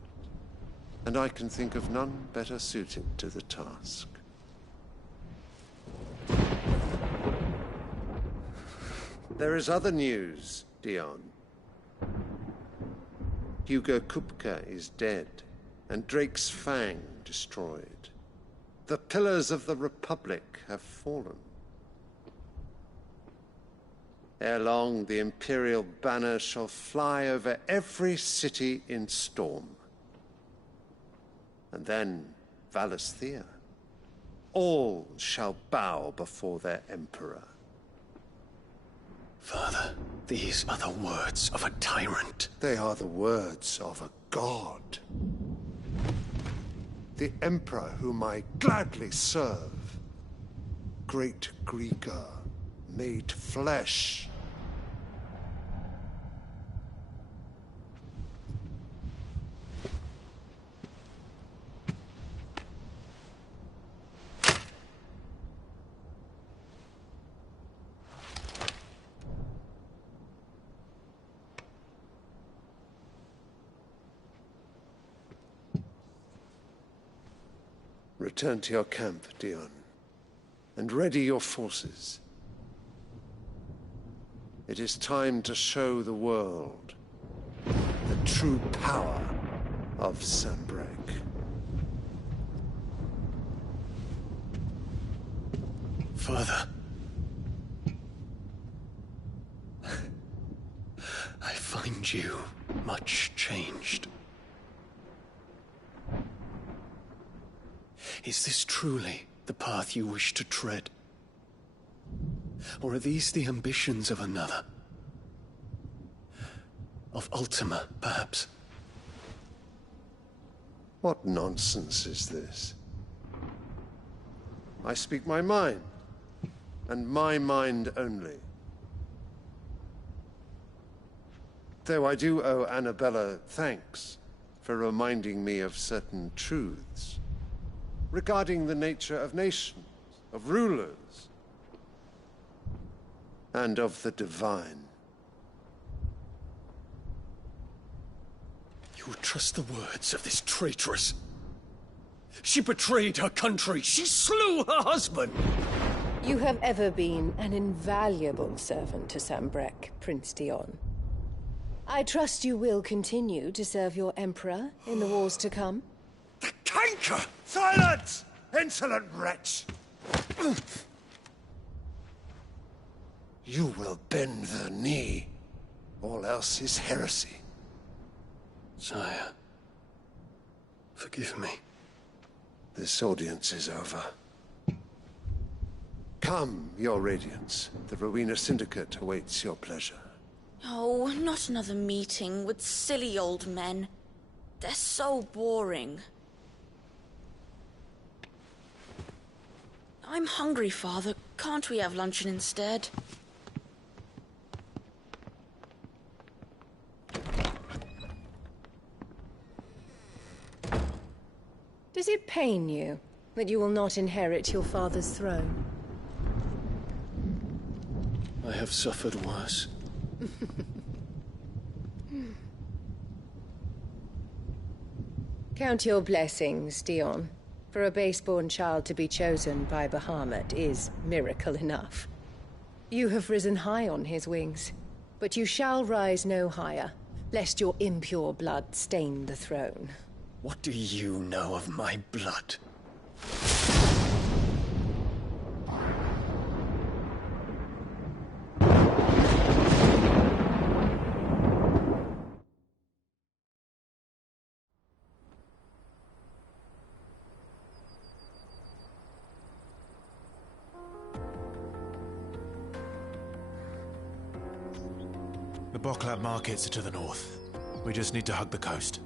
and I can think of none better suited to the task. There is other news, Dion. Hugo Kupka is dead, and Drake's Fang destroyed. The pillars of the Republic have fallen. Ere long, the Imperial banner shall fly over every city in Storm. And then Valisthea. All shall bow before their Emperor. Father, these are the words of a tyrant. They are the words of a god. The Emperor whom I gladly serve. Great Greeker, made flesh. return to your camp, Dion, and ready your forces. It is time to show the world the true power of Sanbreque. Father, I find you much changed. Is this truly the path you wish to tread? Or are these the ambitions of another? Of Ultima, perhaps? What nonsense is this? I speak my mind, and my mind only. Though I do owe Annabella thanks for reminding me of certain truths regarding the nature of nations, of rulers, and of the divine. You would trust the words of this traitress? She betrayed her country. She slew her husband. You have ever been an invaluable servant to Sanbreque, Prince Dion. I trust you will continue to serve your Emperor in the wars to come. The canker! Silence! Insolent wretch! You will bend the knee. All else is heresy. Sire, forgive me. This audience is over. Come, your Radiance. The Rowena Syndicate awaits your pleasure. Oh, not another meeting with silly old men. They're so boring. I'm hungry, Father. Can't we have luncheon instead? Does it pain you that you will not inherit your father's throne? I have suffered worse. Count your blessings, Dion. For a base-born child to be chosen by Bahamut is miracle enough. You have risen high on his wings, but you shall rise no higher, lest your impure blood stain the throne. What do you know of my blood? The Boklat markets are to the north. We just need to hug the coast.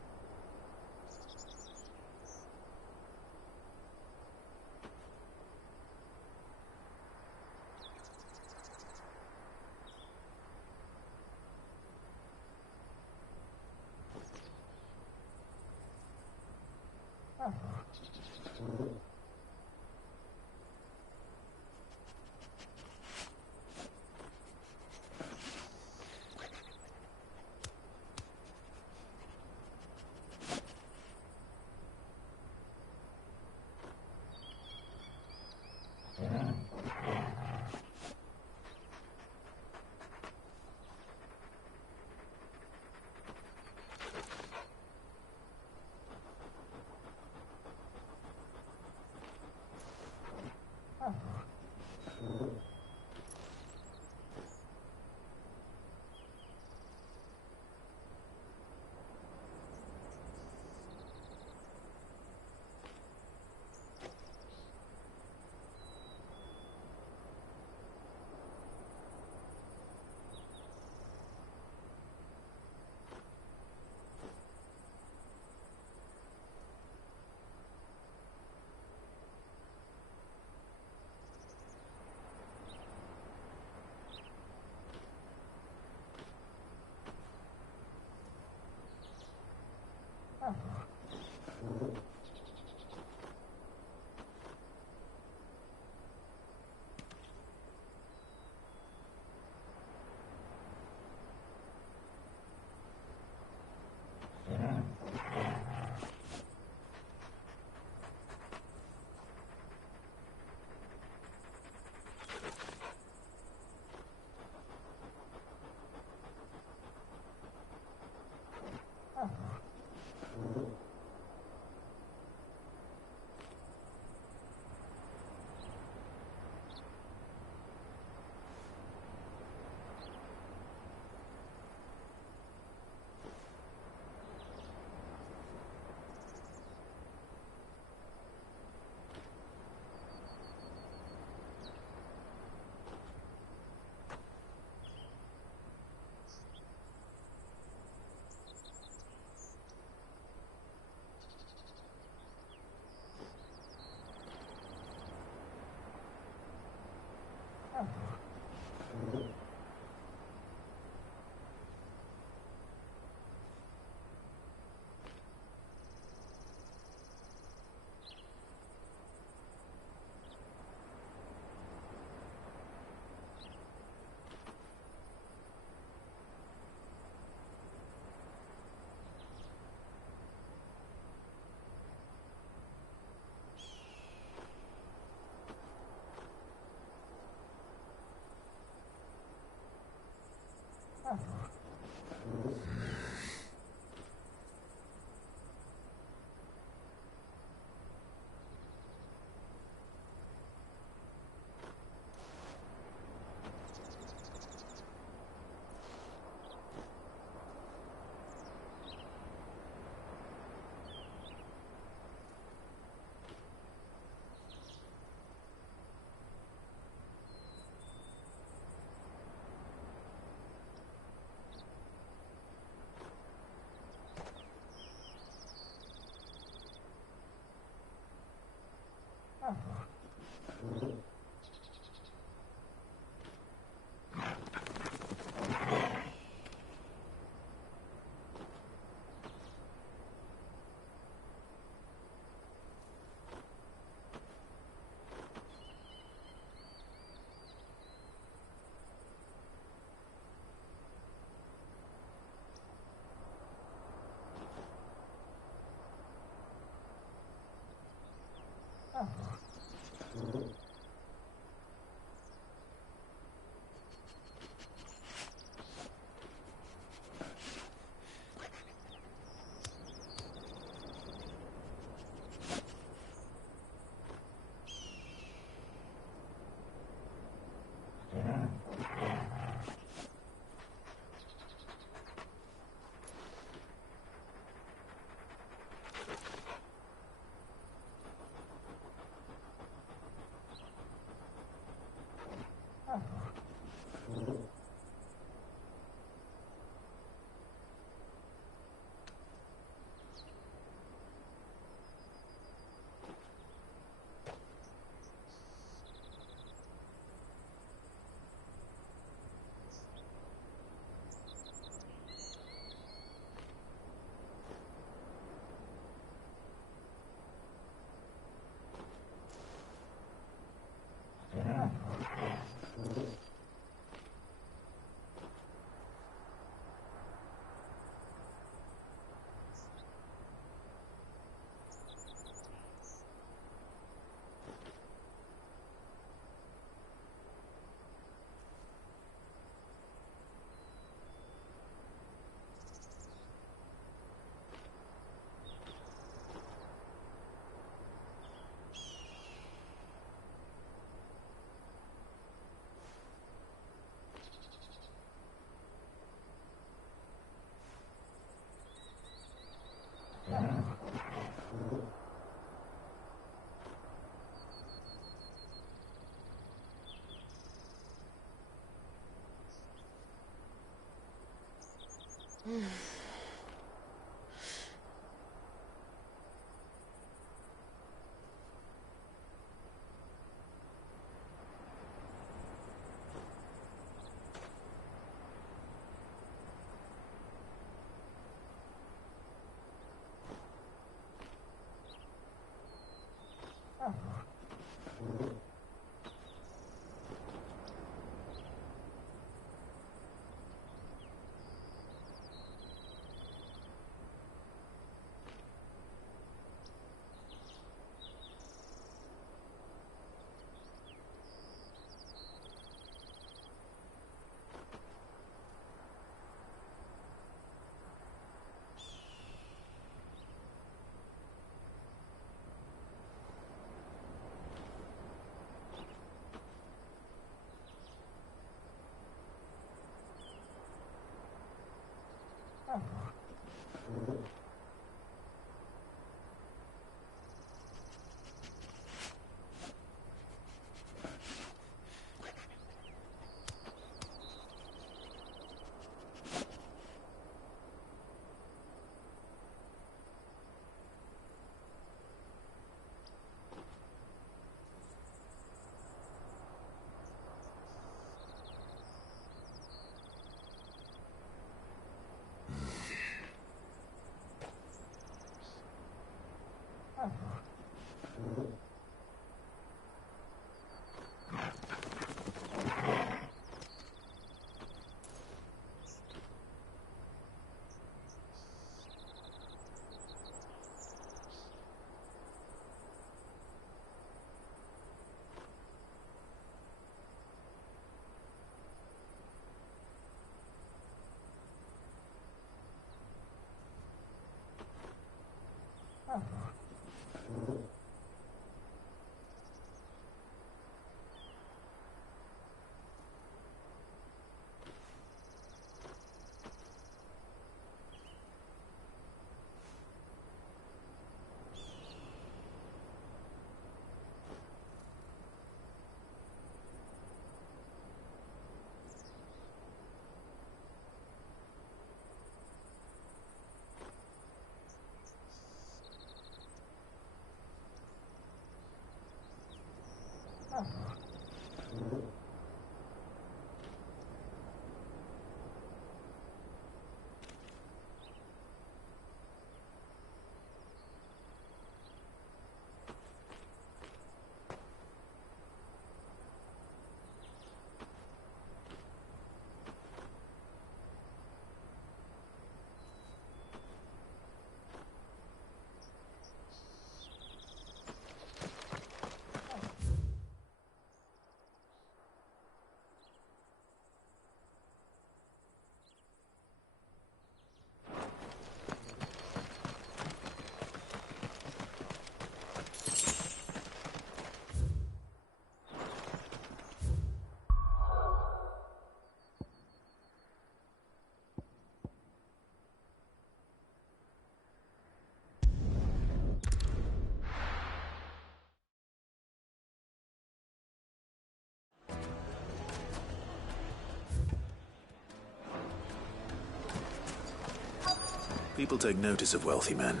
People take notice of wealthy men.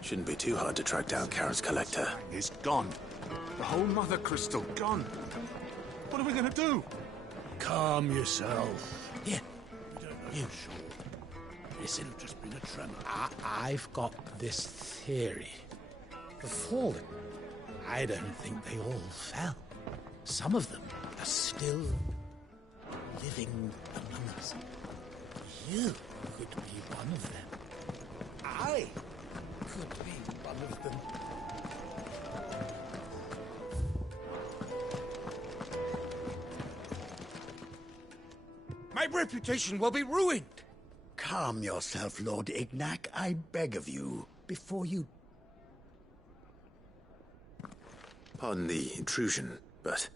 Shouldn't be too hard to track down Kara's collector. It's gone. The whole mother crystal gone. What are we gonna do? Calm yourself. Here, you. Listen, Just been a tremor. I've got this theory. The fallen, I don't think they all fell. Some of them are still living among us. You could be one of them. I could be one of them. My reputation will be ruined. Calm yourself, Lord Ignac, I beg of you, before you... Pardon the intrusion, but...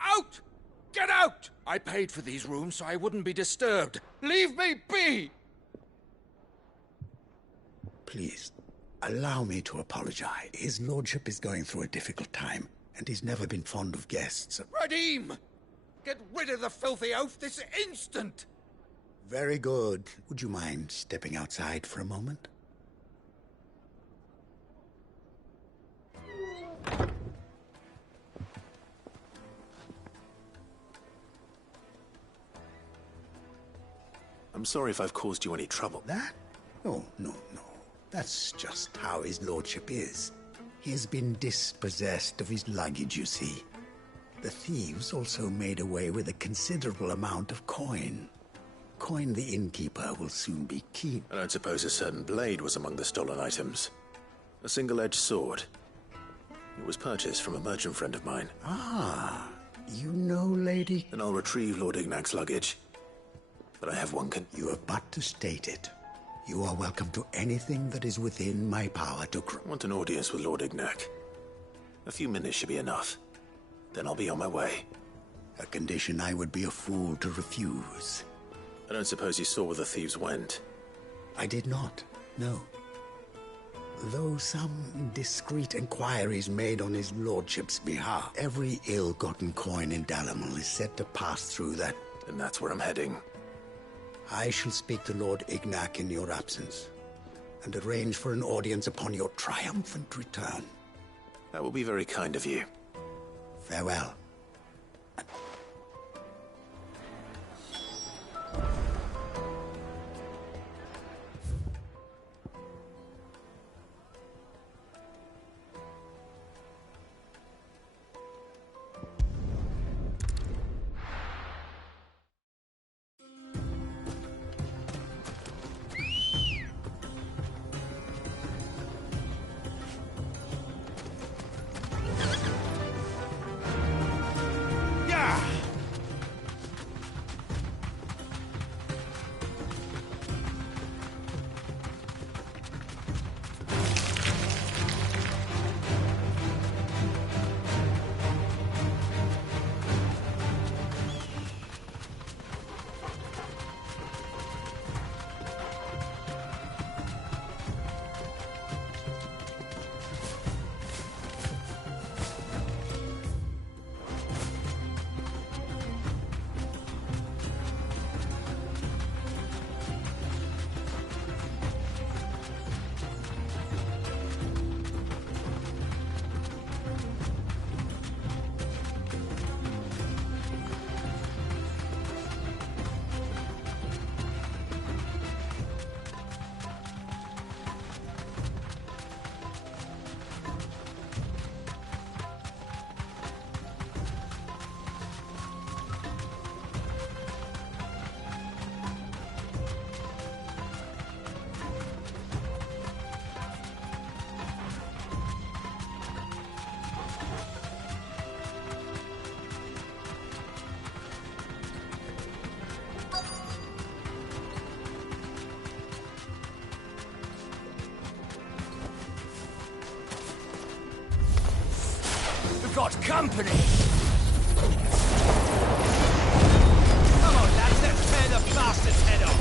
Out! Get out! I paid for these rooms so I wouldn't be disturbed. Leave me be! Please, allow me to apologize. His lordship is going through a difficult time, and he's never been fond of guests. Radim! Get rid of the filthy oaf this instant! Very good. Would you mind stepping outside for a moment? I'm sorry if I've caused you any trouble. That? Oh, no. That's just how his lordship is. He has been dispossessed of his luggage, you see. The thieves also made away with a considerable amount of coin. Coin the innkeeper will soon be keen. I don't suppose a certain blade was among the stolen items. A single-edged sword. It was purchased from a merchant friend of mine. Ah, you know, lady? Then I'll retrieve Lord Ignac's luggage. But I have one You have but to state it. You are welcome to anything that is within my power to I want an audience with Lord Ignac. A few minutes should be enough. Then I'll be on my way. A condition I would be a fool to refuse. I don't suppose you saw where the thieves went? I did not, no. Though some discreet inquiries made on his lordship's behalf, every ill-gotten coin in Dalamal is said to pass through that... And that's where I'm heading. I shall speak to Lord Ignac in your absence, and arrange for an audience upon your triumphant return. That will be very kind of you. Farewell. Got company! Come on, lads, let's tear the bastard's head off!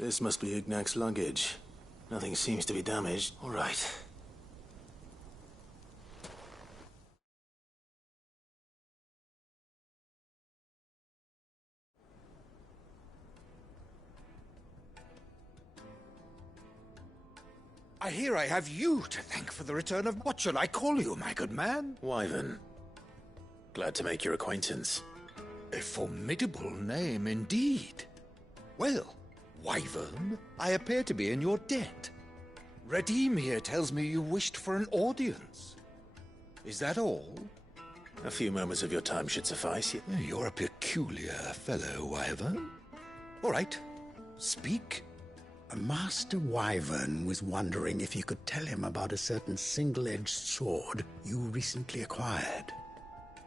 This must be Ignac's luggage. Nothing seems to be damaged. All right. I hear I have you to thank for the return of... What shall I call you, my good man? Wyvern. Glad to make your acquaintance. A formidable name indeed. Well, Wyvern, I appear to be in your debt. Redeem here tells me you wished for an audience. Is that all? A few moments of your time should suffice. You're a peculiar fellow, Wyvern. All right, speak. Master Wyvern was wondering if you could tell him about a certain single-edged sword you recently acquired.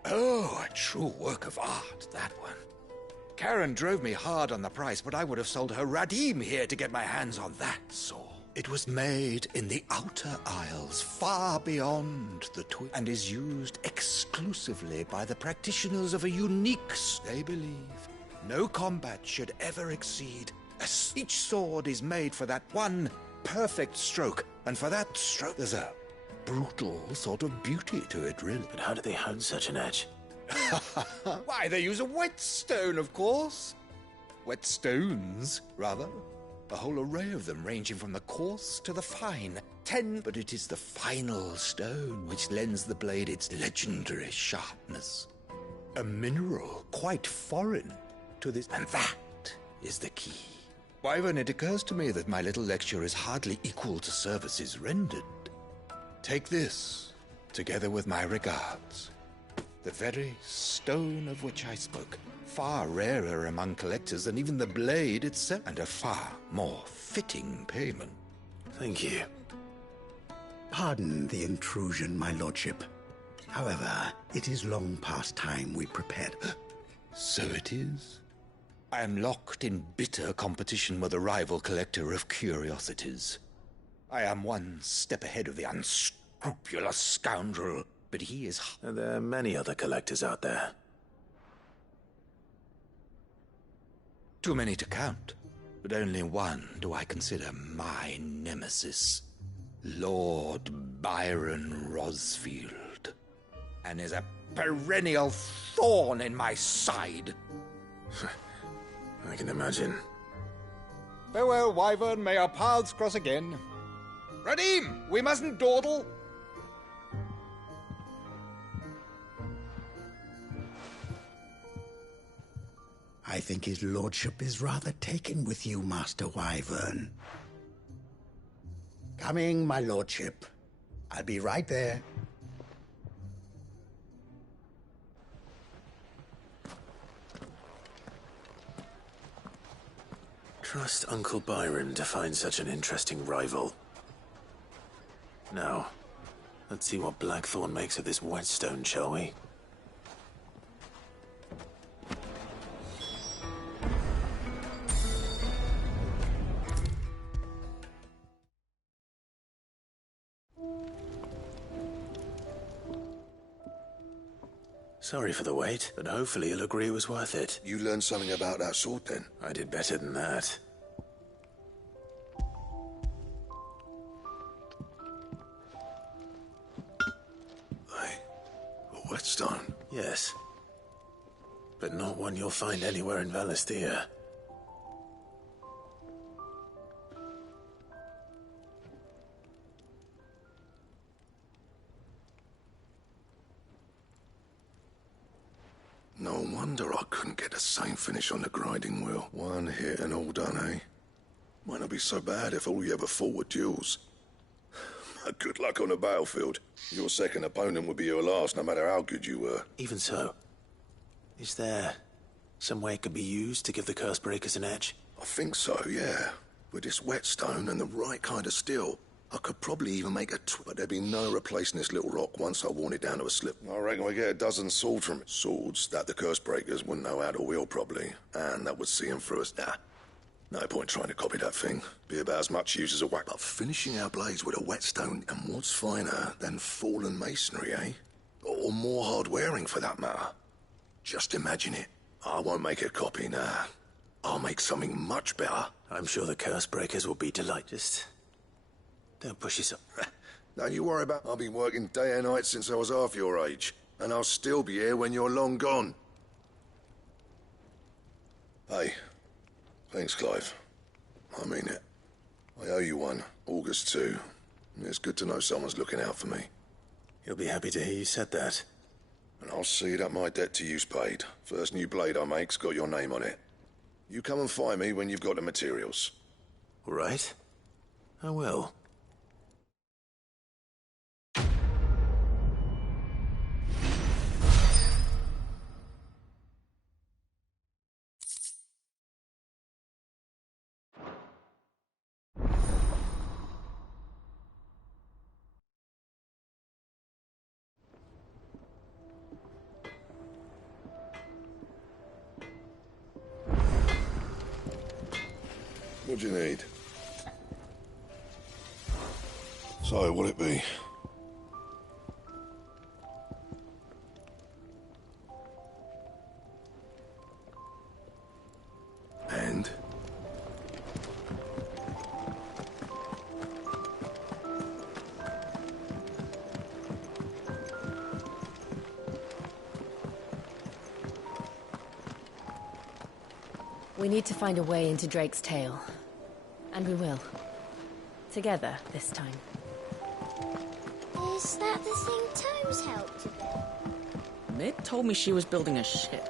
Oh, a true work of art, that one. Karen drove me hard on the price, but I would have sold her Radim here to get my hands on that sword. It was made in the Outer Isles, far beyond the Twin, and is used exclusively by the practitioners of a unique... They believe no combat should ever exceed... Each sword is made for that one perfect stroke, and for that stroke there's a brutal sort of beauty to it, really. But how do they hone such an edge? Why, they use a whetstone, of course. Whetstones, rather. A whole array of them, ranging from the coarse to the fine. 10, but it is the final stone which lends the blade its legendary sharpness. A mineral quite foreign to this, and that is the key. Wyvern, it occurs to me that my little lecture is hardly equal to services rendered. Take this, together with my regards. The very stone of which I spoke, far rarer among collectors than even the blade itself, and a far more fitting payment. Thank you. Pardon the intrusion, my lordship. However, it is long past time we prepared. So it is. I am locked in bitter competition with a rival collector of curiosities. I am one step ahead of the unscrupulous scoundrel, but he is... There are many other collectors out there. Too many to count, but only one do I consider my nemesis. Lord Byron Rosfield. And is a perennial thorn in my side. I can imagine. Farewell, Wyvern. May our paths cross again. Radim, we mustn't dawdle. I think his lordship is rather taken with you, Master Wyvern. Coming, my lordship. I'll be right there. Trust Uncle Byron to find such an interesting rival. Now, let's see what Blackthorn makes of this whetstone, shall we? Sorry for the wait, but hopefully you'll agree it was worth it. You learned something about that sword, then? I did better than that. Hey, a whetstone? Yes. But not one you'll find anywhere in Valisthea. No wonder I couldn't get the same finish on the grinding wheel. One hit and all done, eh? Might not be so bad if all you ever fought were duels. Good luck on the battlefield. Your second opponent would be your last, no matter how good you were. Even so, is there some way it could be used to give the curse breakers an edge? I think so, yeah. With this whetstone and the right kind of steel, I could probably even make but there'd be no replacing this little rock once I worn it down to a slip. I reckon we get a dozen swords from it. Swords that the curse breakers wouldn't know how to wield properly, and that would see them through us. Nah, no point trying to copy that thing. Be about as much use as a whack. But finishing our blades with a whetstone, and what's finer than fallen masonry, eh? Or more hard wearing, for that matter. Just imagine it. I won't make a copy, nah. I'll make something much better. I'm sure the curse breakers will be delighted. Just don't push yourself. Don't you worry about. I've been working day and night since I was half your age, and I'll still be here when you're long gone. Hey, thanks, Clive. I mean it. I owe you one. August too. It's good to know someone's looking out for me. You'll be happy to hear you said that. And I'll see that my debt to you's paid. First new blade I make's got your name on it. You come and find me when you've got the materials. All right. I will. What do you need? So, what'll it be? And? We need to find a way into Drake's tail. And we will. Together, this time. Is that the thing Tomes helped to build? Mid told me she was building a ship.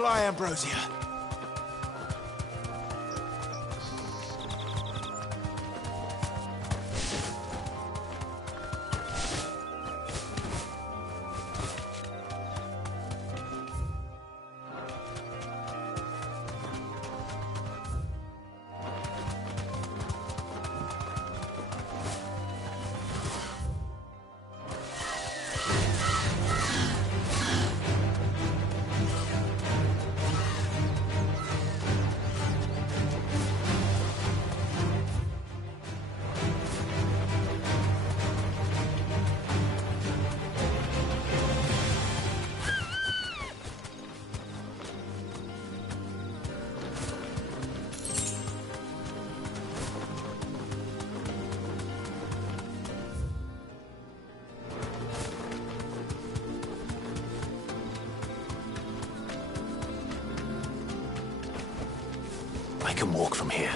Fly, Ambrosia. I can walk from here.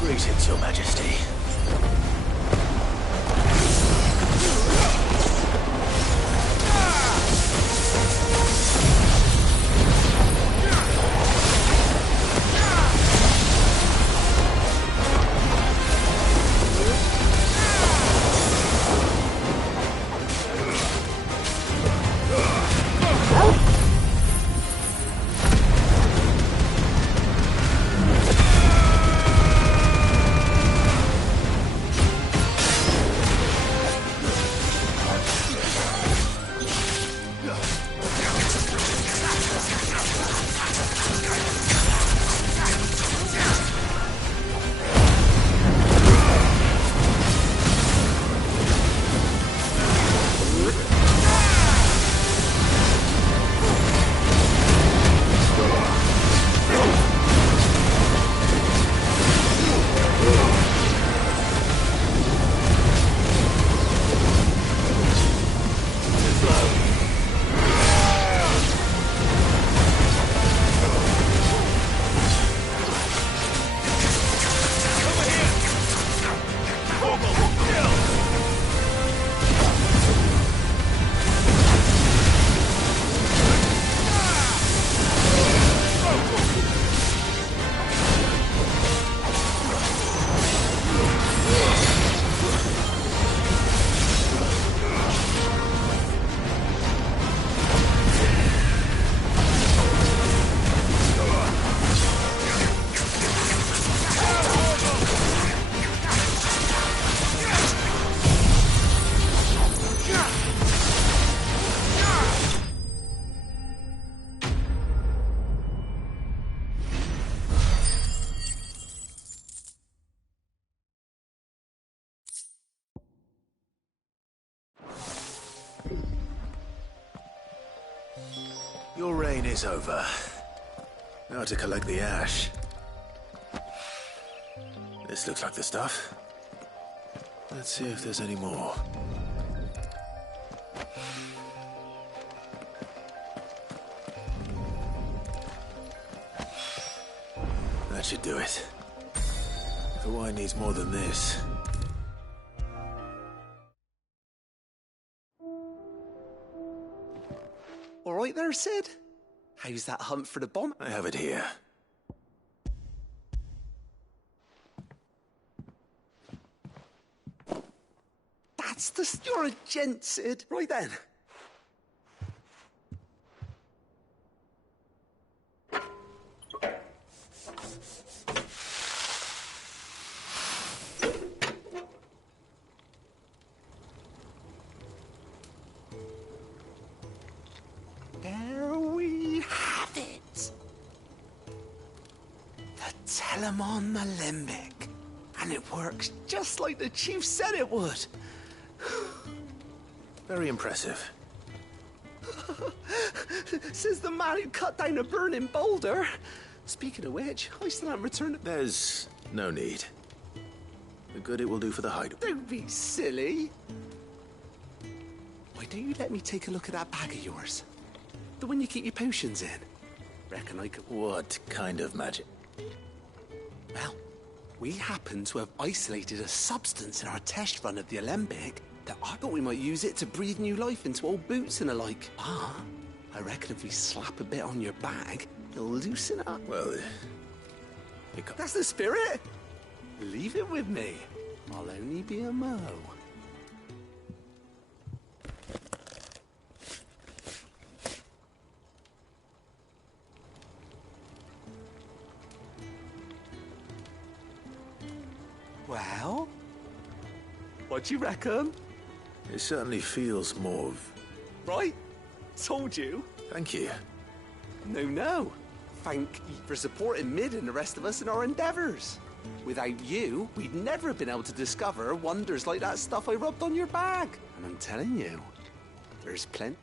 Greetings, Your Majesty. Your reign is over. Now to collect the ash. This looks like the stuff. Let's see if there's any more. That should do it. The wine needs more than this. All right there, Sid? How's that hunt for the bomb? I have it here. That's the... You're a gent, Sid. Right then. There we have it. The Telemon Malembic. And it works just like the chief said it would. Very impressive. Says the man who cut down a burning boulder. Speaking of which, I still haven't returned it. There's no need. The good it will do for the hideaway. Don't be silly. Why don't you let me take a look at that bag of yours? The one you keep your potions in. Reckon I could... What kind of magic? Well, we happen to have isolated a substance in our test run of the Alembic that I thought we might use it to breathe new life into old boots and the like. Ah, I reckon if we slap a bit on your bag, it'll loosen up. Well, that's the spirit. Leave it with me. I'll only be a mo. Well, what do you reckon? It certainly feels more of... Right? Told you. Thank you. No. Thank you for supporting Mid and the rest of us in our endeavors. Without you, we'd never have been able to discover wonders like that stuff I rubbed on your bag. And I'm telling you, there's plenty.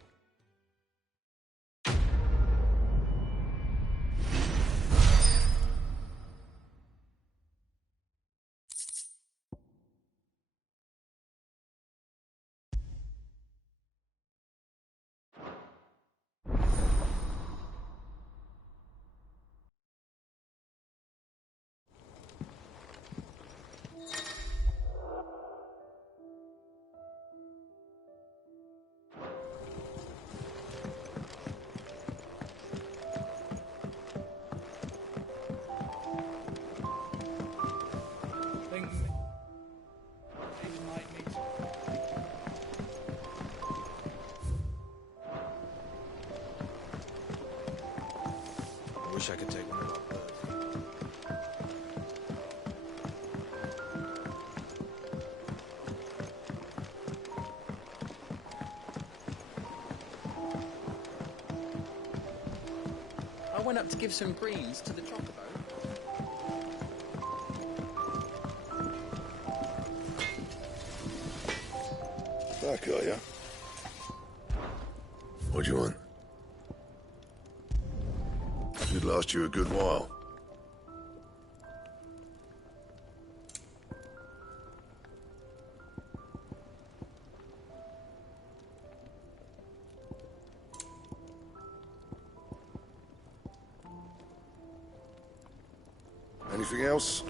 Wish I could take one of our birds. I went up to give some greens to the chocobo. Back, are ya? What do you want? Should last you a good while. Anything else?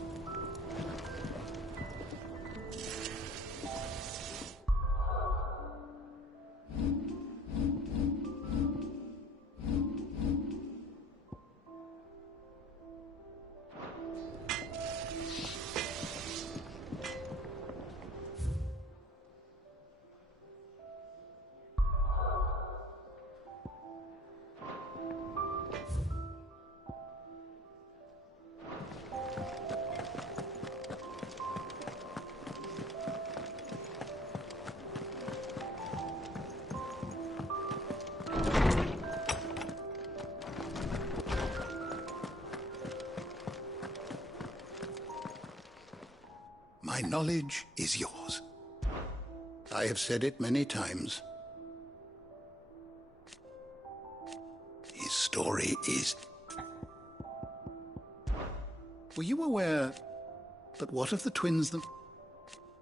My knowledge is yours. I have said it many times. His story is... Were you aware But what of the twins them?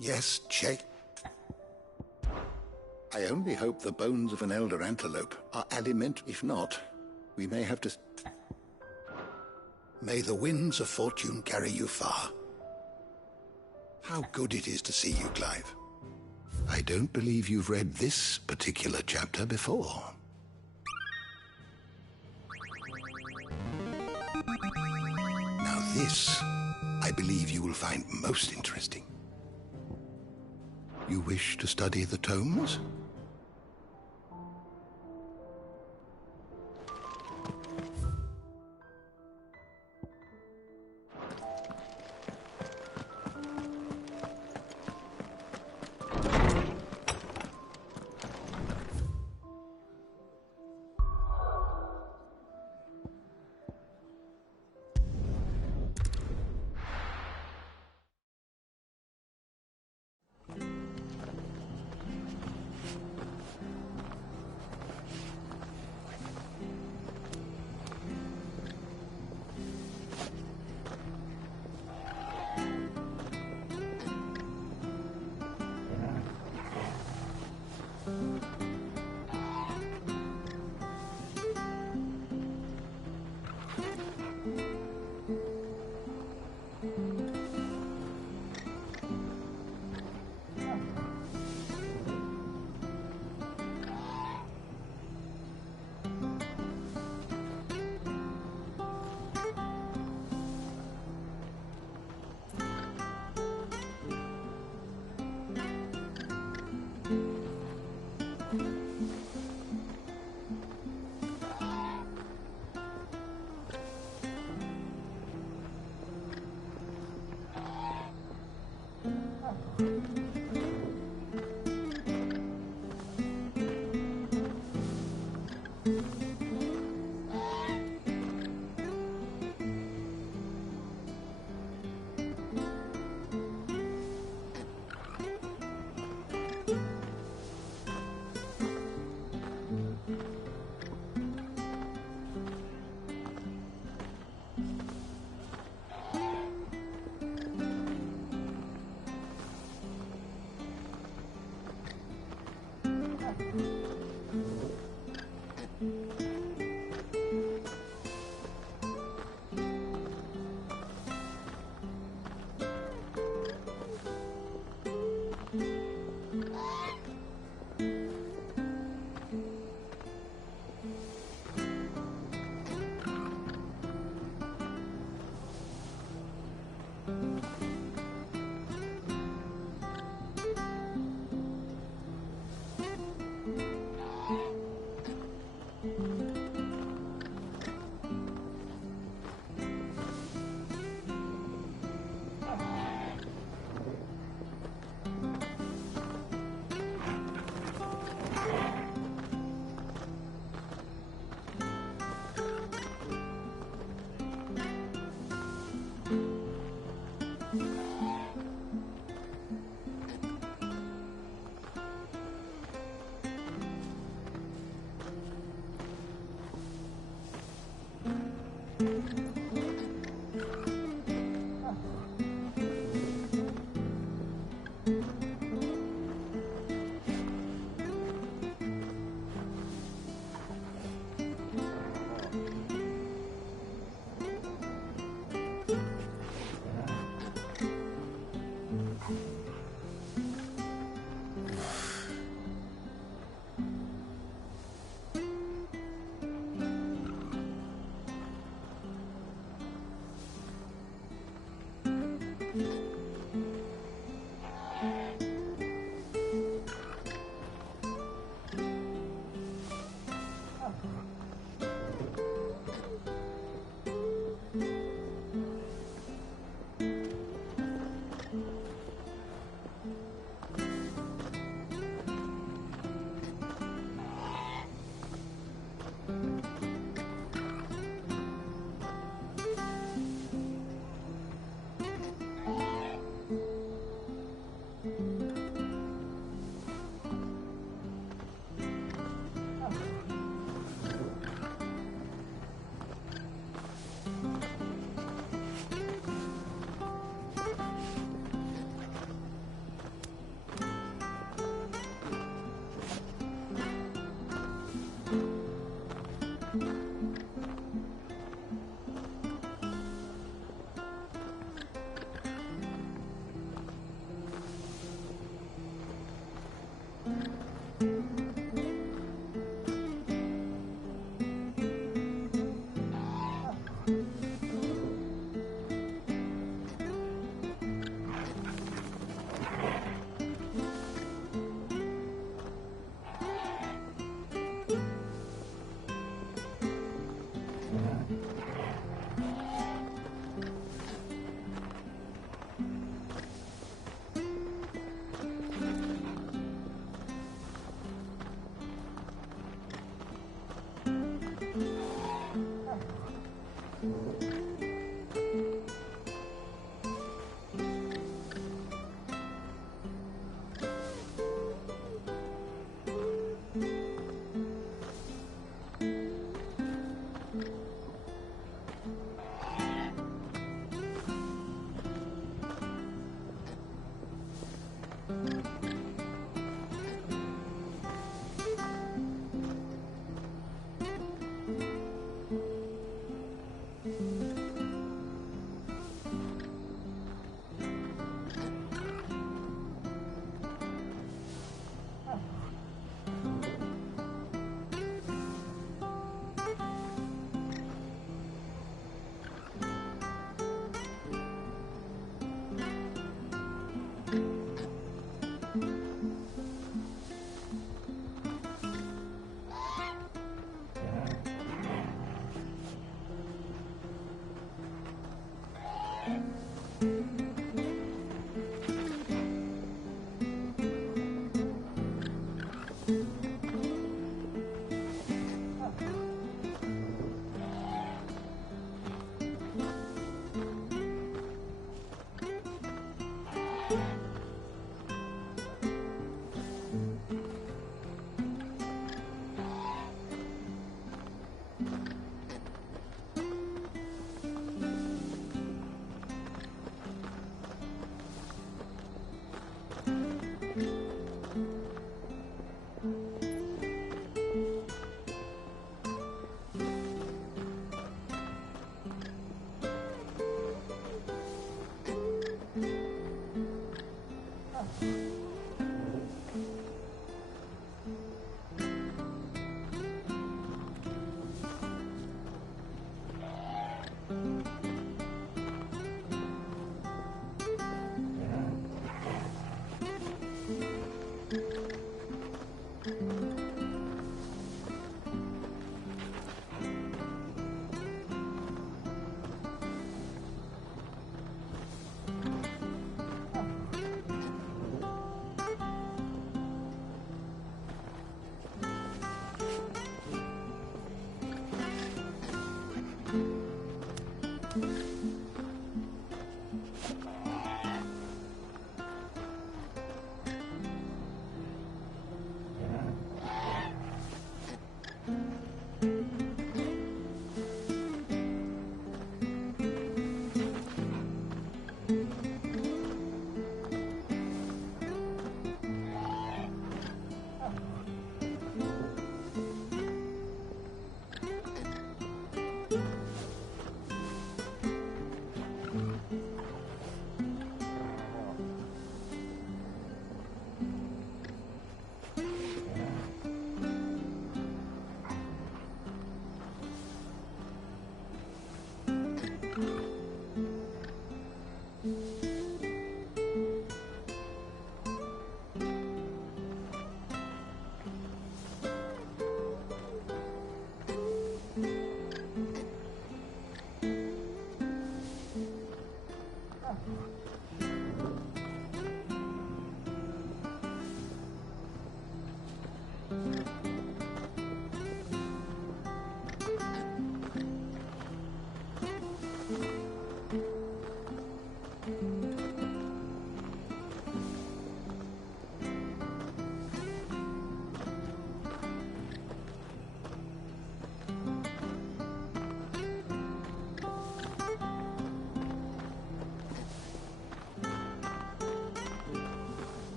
Yes, check. I only hope the bones of an elder antelope are aliment. If not, we may have to... May the winds of fortune carry you far. How good it is to see you, Clive. I don't believe you've read this particular chapter before. Now this, I believe you will find most interesting. You wish to study the tomes?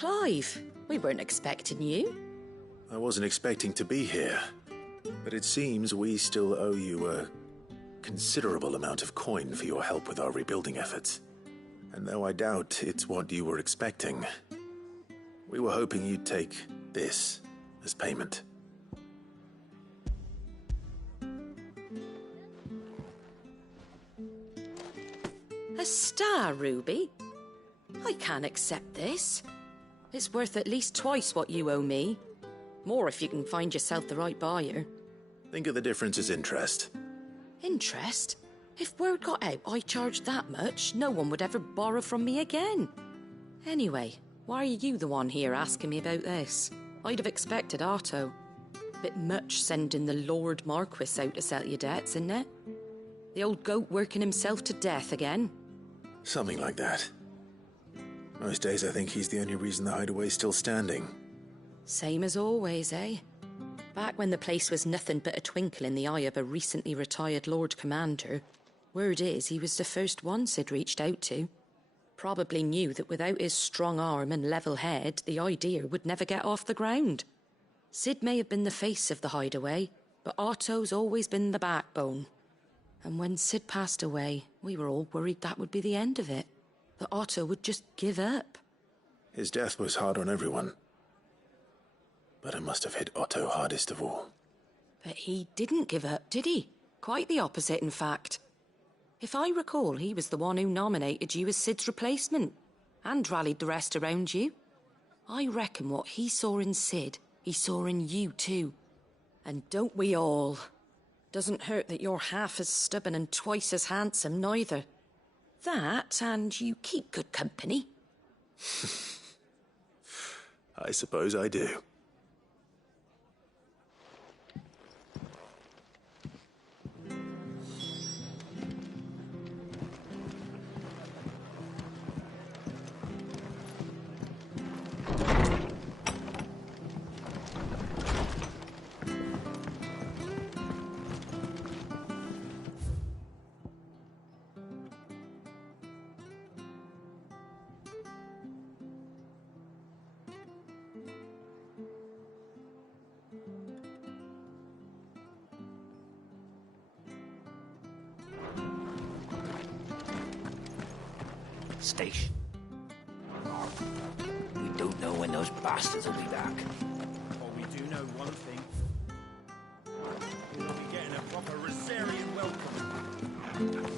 Clive, we weren't expecting you. I wasn't expecting to be here, but it seems we still owe you a considerable amount of coin for your help with our rebuilding efforts. And though I doubt it's what you were expecting, we were hoping you'd take this as payment. A star ruby? I can't accept this. It's worth at least twice what you owe me. More if you can find yourself the right buyer. Think of the difference as interest. Interest? If word got out I charged that much, no one would ever borrow from me again. Anyway, why are you the one here asking me about this? I'd have expected Otto. Bit much sending the Lord Marquis out to settle your debts, isn't it? The old goat working himself to death again. Something like that. Most days I think he's the only reason the hideaway's still standing. Same as always, eh? Back when the place was nothing but a twinkle in the eye of a recently retired Lord Commander, word is he was the first one Sid reached out to. Probably knew that without his strong arm and level head, the idea would never get off the ground. Sid may have been the face of the hideaway, but Otto's always been the backbone. And when Sid passed away, we were all worried that would be the end of it. That Otto would just give up. His death was hard on everyone. But it must have hit Otto hardest of all. But he didn't give up, did he? Quite the opposite, in fact. If I recall, he was the one who nominated you as Sid's replacement, and rallied the rest around you. I reckon what he saw in Sid, he saw in you too. And don't we all? Doesn't hurt that you're half as stubborn and twice as handsome, neither. That, and you keep good company. I suppose I do. Station. We don't know when those bastards will be back. Well, we do know one thing. We'll be getting a proper Rosarian welcome.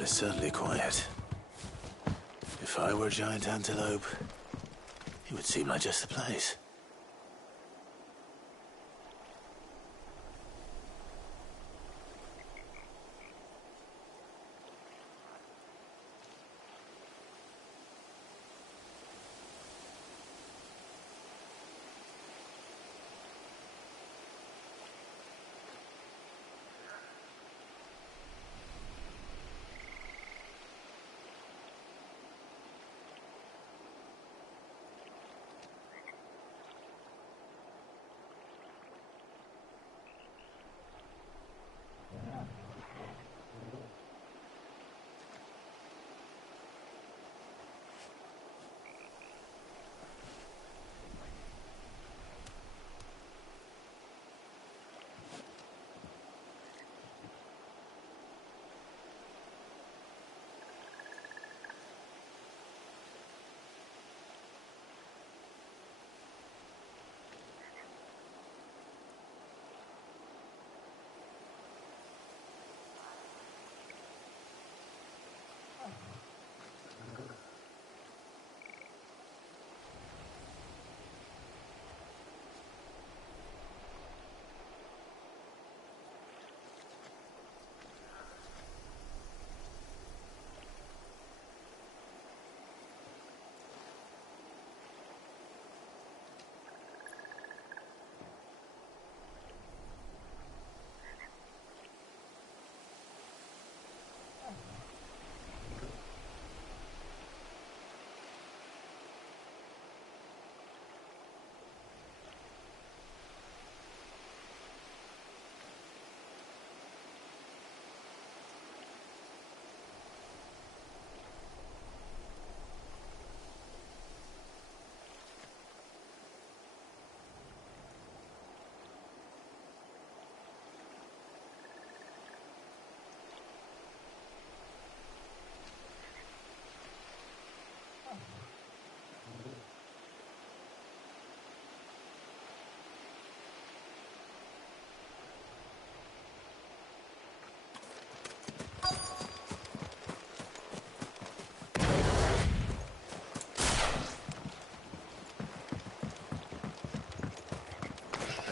It's certainly quiet. If I were a giant antelope, it would seem like just the place.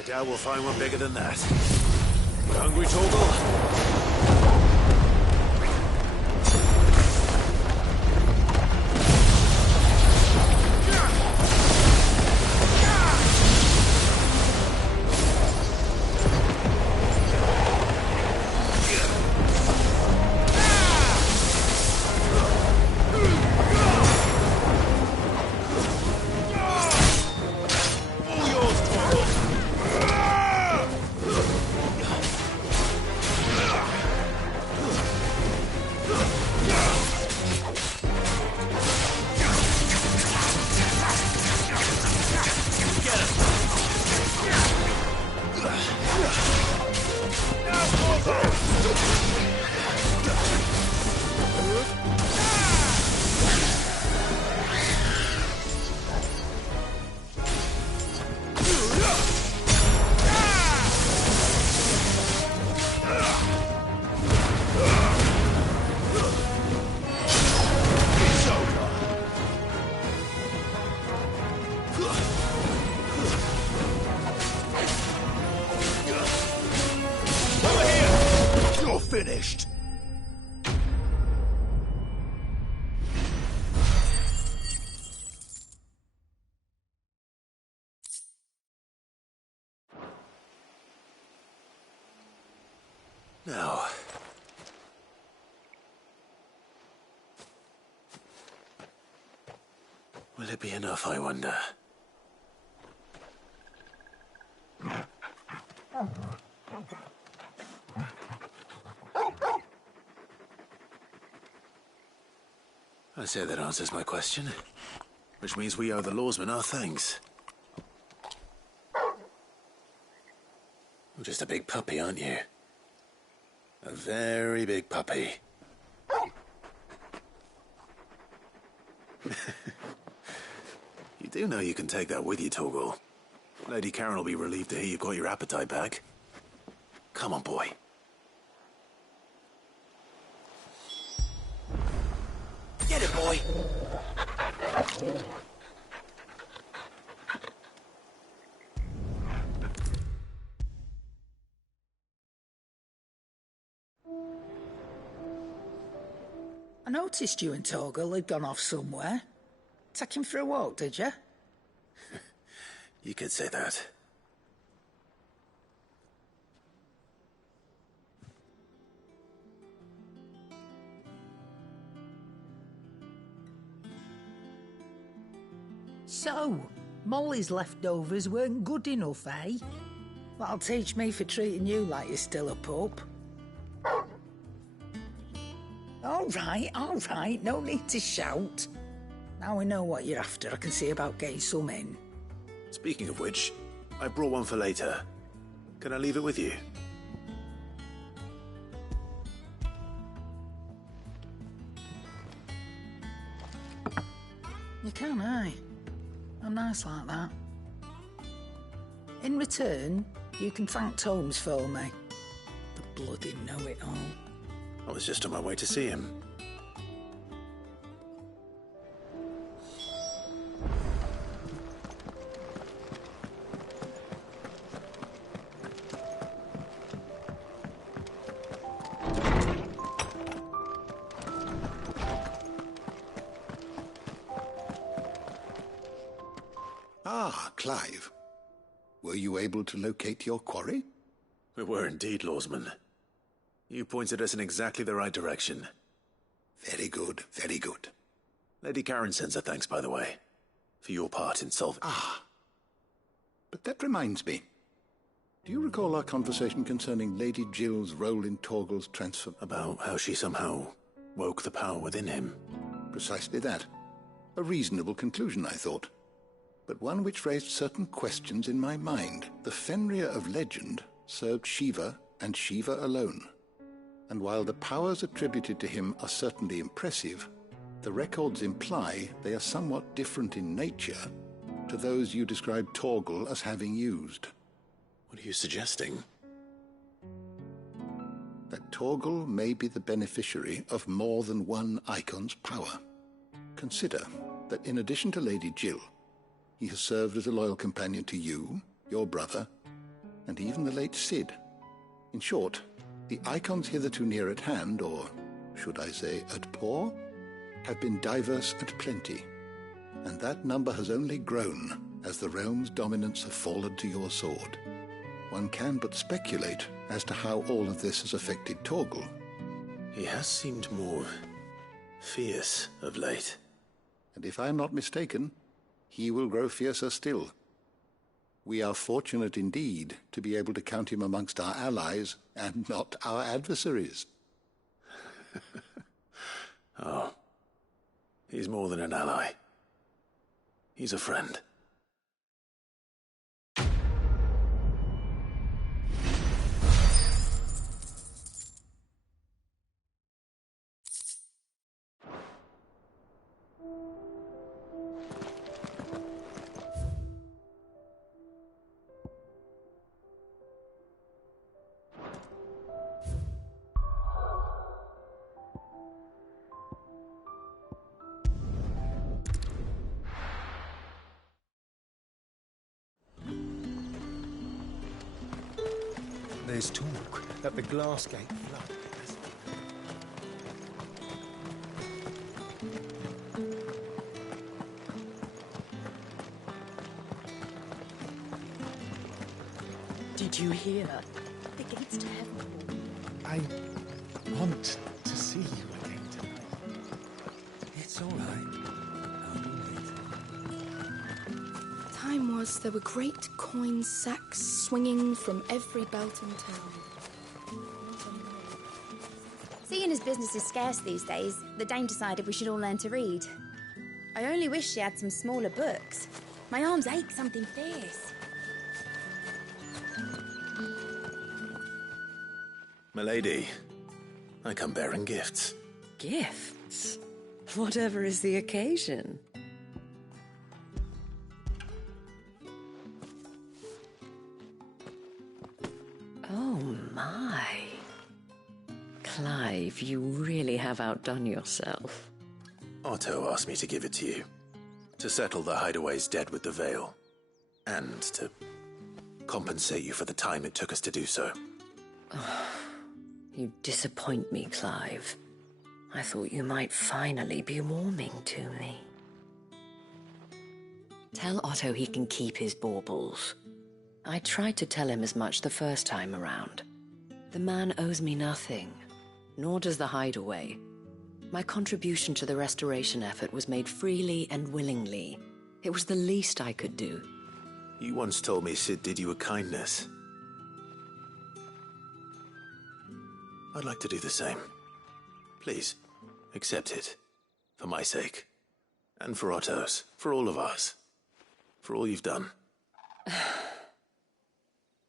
doubt we'll find one bigger than that. Hungry, Torgal? Finished. Now. Will it be enough, I wonder? I say that answers my question. Which means we owe the lawsman our thanks. You're just a big puppy, aren't you? A very big puppy. You do know you can take that with you, Torgal. Lady Karen will be relieved to hear you've got your appetite back. Come on, boy. Get it, boy! I noticed you and Torgal had gone off somewhere. Take him for a walk, did you? You could say that. So, Molly's leftovers weren't good enough, eh? That'll teach me for treating you like you're still a pup. All right, no need to shout. Now we know what you're after, I can see about getting some in. Speaking of which, I brought one for later. Can I leave it with you? You can, aye. I'm nice like that. In return, you can thank Tomes for me. The bloody know-it-all. I was just on my way to see him. Ah, Clive. Were you able to locate your quarry? We were indeed, Lawsman. You pointed us in exactly the right direction. Very good, very good. Lady Karen sends her thanks, by the way, for your part in solving... Ah. But that reminds me. Do you recall our conversation concerning Lady Jill's role in Torgal's transfer? About how she somehow woke the power within him? Precisely that. A reasonable conclusion, I thought. But one which raised certain questions in my mind. The Fenrir of legend served Shiva and Shiva alone. And while the powers attributed to him are certainly impressive, the records imply they are somewhat different in nature to those you described Torgal as having used. What are you suggesting? That Torgal may be the beneficiary of more than one icon's power. Consider that in addition to Lady Jill, he has served as a loyal companion to you, your brother, and even the late Cid. In short, the icons hitherto near at hand, or should I say at paw, have been diverse and plenty, and that number has only grown as the realm's dominance have fallen to your sword. One can but speculate as to how all of this has affected Torgal. He has seemed more fierce of late. And if I am not mistaken, he will grow fiercer still. We are fortunate indeed to be able to count him amongst our allies and not our adversaries. Oh, he's more than an ally. He's a friend. There's talk that the glass gate flood. Did you hear? The gates to heaven. I want to see you again tonight. It's all right. I'll be late. Time was there were great coin sacks swinging from every belt in town. Seeing as business is scarce these days, the Dame decided we should all learn to read. I only wish she had some smaller books. My arms ache something fierce. Milady, I come bearing gifts. Gifts? Whatever is the occasion. Oh my. Clive, you really have outdone yourself. Otto asked me to give it to you. To settle the Hideaway's debt with the Veil. And to compensate you for the time it took us to do so. You disappoint me, Clive. I thought you might finally be warming to me. Tell Otto he can keep his baubles. I tried to tell him as much the first time around. The man owes me nothing, nor does the Hideaway. My contribution to the restoration effort was made freely and willingly. It was the least I could do. You once told me Cid did you a kindness. I'd like to do the same. Please, accept it. For my sake. And for Otto's. For all of us. For all you've done.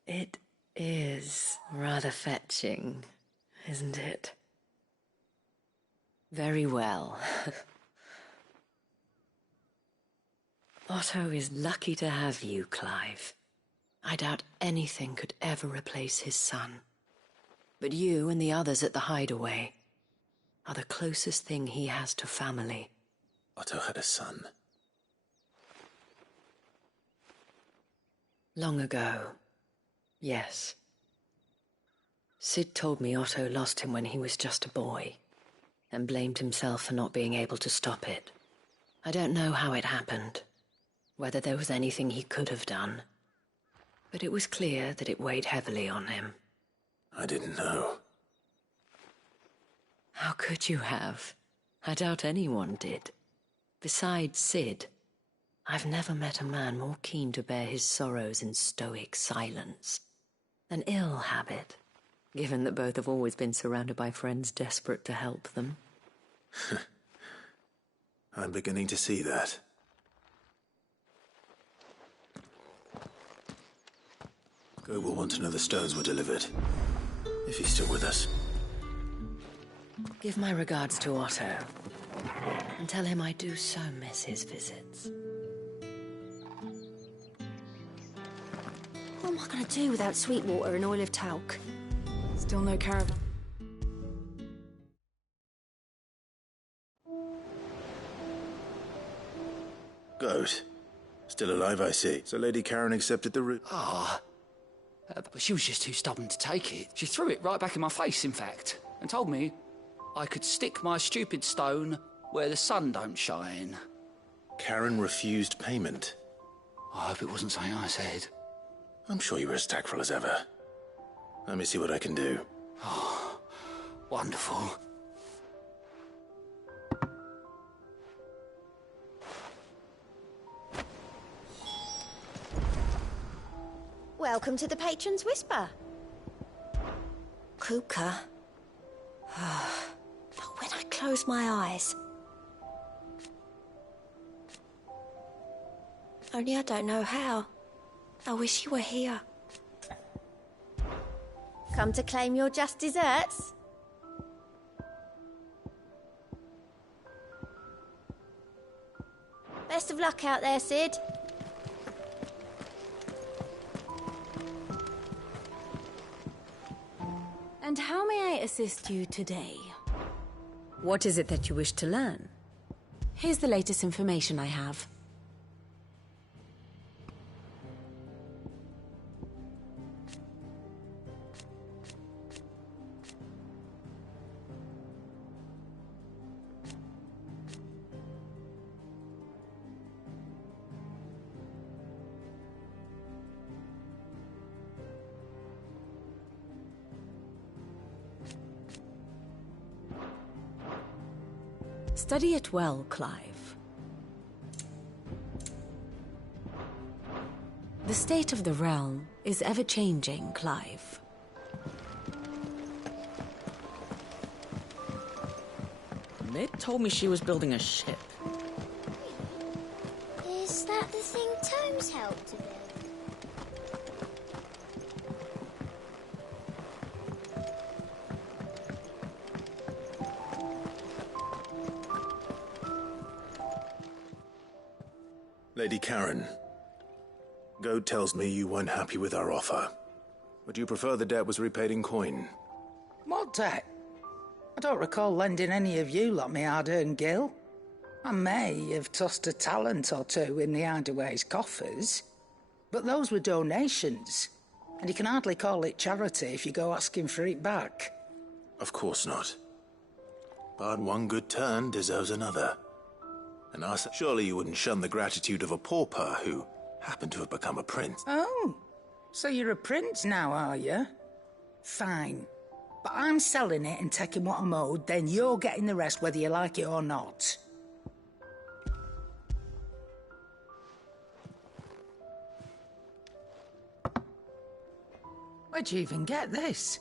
It is rather fetching, isn't it? Very well. Otto is lucky to have you, Clive. I doubt anything could ever replace his son. But you and the others at the Hideaway are the closest thing he has to family. Otto had a son. Long ago, yes. Cid told me Otto lost him when he was just a boy, and blamed himself for not being able to stop it. I don't know how it happened, whether there was anything he could have done, but it was clear that it weighed heavily on him. I didn't know. How could you have? I doubt anyone did. Besides Cid, I've never met a man more keen to bear his sorrows in stoic silence. An ill habit, given that both have always been surrounded by friends desperate to help them. I'm beginning to see that. Go will want to know the stones were delivered. If he's still with us. Give my regards to Otto, and tell him I do so miss his visits. What am I going to do without sweet water and oil of talc? Still no caravan. Goat. Still alive, I see. So Lady Karen accepted the route. Ah, But she was just too stubborn to take it. She threw it right back in my face, in fact, and told me I could stick my stupid stone where the sun don't shine. Karen refused payment. I hope it wasn't something I said. I'm sure you were as tactful as ever. Let me see what I can do. Oh, wonderful. Welcome to the Patron's Whisper. Kuka. But when I close my eyes... Only I don't know how. I wish you were here. Come to claim your just desserts? Best of luck out there, Sid. And how may I assist you today? What is it that you wish to learn? Here's the latest information I have. Study it well, Clive. The state of the realm is ever-changing, Clive. Mid told me she was building a ship. Is that the thing Tomes helped to build? Lady Karen, Goad tells me you weren't happy with our offer. Would you prefer the debt was repaid in coin? What debt? I don't recall lending any of you lot me hard-earned gil. I may have tossed a talent or two in the Hideaway's coffers, but those were donations, and you can hardly call it charity if you go asking for it back. Of course not. But one good turn deserves another. And surely you wouldn't shun the gratitude of a pauper who happened to have become a prince. Oh, so you're a prince now, are you? Fine. But I'm selling it and taking what I'm owed, then you're getting the rest whether you like it or not. Where'd you even get this?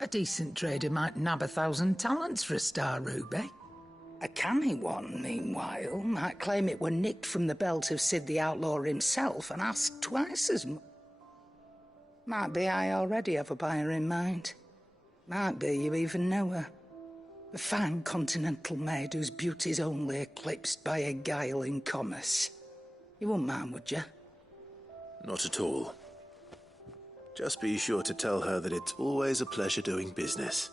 A decent trader might nab 1,000 talents for a star ruby. A canny one, meanwhile, might claim it were nicked from the belt of Sid the Outlaw himself and ask twice as much. Might be I already have a buyer in mind. Might be you even know her. A fine continental maid whose beauty's only eclipsed by a guile in commerce. You wouldn't mind, would you? Not at all. Just be sure to tell her that it's always a pleasure doing business.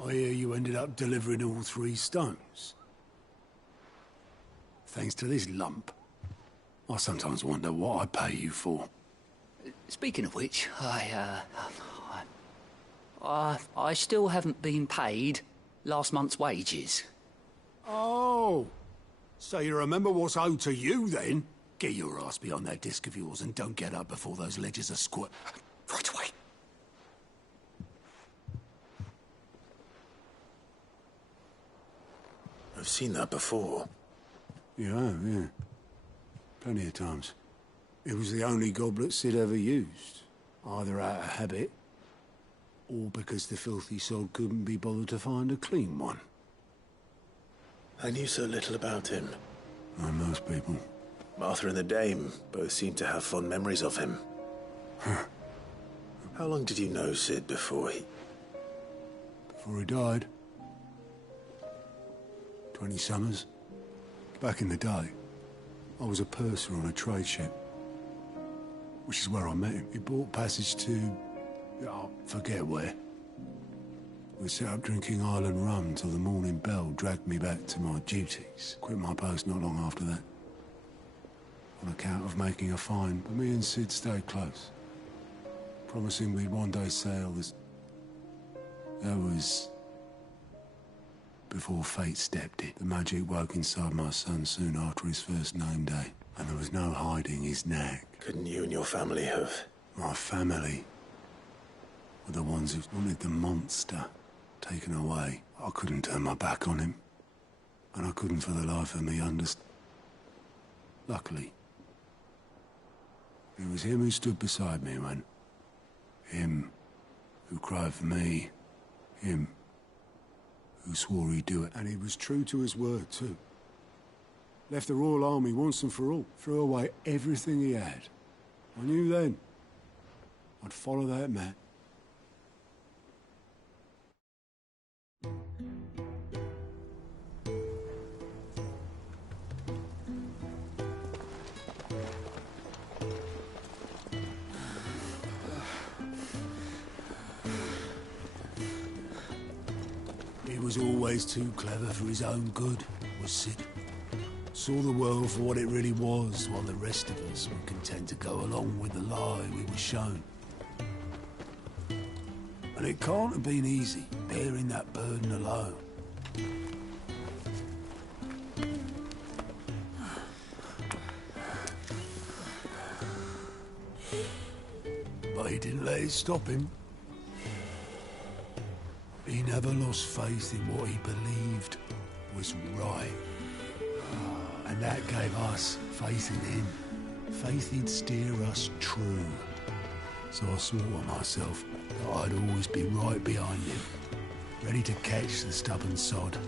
I hear you ended up delivering all 3 stones. Thanks to this lump. I sometimes wonder what I pay you for. Speaking of which, I still haven't been paid last month's wages. Oh, so you remember what's owed to you then? Get your ass behind that disc of yours and don't get up before those ledgers are squirt. Right away. I've seen that before. You have, yeah. Plenty of times. It was the only goblet Sid ever used. Either out of habit, or because the filthy sod couldn't be bothered to find a clean one. I knew so little about him. Like most people. Martha and the Dame both seem to have fond memories of him. How long did you know Sid before he died? 20 summers. Back in the day, I was a purser on a trade ship. Which is where I met him. He bought passage to... I forget where. We sat up drinking Island rum till the morning bell dragged me back to my duties. Quit my post not long after that. On account of making a fine, but me and Sid stayed close. Promising we'd one day sail this... That was... before fate stepped in. The magic woke inside my son soon after his first name day, and there was no hiding his knack. Couldn't you and your family have... My family were the ones who wanted the monster taken away. I couldn't turn my back on him, and I couldn't for the life of me understand. Luckily, it was him who stood beside me when... him who cried for me, him who swore he'd do it. And he was true to his word, too. Left the Royal Army once and for all. Threw away everything he had. I knew then I'd follow that man. He was always too clever for his own good, was Sid. Saw the world for what it really was, while the rest of us were content to go along with the lie we were shown. And it can't have been easy, bearing that burden alone. But he didn't let it stop him. He never lost faith in what he believed was right. And that gave us faith in him. Faith he'd steer us true. So I swore to myself that I'd always be right behind him, ready to catch the stubborn sod,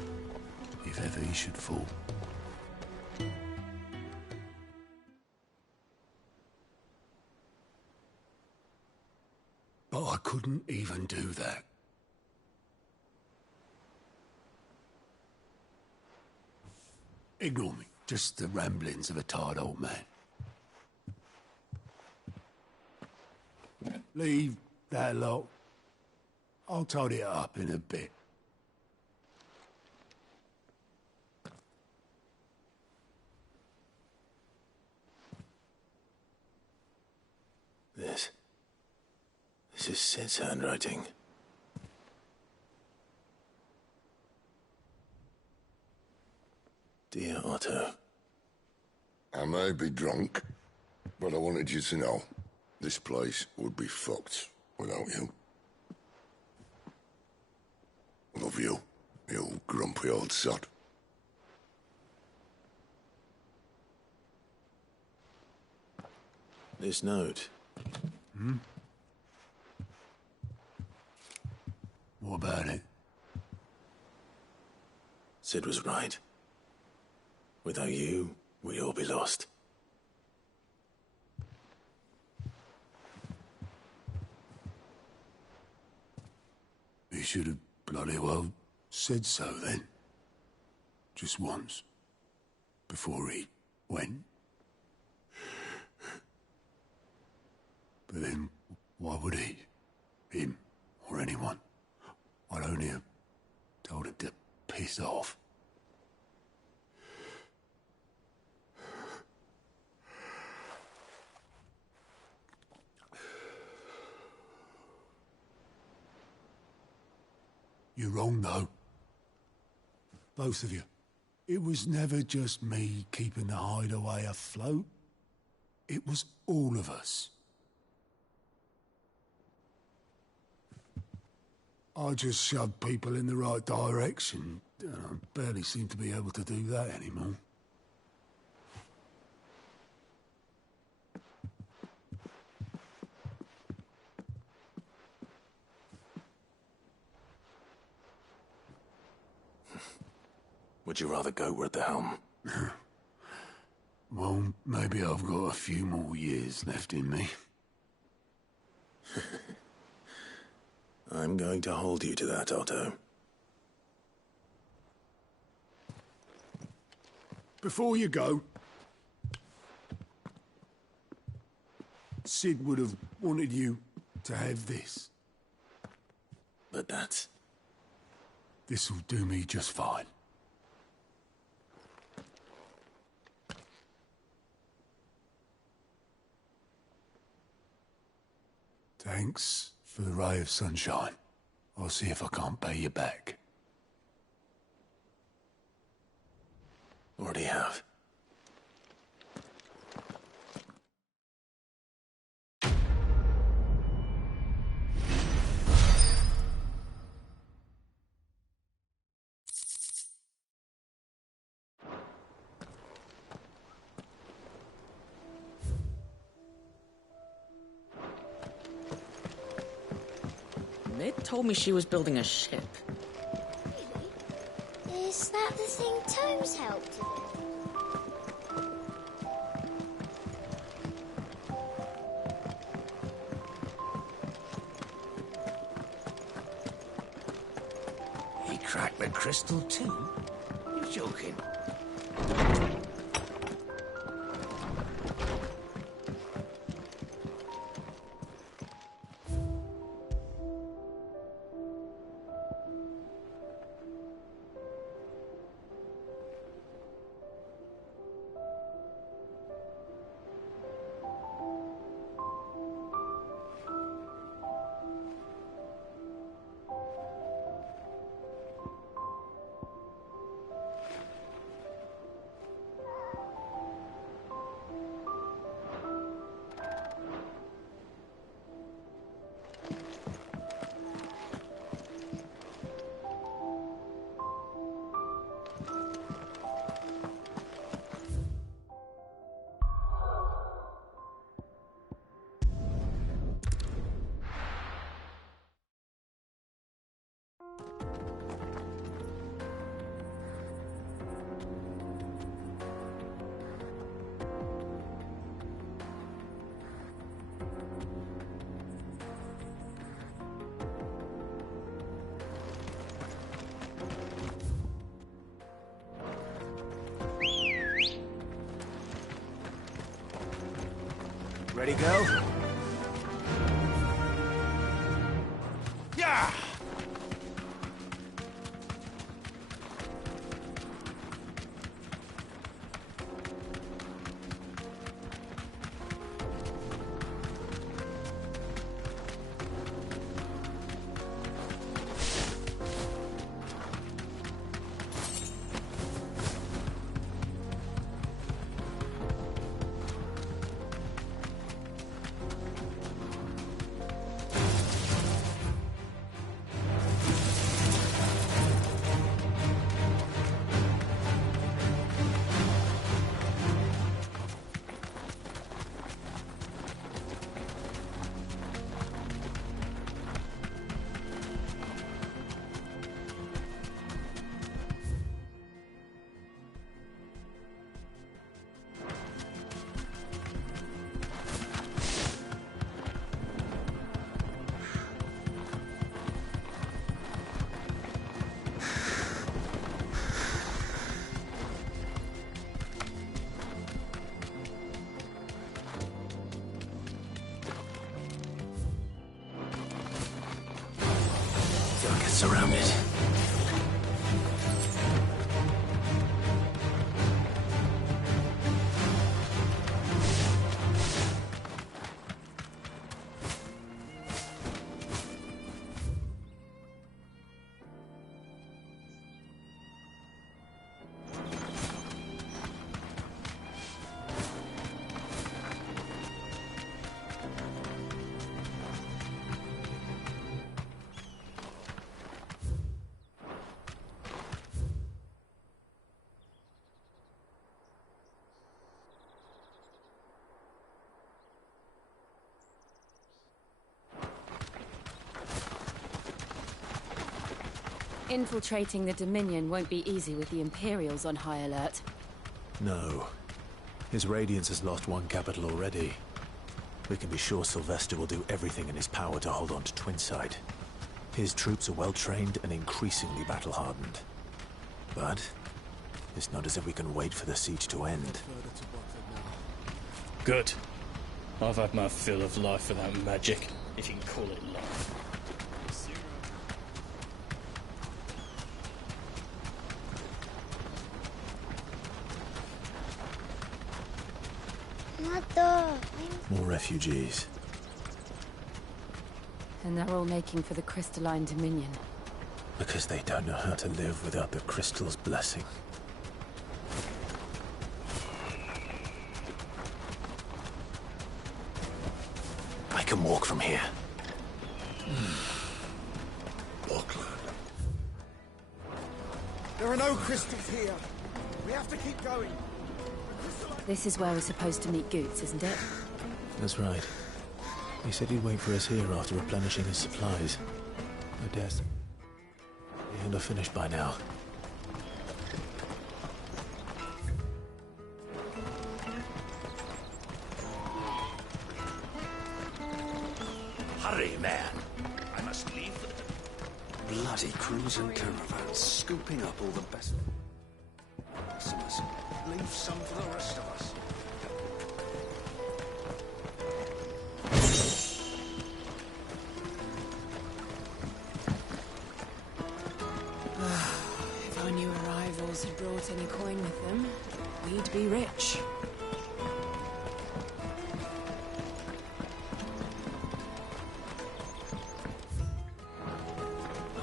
if ever he should fall. But I couldn't even do that. Ignore me. Just the ramblings of a tired old man. Leave that lot. I'll tidy it up in a bit. This is Sid's handwriting. Dear Otto. I may be drunk, but I wanted you to know this place would be fucked without you. Love you, you grumpy old sod. This note. Hmm? What about it? Sid was right. Without you, we'd all be lost. He should have bloody well said so then. Just once. Before he went. But then, why would he? Him, or anyone? I'd only have told him to piss off. You're wrong, though. Both of you. It was never just me keeping the hideaway afloat. It was all of us. I just shoved people in the right direction, and I barely seem to be able to do that anymore. Would you rather go at the helm? Well, maybe I've got a few more years left in me. I'm going to hold you to that, Otto. Before you go, Sid would have wanted you to have this. But that's This'll do me just fine. Thanks for the ray of sunshine. I'll see if I can't pay you back. Already have. Mid told me she was building a ship. Really? Is that the thing Tomes helped to He cracked the crystal too? You're joking. Ready, go? Yeah! Surrounded. Infiltrating the Dominion won't be easy with the Imperials on high alert. No. His Radiance has lost one capital already. We can be sure Sylvester will do everything in his power to hold on to Twinside. His troops are well-trained and increasingly battle-hardened. But it's not as if we can wait for the siege to end. Good. I've had my fill of life without magic, if you can call it life. More refugees. And they're all making for the crystalline dominion. Because they don't know how to live without the crystal's blessing. I can walk from here. Auckland. There are no crystals here. We have to keep going. This is where we're supposed to meet Goots, isn't it? That's right. He said he'd wait for us here after replenishing his supplies. I guess he'll have finished by now. Hurry, man. I must leave for the... Bloody crimson caravans, scooping up all the best customers. Leave some for the rest of us. If our new arrivals had brought any coin with them, we'd be rich.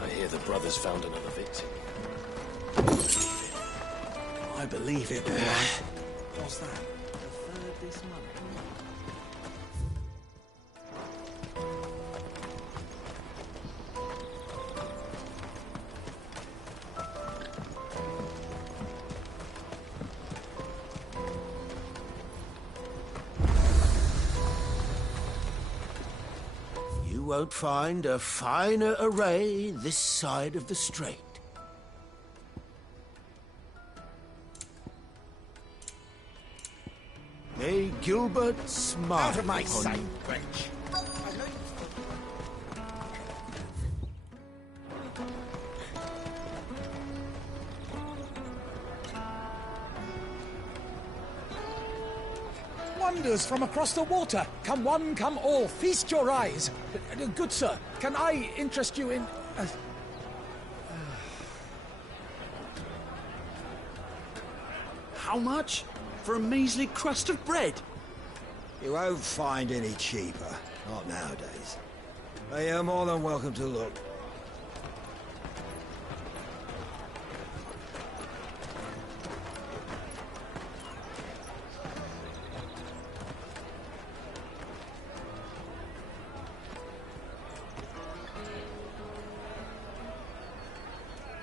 I hear the brothers found another victim. I believe it, all right. What's that? The third this month. You won't find a finer array this side of the strait. May Gilbert smile Out of my upon sight, you. wench. Wonders from across the water. Come one, come all. Feast your eyes. Good sir, can I interest you in... How much? For a measly crust of bread? You won't find any cheaper. Not nowadays. But you're more than welcome to look.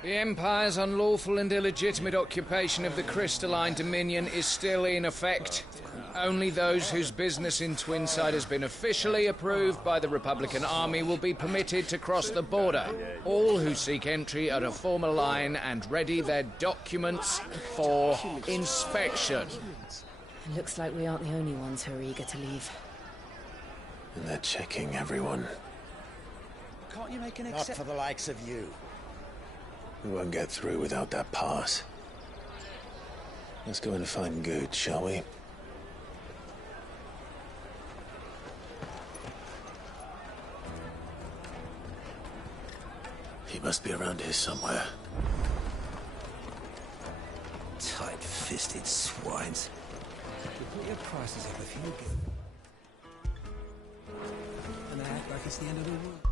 The Empire's unlawful and illegitimate occupation of the crystalline dominion is still in effect. Only those whose business in Twinside has been officially approved by the Republican Army will be permitted to cross the border. All who seek entry are to form a line and ready their documents for inspection. It looks like we aren't the only ones who are eager to leave. And they're checking everyone. Can't you make an exception? Not for the likes of you. We won't get through without that pass. Let's go and find Good, shall we? He must be around here somewhere. Tight-fisted swines. You put your prices up if you get... And they act like it's the end of the world.